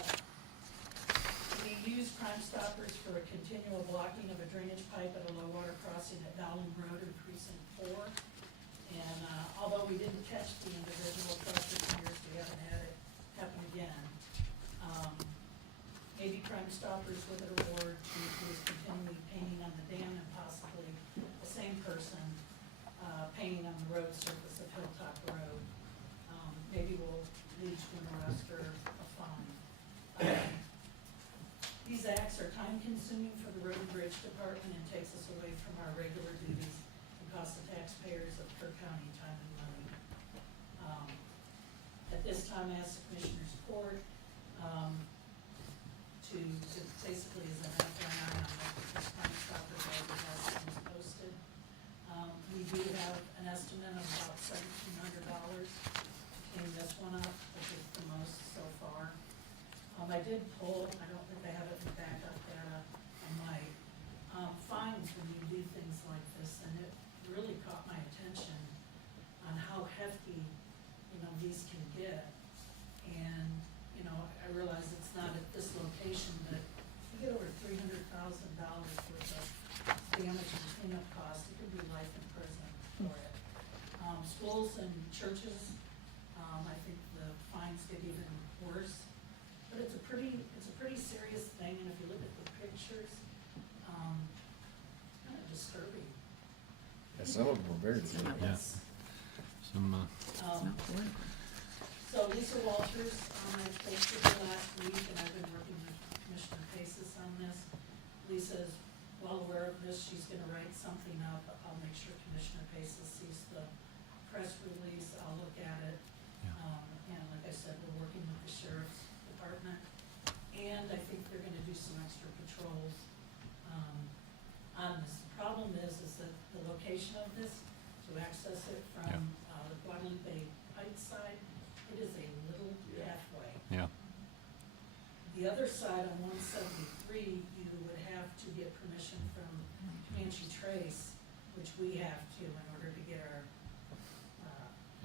We use Crime Stoppers for a continual blocking of a drainage pipe at a low water crossing at Dowling Road in Precinct 4. And although we didn't catch the individual across the years, we haven't had it happen again. Maybe Crime Stoppers with an award to who is continually painting on the dam and possibly the same person painting on the road surface of Hilltop Road. Maybe we'll lead to an arrest or a fine. These acts are time-consuming for the Road and Bridge Department and takes us away from our regular duties and costs the taxpayers of Kirk County time and money. At this time, I ask the Commissioners Court to basically as an FYI on what this Crime Stopper Road has been posted. We do have an estimate of about $1,700 to clean this one up, which is the most so far. I did pull, I don't think I have it in backup data on my fines when you do things like this, and it really caught my attention on how hefty, these can get. And, I realize it's not at this location, but you get over $300,000 worth of damage and cleanup costs, it could be life in prison for it. Schools and churches, I think the fines get even worse, but it's a pretty serious thing, and if you look at the pictures, kind of disturbing. Yeah, some of them were very good. Yeah. Some, It's not political. So Lisa Walters, I spoke to her last week, and I've been working with Commissioner Paces on this. Lisa is well aware of this, she's gonna write something up, I'll make sure Commissioner Paces sees the press release, I'll look at it. Yeah. And like I said, we're working with the sheriff's department, and I think they're gonna do some extra patrols, on this. The problem is that the location of this, to access it from, the Guadalupe Heights side, it is a little halfway. yeah, The other side on 173, you would have to get permission from Comanche Trace, which we have to in order to get our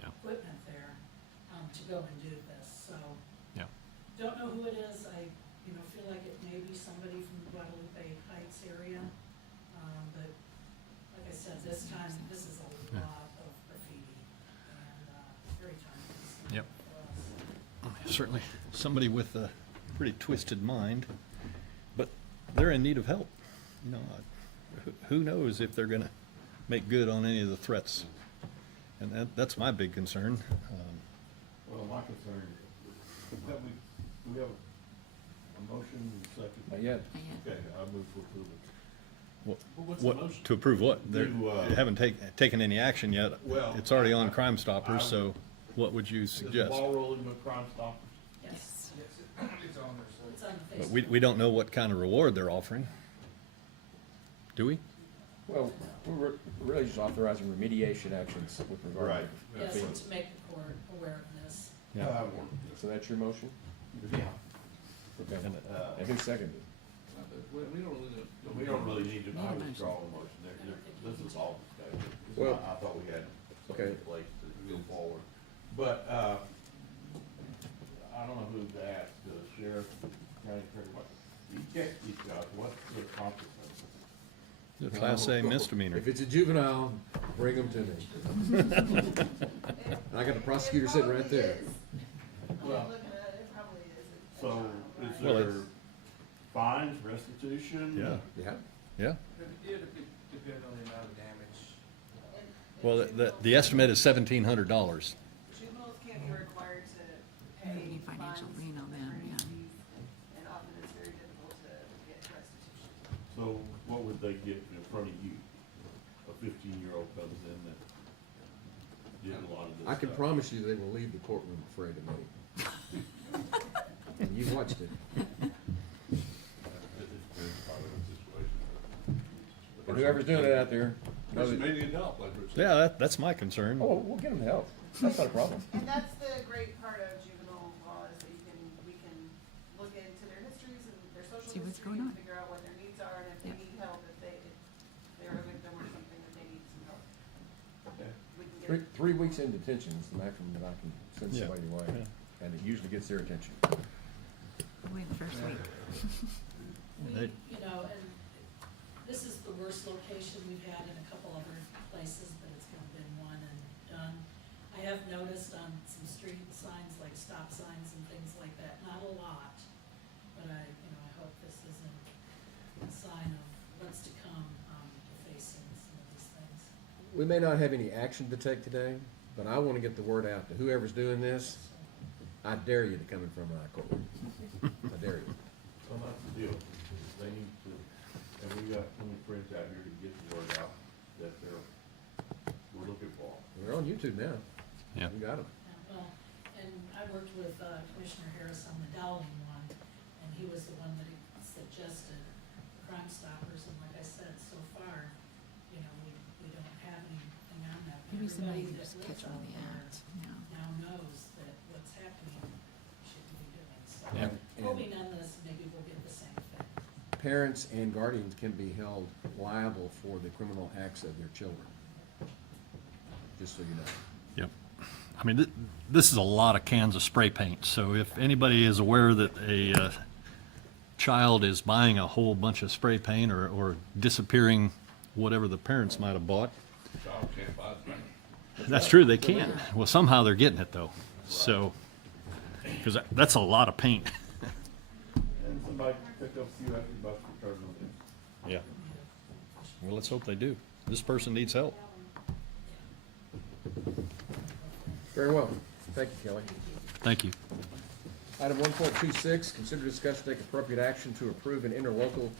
Yeah. equipment there, to go and do this. So, yeah. don't know who it is. I, feel like it may be somebody from the Guadalupe Heights area. But like I said, this time, this is a Yeah. lot of graffiti, and very time-consuming Yep. for us. Certainly somebody with a pretty twisted mind, but they're in need of help. Who knows if they're gonna make good on any of the threats? And that's my big concern. Well, my concern is that do we have a motion and a second? Not yet. Okay, I move for approval. What, to approve what? They haven't taken any action yet. Well, It's already on Crime Stoppers, so what would you Is the suggest? ball rolling with Crime Stoppers? Yes, It's on there, so. it's on the But Facebook. we don't know what kind of reward they're offering. Do we? Well, we're really just authorizing remediation actions with regard Right. to Yes, fees. and to make the court aware of this. So that's your motion? Yeah. Okay. And, And who seconded it? We don't really need to, I withdraw the motion. This is all discussion. Well- I thought we had something Okay. in place to go forward. But, I don't know who to ask, the sheriff, county attorney, what, you check these guys, what's the consequences? The Class A misdemeanor. If it's a juvenile, bring them to me. I got the prosecutor sitting right there. Well, Looking at it, it probably is. So, is Well, there it's- fines, restitution? Yeah, Yeah. yeah. It depends on the amount of damage. Well, the estimate is $1,700. Juveniles can't be required to pay Any financial fines lien on them, or any yeah. fees, and often it's very difficult to get restitution. So what would they get in front of you? A 15-year-old comes in that did a lot of this I can stuff. promise you they will leave the courtroom afraid of me. And you watched it. It's probably a situation. And whoever's doing it out there, know Person that, may need help, like Rich said. Yeah, that's my concern. oh, we'll get them help. That's not a problem. And that's the great part of juvenile law is that we can look into their histories and their social See what's history going and on. figure out what their needs are, and if they Yeah. need help, if they're a victim or something, that they need some help. Okay. We can get. 3 weeks in detention is the maximum that I can send Yeah. somebody away, Yeah. and it usually gets their attention. Only the first week. They- And this is the worst location we've had in a couple other places, but it's kind of been one and done. I have noticed on some street signs, like stop signs and things like that, not a lot, but I hope this isn't a sign of what's to come, facing some of these things. We may not have any action to take today, but I want to get the word out to whoever's doing this. I dare you to come in front of my court. I dare you. Well, that's the deal. They need to, and we got plenty of friends out here to get the word out that we're looking for. They're on YouTube now. Yeah. You got them. Well, and I worked with Commissioner Harris on the Dowling one, and he was the one that suggested Crime Stoppers, and like I said, so far, we don't have anything on that. But Maybe somebody everybody can that just lives catch on out the there act, yeah. now knows that what's happening should be doing. So Yeah. hoping on this, maybe we'll get the same thing. Parents and guardians can be held liable for the criminal acts of their children. Just so you know. Yep. I mean, this is a lot of cans of spray paint, so if anybody is aware that a child is buying a whole bunch of spray paint or disappearing whatever the parents might have bought, Child can't buy it. that's true, they can. Well, somehow they're getting it though, so, because that's a lot of paint. And somebody picked up a few extra bucks for turning them in. Yeah. Well, let's hope they do. This person needs help. Very well. Thank you, Kelly. Thank you. Item 1.26, consider discussion to take appropriate action to approve an interlocal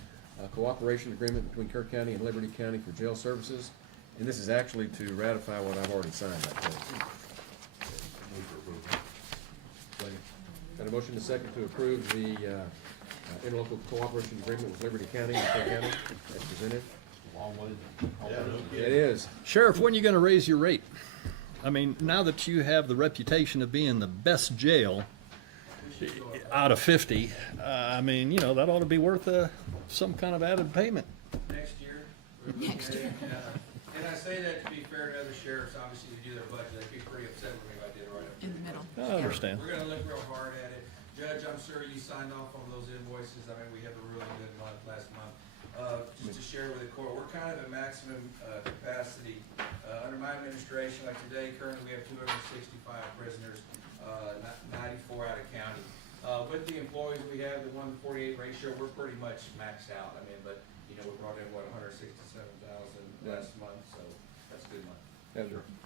cooperation agreement between Kerr County and Liberty County for jail services. And this is actually to ratify what I've already signed, I think. Move for approval. Got a motion and a second to approve the interlocal cooperation agreement with Liberty County and Kerr County as presented. Long way. It is. Sheriff, when are you going to raise your rate? I mean, now that you have the reputation of being the best jail out of 50, I mean, you know, that ought to be worth some kind of added payment. Next year. Next year. And I say that to be fair to other sheriffs, obviously, to do their budget, they'd be pretty upset with me if I did it right up. In the middle. I understand. We're gonna look real hard at it. Judge, I'm sure you signed off on those invoices. I mean, we had a really good month last month. Just to share with the court, we're kind of at maximum capacity. Under my administration, like today, currently we have 265 prisoners, 94 out of county. With the employees we have, the 1:48 ratio, we're pretty much maxed out. I mean, but, you know, we brought in, what, 167,000 last month, so that's a good month.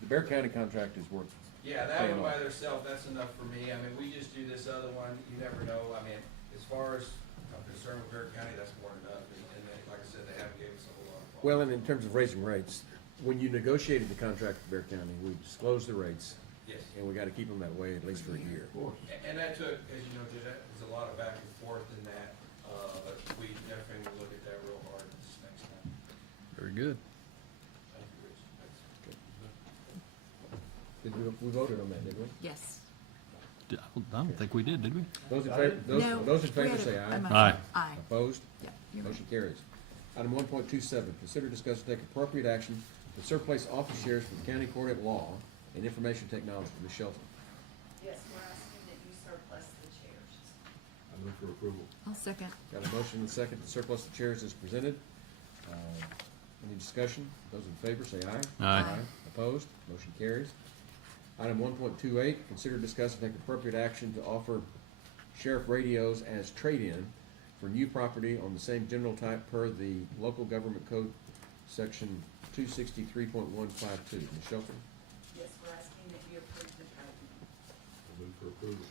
The Bear County contract is worth. Yeah, that one by themselves, that's enough for me. I mean, we just do this other one, you never know. I mean, as far as I'm concerned with Bear County, that's more than enough. And they, like I said, they haven't given us a whole lot of. Well, and in terms of raising rates, when you negotiated the contract with Bear County, we disclosed the rates. Yes. And we gotta keep them that way at least for a year. And that took, as you know, that was a lot of back and forth in that, but we definitely will look at that real hard this next time. Very good. Thank you, Rich. Did we voted on that, didn't we? Yes. I don't think we did we? Those in favor, No, those in we favor had say a aye. motion. Aye. Aye. Opposed? Yeah, you're right. Motion carries. Item 1.27, consider discuss and take appropriate action to surplace office shares for the county court at law and information technology. Ms. Shelton. Yes, we're asking that you surplus the chairs. I move for approval. I'll second. Got a motion and a second to surplus the chairs as presented. Any discussion? Those in favor say aye. Aye. Opposed? Motion carries. Item 1.28, consider discuss and take appropriate action to offer sheriff radios as trade-in for new property on the same general type per the local government code, section 263.152. Ms. Shelton? Yes, we're asking that you approve the trade. I move for approval.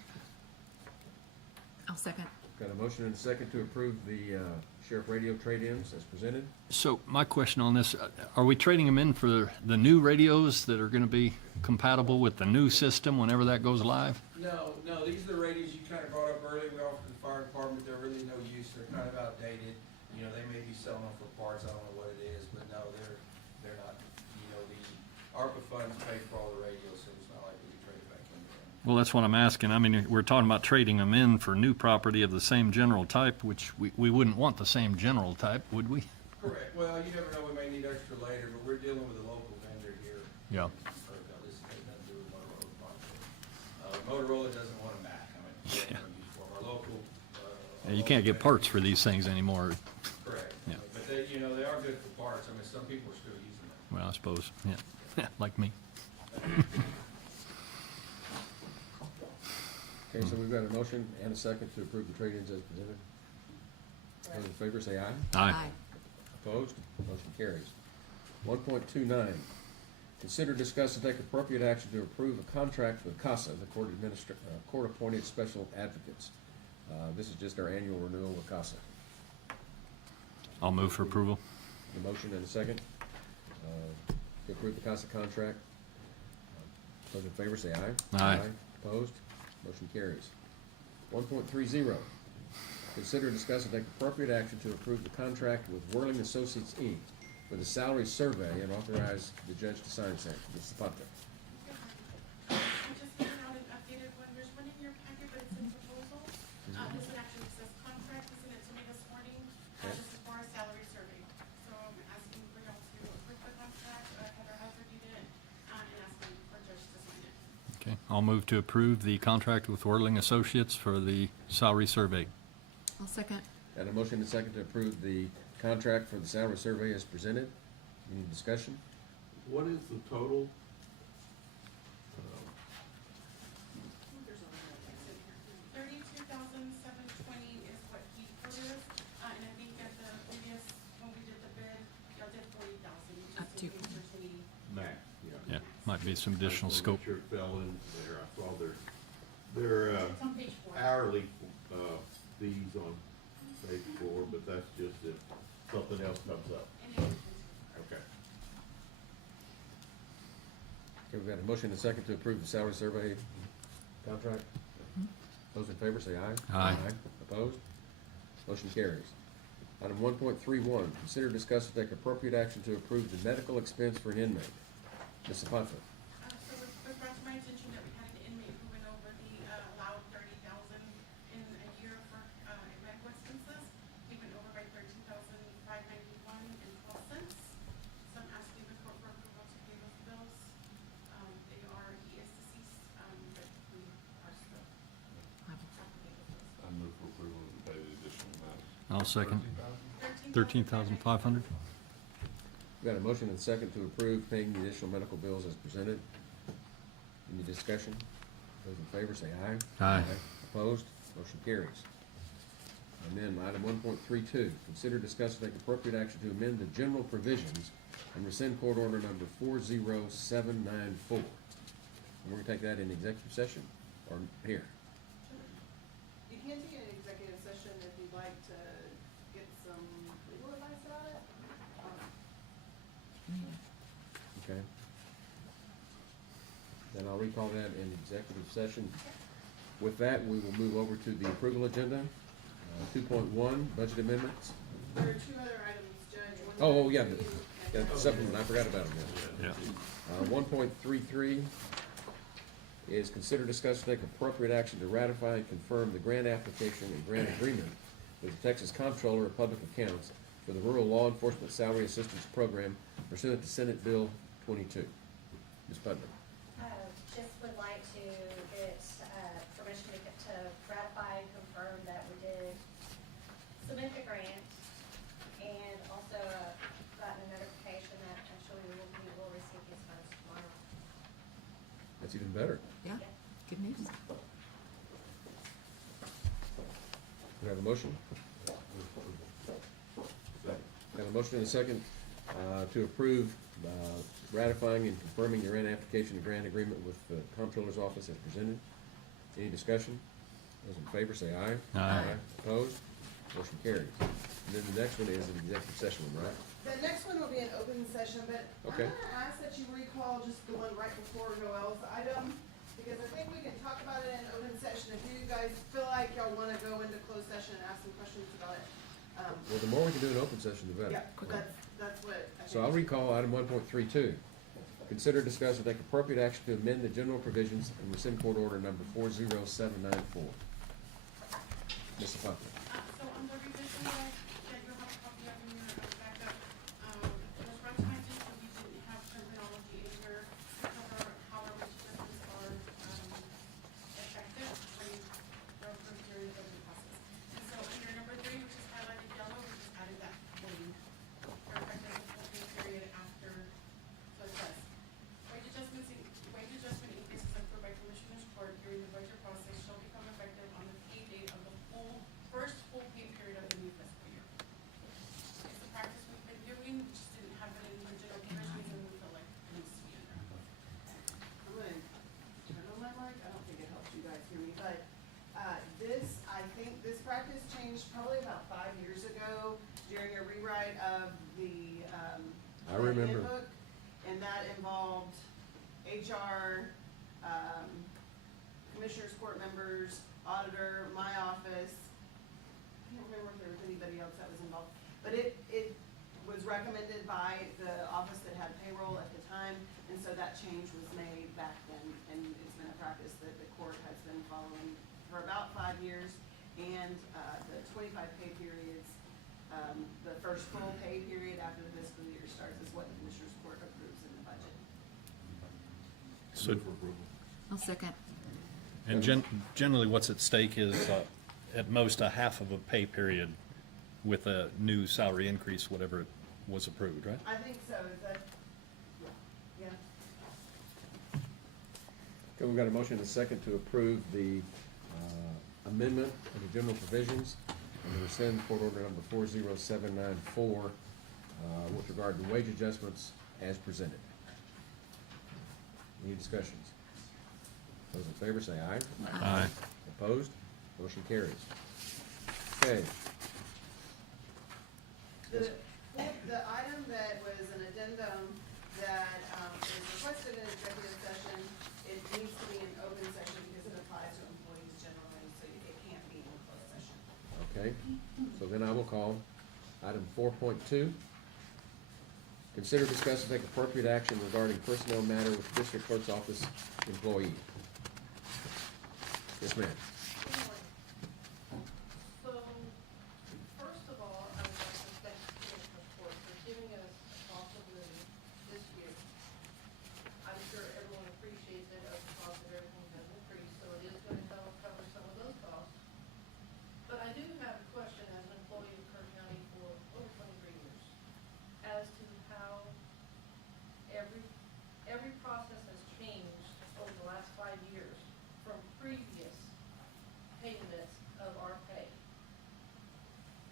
I'll second. Got a motion and a second to approve the sheriff radio trade-ins as presented. So my question on this, are we trading them in for the new radios that are going to be compatible with the new system whenever that goes live? No, these are the radios you kind of brought up earlier. We offer the fire department. They're really no use. They're kind of outdated. You know, they may be selling them for parts. I don't know what it is, but no, they're not. You know, the ARPA funds pay for all the radios, so it's not like we can trade it back in. Well, that's what I'm asking. I mean, we're talking about trading them in for new property of the same general type, which we wouldn't want the same general type, would we? Correct. Well, you never know. We may need extra later, but we're dealing with a local vendor here. Yeah. This has nothing to do with Motorola. Motorola doesn't want them back. I mean, they're gonna use for our local. Yeah, you can't get parts for these things anymore. Correct. Yeah. But they, you know, they are good for parts. I mean, some people are still using them. Well, I suppose, yeah, like me. Okay, so we've got a motion and a second to approve the trade-ins as presented. Those in favor say aye. Aye. Opposed? Motion carries. 1.29, consider, discuss, and take appropriate action to approve a contract with CASA, the court-appointed special advocates. This is just our annual renewal with CASA. I'll move for approval. The motion and a second to approve the CASA contract. Those in favor say aye. Aye. Opposed? Motion carries. 1.30, consider, discuss, and take appropriate action to approve the contract with Whirling Associates, Inc. for the salary survey and authorize the judge to sign it. Ms. Zapata. I just put out an updated one. There's one in your packet, but it's in proposal. This one actually says contract, isn't it, to me this morning? This is for a salary survey. So I'm Okay, I'll move to approve the contract with Whirling Associates for the salary survey. I'll second. Got a motion and a second to approve the contract for the salary survey as presented. Any discussion? What is the total? $32,720 is what he quoted us, and I think at the previous, when we did the bid, y'all did 40,000. Up just in to. case there's any. Max, yeah. Yeah, might be some additional I just wanna scope. make sure it fell in there. I saw their It's on page 4. hourly, fees on page 4, but that's just if something else comes up. Okay. Okay, we've got a motion and a second to approve the salary survey contract. Those in favor say aye. Aye. Opposed? Motion carries. Item 1.31, consider, discuss, and take appropriate action to approve the medical expense for an inmate. Ms. Zapata. So it was brought to my attention that we had an inmate who went over the allowed 30,000 in a year for medical expenses. He went over by 13,591.12 cents. So I'm asking the court for approval to pay those bills. He is deceased, but we are still. I move for approval to pay the additional amount. I'll second. 13,500. 13,500? We've got a motion and a second to approve paying the additional medical bills as presented. Any discussion? Those in favor say aye. Aye. Opposed? Motion carries. And then item 1.32, consider, discuss, and take appropriate action to amend the general provisions and rescind court order number 40794. And we're gonna take that in executive session or here? You can take an executive session if you'd like to get some legal advice about it. Okay. Then I'll recall that in executive session. With that, we will move over to the approval agenda. 2.1, budget amendments. There are 2 other items, Judge. One Oh, that yeah, you the can- supplement, I forgot about them. Yeah. 1.33 is consider, discuss, and take appropriate action to ratify and confirm the grant application and grant agreement with the Texas Comptroller of Public Accounts for the Rural Law Enforcement Salary Assistance Program pursuant to Senate Bill 22. Ms. Putnam. Just would like to get permission to ratify and confirm that we did submit the grant, and also gotten a notification that actually we will receive these funds tomorrow. That's even better. Yeah, good news. We have a motion. Have a motion and a second to approve ratifying and confirming the grant application and grant agreement with the Comptroller's Office as presented. Any discussion? Those in favor say aye. Aye. Opposed? Motion carries. And then the next one is an executive session one, right? The next one will be an open session, but Okay. I'm gonna ask that you recall just the one right before Noel's item, because I think we can talk about it in open session. If you guys feel like y'all wanna go into closed session and ask some questions about it. Well, the more we can do in open session, the better. Yeah, that's what I think. So I'll recall item 1.32. Consider, discuss, and take appropriate action to amend the general provisions and rescind court order number 40794. Ms. Zapata. So on the revision that you'll have a copy of in your backup, it was brought to my attention that we didn't have terminology in here to cover how our adjustments are effective when they're approved during the budget process. And so under number 3, which is highlighted yellow, we just added that wording for effective the full pay period after, so it says, wage adjustment increases approved by Commissioners Court during the budget process shall become effective on the pay date of the first full pay period of the new fiscal year. It's the practice we've been doing, we just didn't have it in the general provisions, and we feel like it needs to be in there. I'm gonna turn on my mic, I don't think it helps you guys hear me, but, I think this practice changed probably about 5 years ago during a rewrite of the, I remember. handbook, and that involved HR, Commissioners Court members, auditor, my office. I can't remember if there was anybody else that was involved, but it was recommended by the office that had payroll at the time, and so that change was made back then, and it's been a practice that the court has been following for about 5 years, and the 25 pay periods, the first full pay period after the fiscal year starts is what the Commissioners Court approves in the budget. So, Move for approval. I'll second. And generally, what's at stake is at most a half of a pay period with a new salary increase, whatever it was approved, right? I think so, is that, yeah. Okay, we've got a motion and a second to approve the amendment of the general provisions and to rescind court order number 40794 with regard to wage adjustments as presented. Any discussions? Those in favor say aye. Aye. Opposed? Motion carries. Okay. The item that was an addendum that is requested in executive session, it needs to be an open session because it applies to employees generally, so it can't be in closed session. Okay, so then I will call item 4.2. Consider, discuss, and take appropriate action regarding personnel matter with district clerk's office employee. Yes, ma'am. So, first of all, I would like to thank the Commissioner's Court for giving us a cost of living this year. I'm sure everyone appreciates it, as the cost of everything has increased, so it is gonna help cover some of those costs. But I do have a question as an employee of Kerr County for over 23 years, as to how every process has changed over the last 5 years from previous payments of our pay.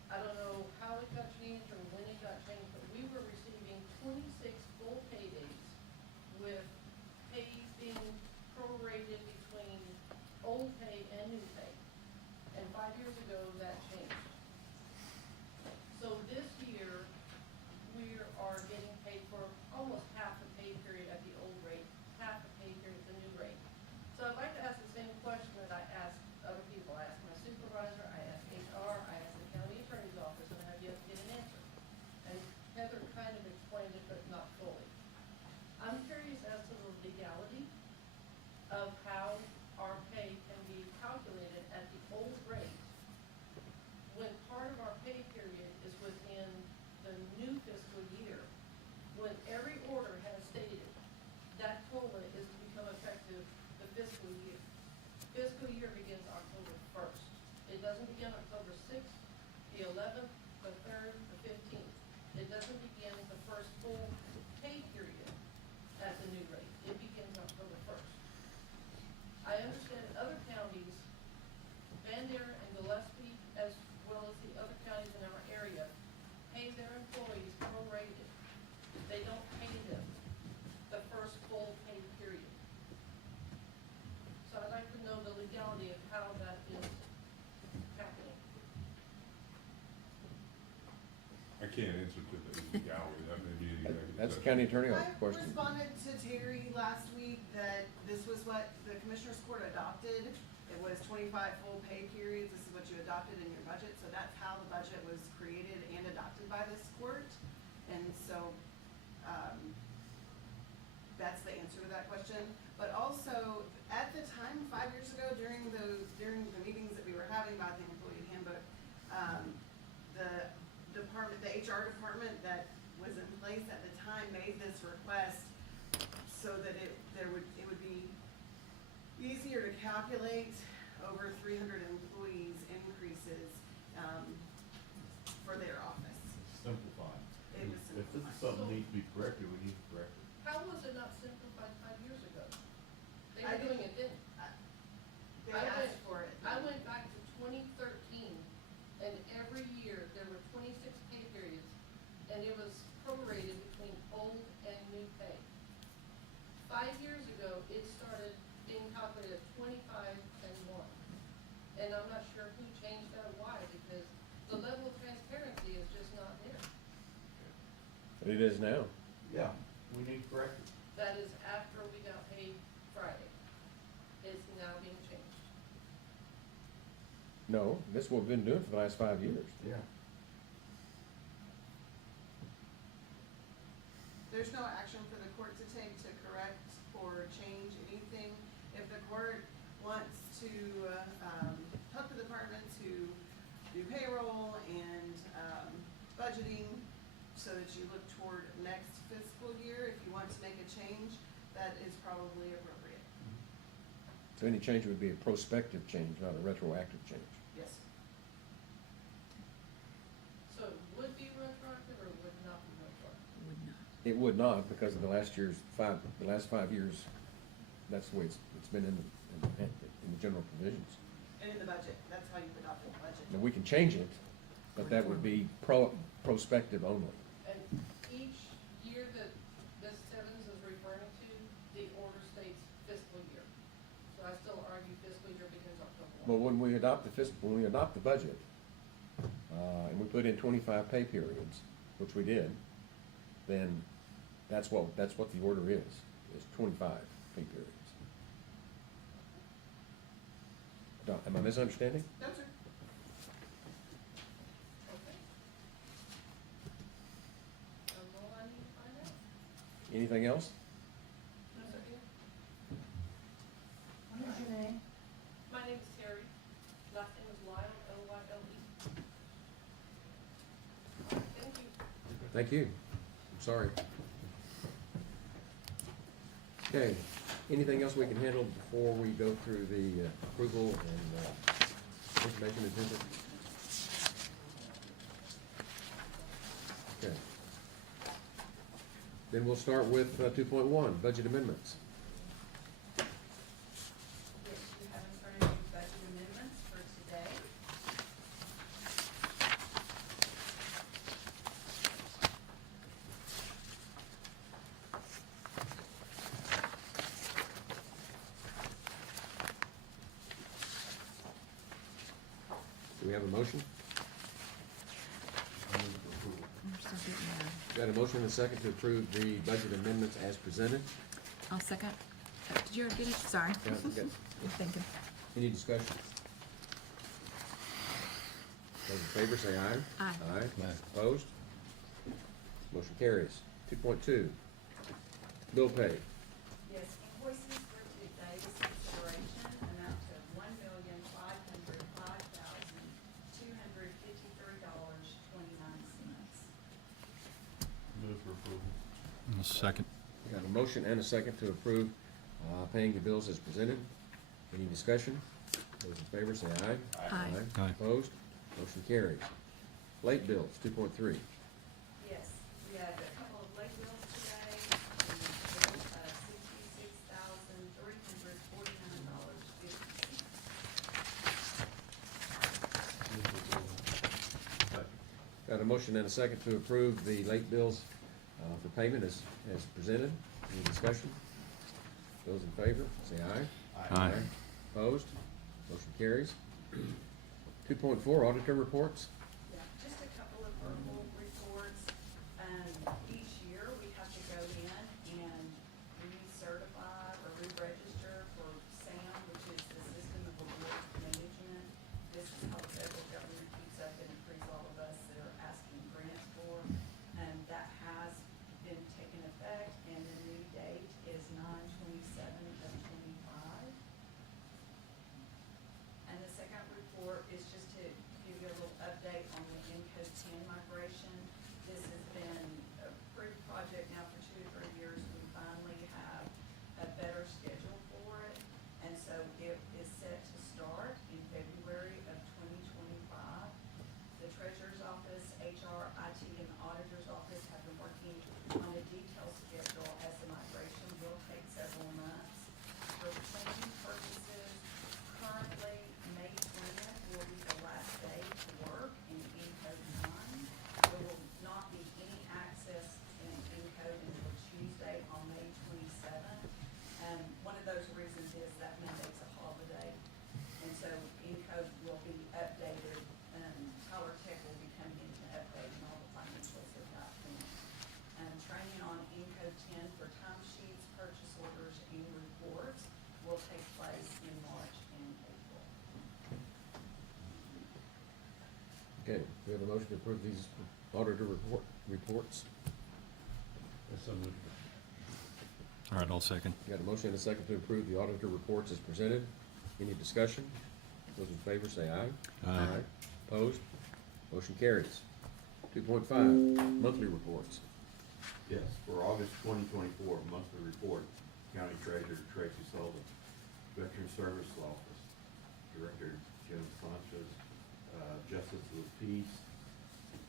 I don't know how it got changed or when it got changed, but we were receiving 26 full pay days with pay being prorated between old pay and new pay. And 5 years ago, that changed. So this year, we are getting paid for almost half the pay period at the old rate, half the pay period at the new rate. So I'd like to ask the same question that I asked other people. I asked my supervisor, I asked HR, I asked the county attorney's office, and I have yet to get an answer. And Heather kind of explained it, but not fully. I'm curious as to the legality of how our pay can be calculated at the old rate when part of our pay period is within the new fiscal year, when every order has stated that COLA is to become effective the fiscal year. Fiscal year begins October 1st. It doesn't begin October 6th, the 11th, the 3rd, the 15th. It doesn't begin the first full pay period at the new rate. It begins October 1st. I understand other counties, Van Buren and Gillespie, as well as the other counties in our area, pay their employees prorated. They don't pay them the first full pay period. So I'd like to know the legality of how that is happening. I can't answer to the legality, that may be an executive That's the session. county attorney I question. responded to Terry last week that this was what the Commissioners Court adopted. It was 25 full pay periods. This is what you adopted in your budget. So that's how the budget was created and adopted by this court. And so, that's the answer to that question. But also, at the time, 5 years ago, during the meetings that we were having about the employee handbook, the department, the HR department that was in place at the time made this request so that it would be easier to calculate over 300 employees increases for their office. Simplified. It was If this is simplified. something that needs to be corrected, we need to correct it. How was it not simplified 5 years ago? They I were doing didn't- it then. They I asked went- for it. I went back to 2013, and every year there were 26 pay periods, and it was prorated between old and new pay. 5 years ago, it started being calculated at 25 and 1. And I'm not sure who changed that, why, because the level of transparency is just not there. And it is now. Yeah, we need to correct it. That is after we got paid Friday. It's now being changed. No, this is what we've been doing for the last 5 years. Yeah. There's no action for the court to take to correct or change anything. If the court wants to help the department to do payroll and budgeting so that you look toward next fiscal year, if you want to make a change, that is probably appropriate. So any change would be a prospective change, not a retroactive change. Yes. So it would be retroactive or would not be retroactive? Would not. It would not, because of the last 5 years, that's the way it's been in the general provisions. And in the budget, that's how you've adopted the budget. Now, we can change it, but that would be prospective only. And each year that Ms. Stebbins is referring to, the order states fiscal year. So I still argue fiscal year because October 1. But when we adopt the budget, and we put in 25 pay periods, which we did, then that's what the order is 25 pay periods. Am I misunderstanding? No, sir. Okay. All I need to find out? Anything else? No, sir. What is your name? My name is Terry. Last name is Lyle, L-Y-L-E. Thank you. Thank you. I'm sorry. Okay, anything else we can handle before we go through the approval and information agenda? Okay. Then we'll start with 2.1, budget amendments. Yes, you have in front of you budget amendments for today. Do we have a motion? I'm still getting there. Got a motion and a second to approve the budget amendments as presented. I'll second. Did you already get it? Sorry. Yeah, okay. You're thinking. Any discussion? Those in favor say aye. Aye. Aye. Opposed? Motion carries. 2.2, bill pay. Yes, invoices for today's consideration amount to $1,505,253.29. Move for approval. Second. We got a motion and a second to approve paying the bills as presented. Any discussion? Those in favor say aye. Aye. Aye. Opposed? Motion carries. Late bills, 2.3. Yes, we have a couple of late bills today, and bills of $66,349.50. Got a motion and a second to approve the late bills for payment as presented. Any discussion? Those in favor, say aye. Aye. Opposed? Motion carries. 2.4, auditor reports. Yeah, just a couple of verbal reports. Each year, we have to go in and recertify or re-register for SAM, which is the System of Award Management. This is how the federal government keeps up and approves all of us that are asking grants for. And that has been taken effect, and the new date is 9/27/25. And the second report is just to give you a little update on the Encode 10 migration. This has been a pretty project now for 2 to 3 years. We finally have a better schedule for it. And so it is set to start in February of 2025. The Treasurer's Office, HR, IT, and the Auditor's Office have been working on a detailed schedule as the migration will take several months. For planning purposes, currently, May 20th will be the last day to work in Encode 9. There will not be any access in Encode until Tuesday on May 27th. And one of those reasons is that Monday's a holiday. And so Encode will be updated, and Tyler Tech will be coming in to update and all the financials of that thing. And training on Encode 10 for timesheets, purchase orders, and reports will take place in March and April. Okay, we have a motion to approve these auditor reports. So moved. All right, I'll second. We got a motion and a second to approve the auditor reports as presented. Any discussion? Those in favor say aye. Aye. Opposed? Motion carries. 2.5, monthly reports. Yes, for August 2024 monthly report, County Treasurer Tracy Sullivan. Veteran Service Office, Director Jim Sanchez, Justice of the Peace,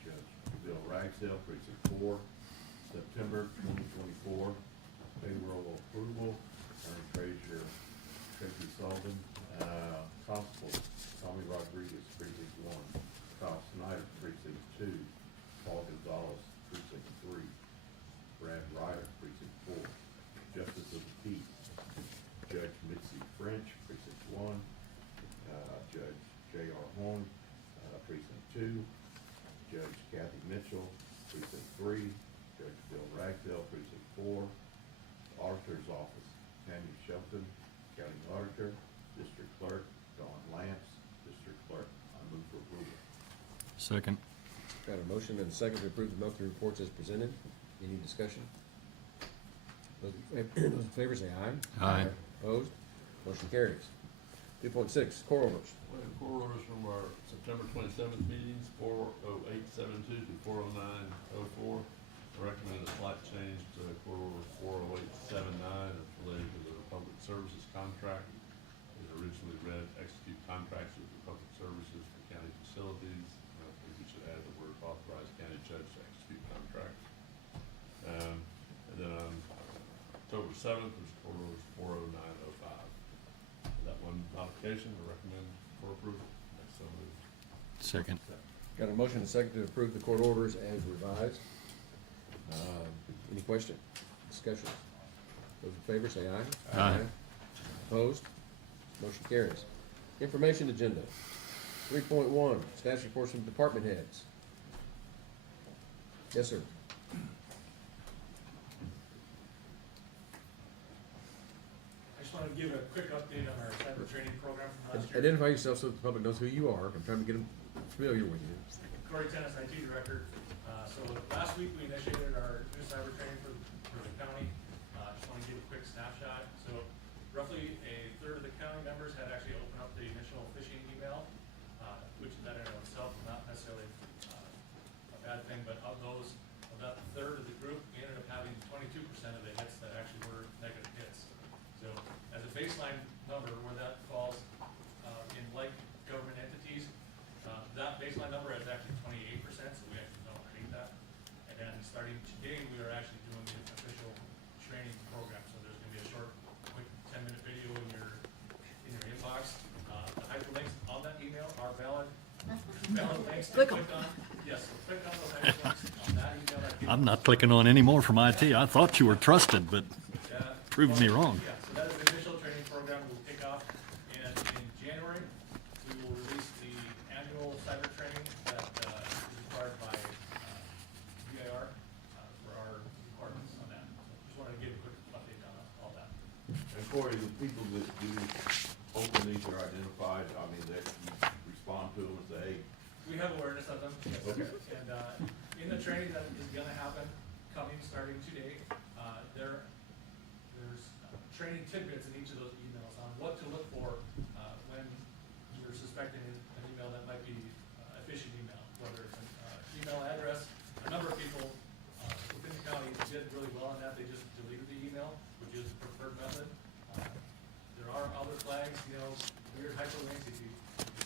Judge Bill Ragsdale, Precinct 4, September 2024, payroll approval, Attorney Treasurer Tracy Sullivan, Constable Tommy Rodriguez, Precinct 1, Kyle Snyder, Precinct 2, Paul Gonzalez, Precinct 3, Brad Ryder, Precinct 4, Justice of the Peace, Judge Mitzi French, Precinct 1, Judge J.R. Horn, Precinct 2, Judge Kathy Mitchell, Precinct 3, Judge Bill Ragsdale, Precinct 4, Auditor's Office, Tammy Shelton, County Auditor, District Clerk, Dawn Lance, District Clerk. I move for approval. Second. Got a motion and a second to approve the monthly reports as presented. Any discussion? Those in favor say aye. Aye. Opposed? Motion carries. 2.6, core orders. We have core orders from our September 27th meetings, 40872 to 40904. I recommend a slight change to core order 40879. It's related to the public services contract. It originally read execute contracts with the public services for county facilities. I think we should add the word authorize county judge to execute contracts. And then on October 7th, there's core orders 40905. That one modification, I recommend for approval. So moved. Second. Got a motion and a second to approve the court orders as revised. Any question? Discussion? Those in favor say aye. Aye. Opposed? Motion carries. Information agenda. 3.1, status reports from department heads. Yes, sir. I just wanted to give a quick update on our cyber training program from last year. Identify yourself so that the public knows who you are. I'm trying to get them familiar with you. Corey Tennis, IT Director. So last week we initiated our new cyber training for the county. Just want to give a quick snapshot. So roughly a third of the county members had actually opened up the initial phishing email, which that in itself is not necessarily a bad thing, but of that third of the group, we ended up having 22% of the hits that actually were negative hits. So as a baseline number where that falls in like government entities, that baseline number is actually 28%, so we actually don't hate that. And then starting today, we are actually doing the official training program. So there's going to be a short, quick 10-minute video in your inbox. The hyperlinks on that email are valid links to click on. Yes, so click on those hyperlinks on that email. I'm not clicking on any more from IT. I thought you were trusted, but proved me wrong. Yeah, so that is the initial training program. We'll kick off in January. We will release the annual cyber training that is required by VIR for our departments on that. So just wanted to give a quick update on all that. And Corey, the people that do open these are identified, I mean, that you respond to them and say, hey. We have awareness of them, yes. Okay. And in the training that is gonna happen, starting today, there's training tidbits in each of those emails on what to look for when you're suspecting an email that might be a phishing email, whether it's an email address. A number of people within the county did really well on that. They just deleted the email, which is the preferred method. There are other flags, weird hyperlinks. If you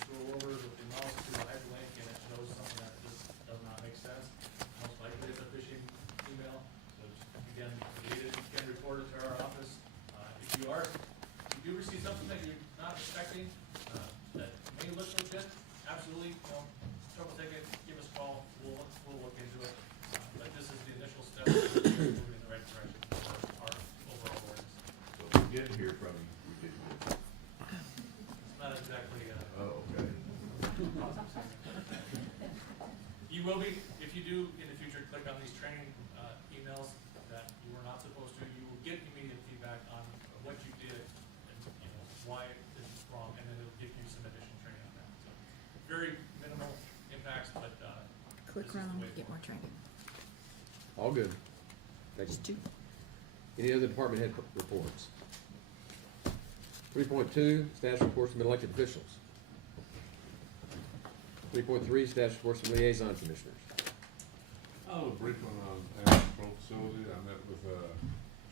scroll over with the mouse to the hyperlink and it shows something that just does not make sense, most likely it's a phishing email. So just, again, delete it, you can report it to our office. If you do receive something that you're not expecting, that may look legit, absolutely, trouble ticket, give us a call, we'll look into it. But this is the initial step, moving in the right direction for our overall awareness. So if we didn't hear from you, we didn't hear from you. It's not exactly, Oh, okay. you will be, if you do in the future click on these training emails that you were not supposed to, you will get immediate feedback on what you did and why it is wrong, and then it'll give you some additional training on that. So very minimal impacts, but Click this is around the way to get more training. All good. Thank you. Just two. Any other department head reports? 3.2, status reports from elected officials. 3.3, status reports from liaison commissioners. A brief one on animal control facility. I met with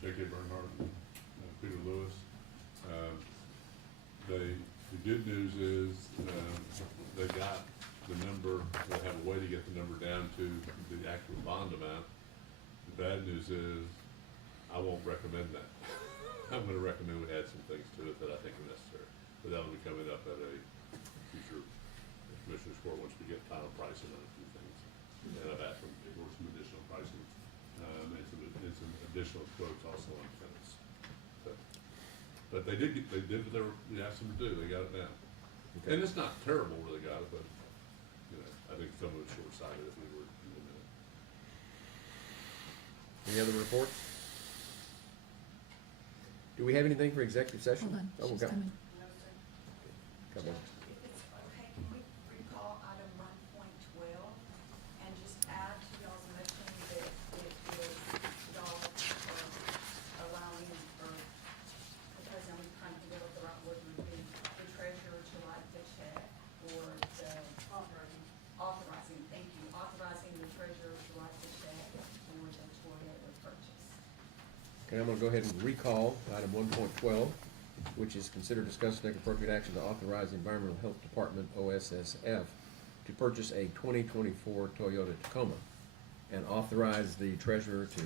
J.K. Bernhardt and Peter Lewis. good news is, they got the number, they have a way to get the number down to the actual bond amount. The bad news is, I won't recommend that. I'm gonna recommend we add some things to it that I think are necessary, but that'll be coming up at a future Commissioners Court once we get final pricing on a few things. And I've asked them for some additional pricing, and some additional quotes also on fence. But they did what we asked them to do, they got it down. Okay. And it's not terrible where they got it, but, you know, I think some of it's short-sighted if we were doing that. Any other reports? Do we have anything for executive session? Hold on, Oh, we've she's got- coming. Come on. If it's okay, can we recall item 1.12 and just add to y'all's motion that it is y'all for allowing, or proposing, I'm trying to figure out what the right word would be, the treasurer to write the check or the. Authorizing, thank you, authorizing the treasurer to write the check for the Toyota purchase. Okay, I'm gonna go ahead and recall item 1.12, which is consider, discuss, take appropriate action to authorize the Environmental Health Department, OSSF, to purchase a 2024 Toyota Tacoma and authorize the treasurer to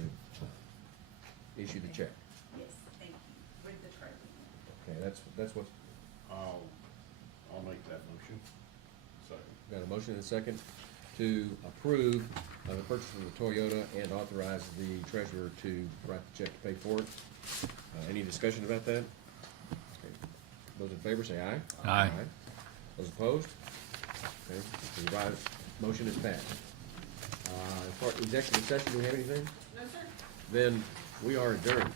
issue the check. Yes, thank you, with the treasurer. Okay, that's what, I'll make that motion. Second. got a motion and a second to approve the purchase of the Toyota and authorize the treasurer to write the check to pay for it. Any discussion about that? Okay. Those in favor say aye. Aye. Those opposed? Okay, the revised motion is passed. As far as executive session, do we have anything? No, sir. Then we are adjourned.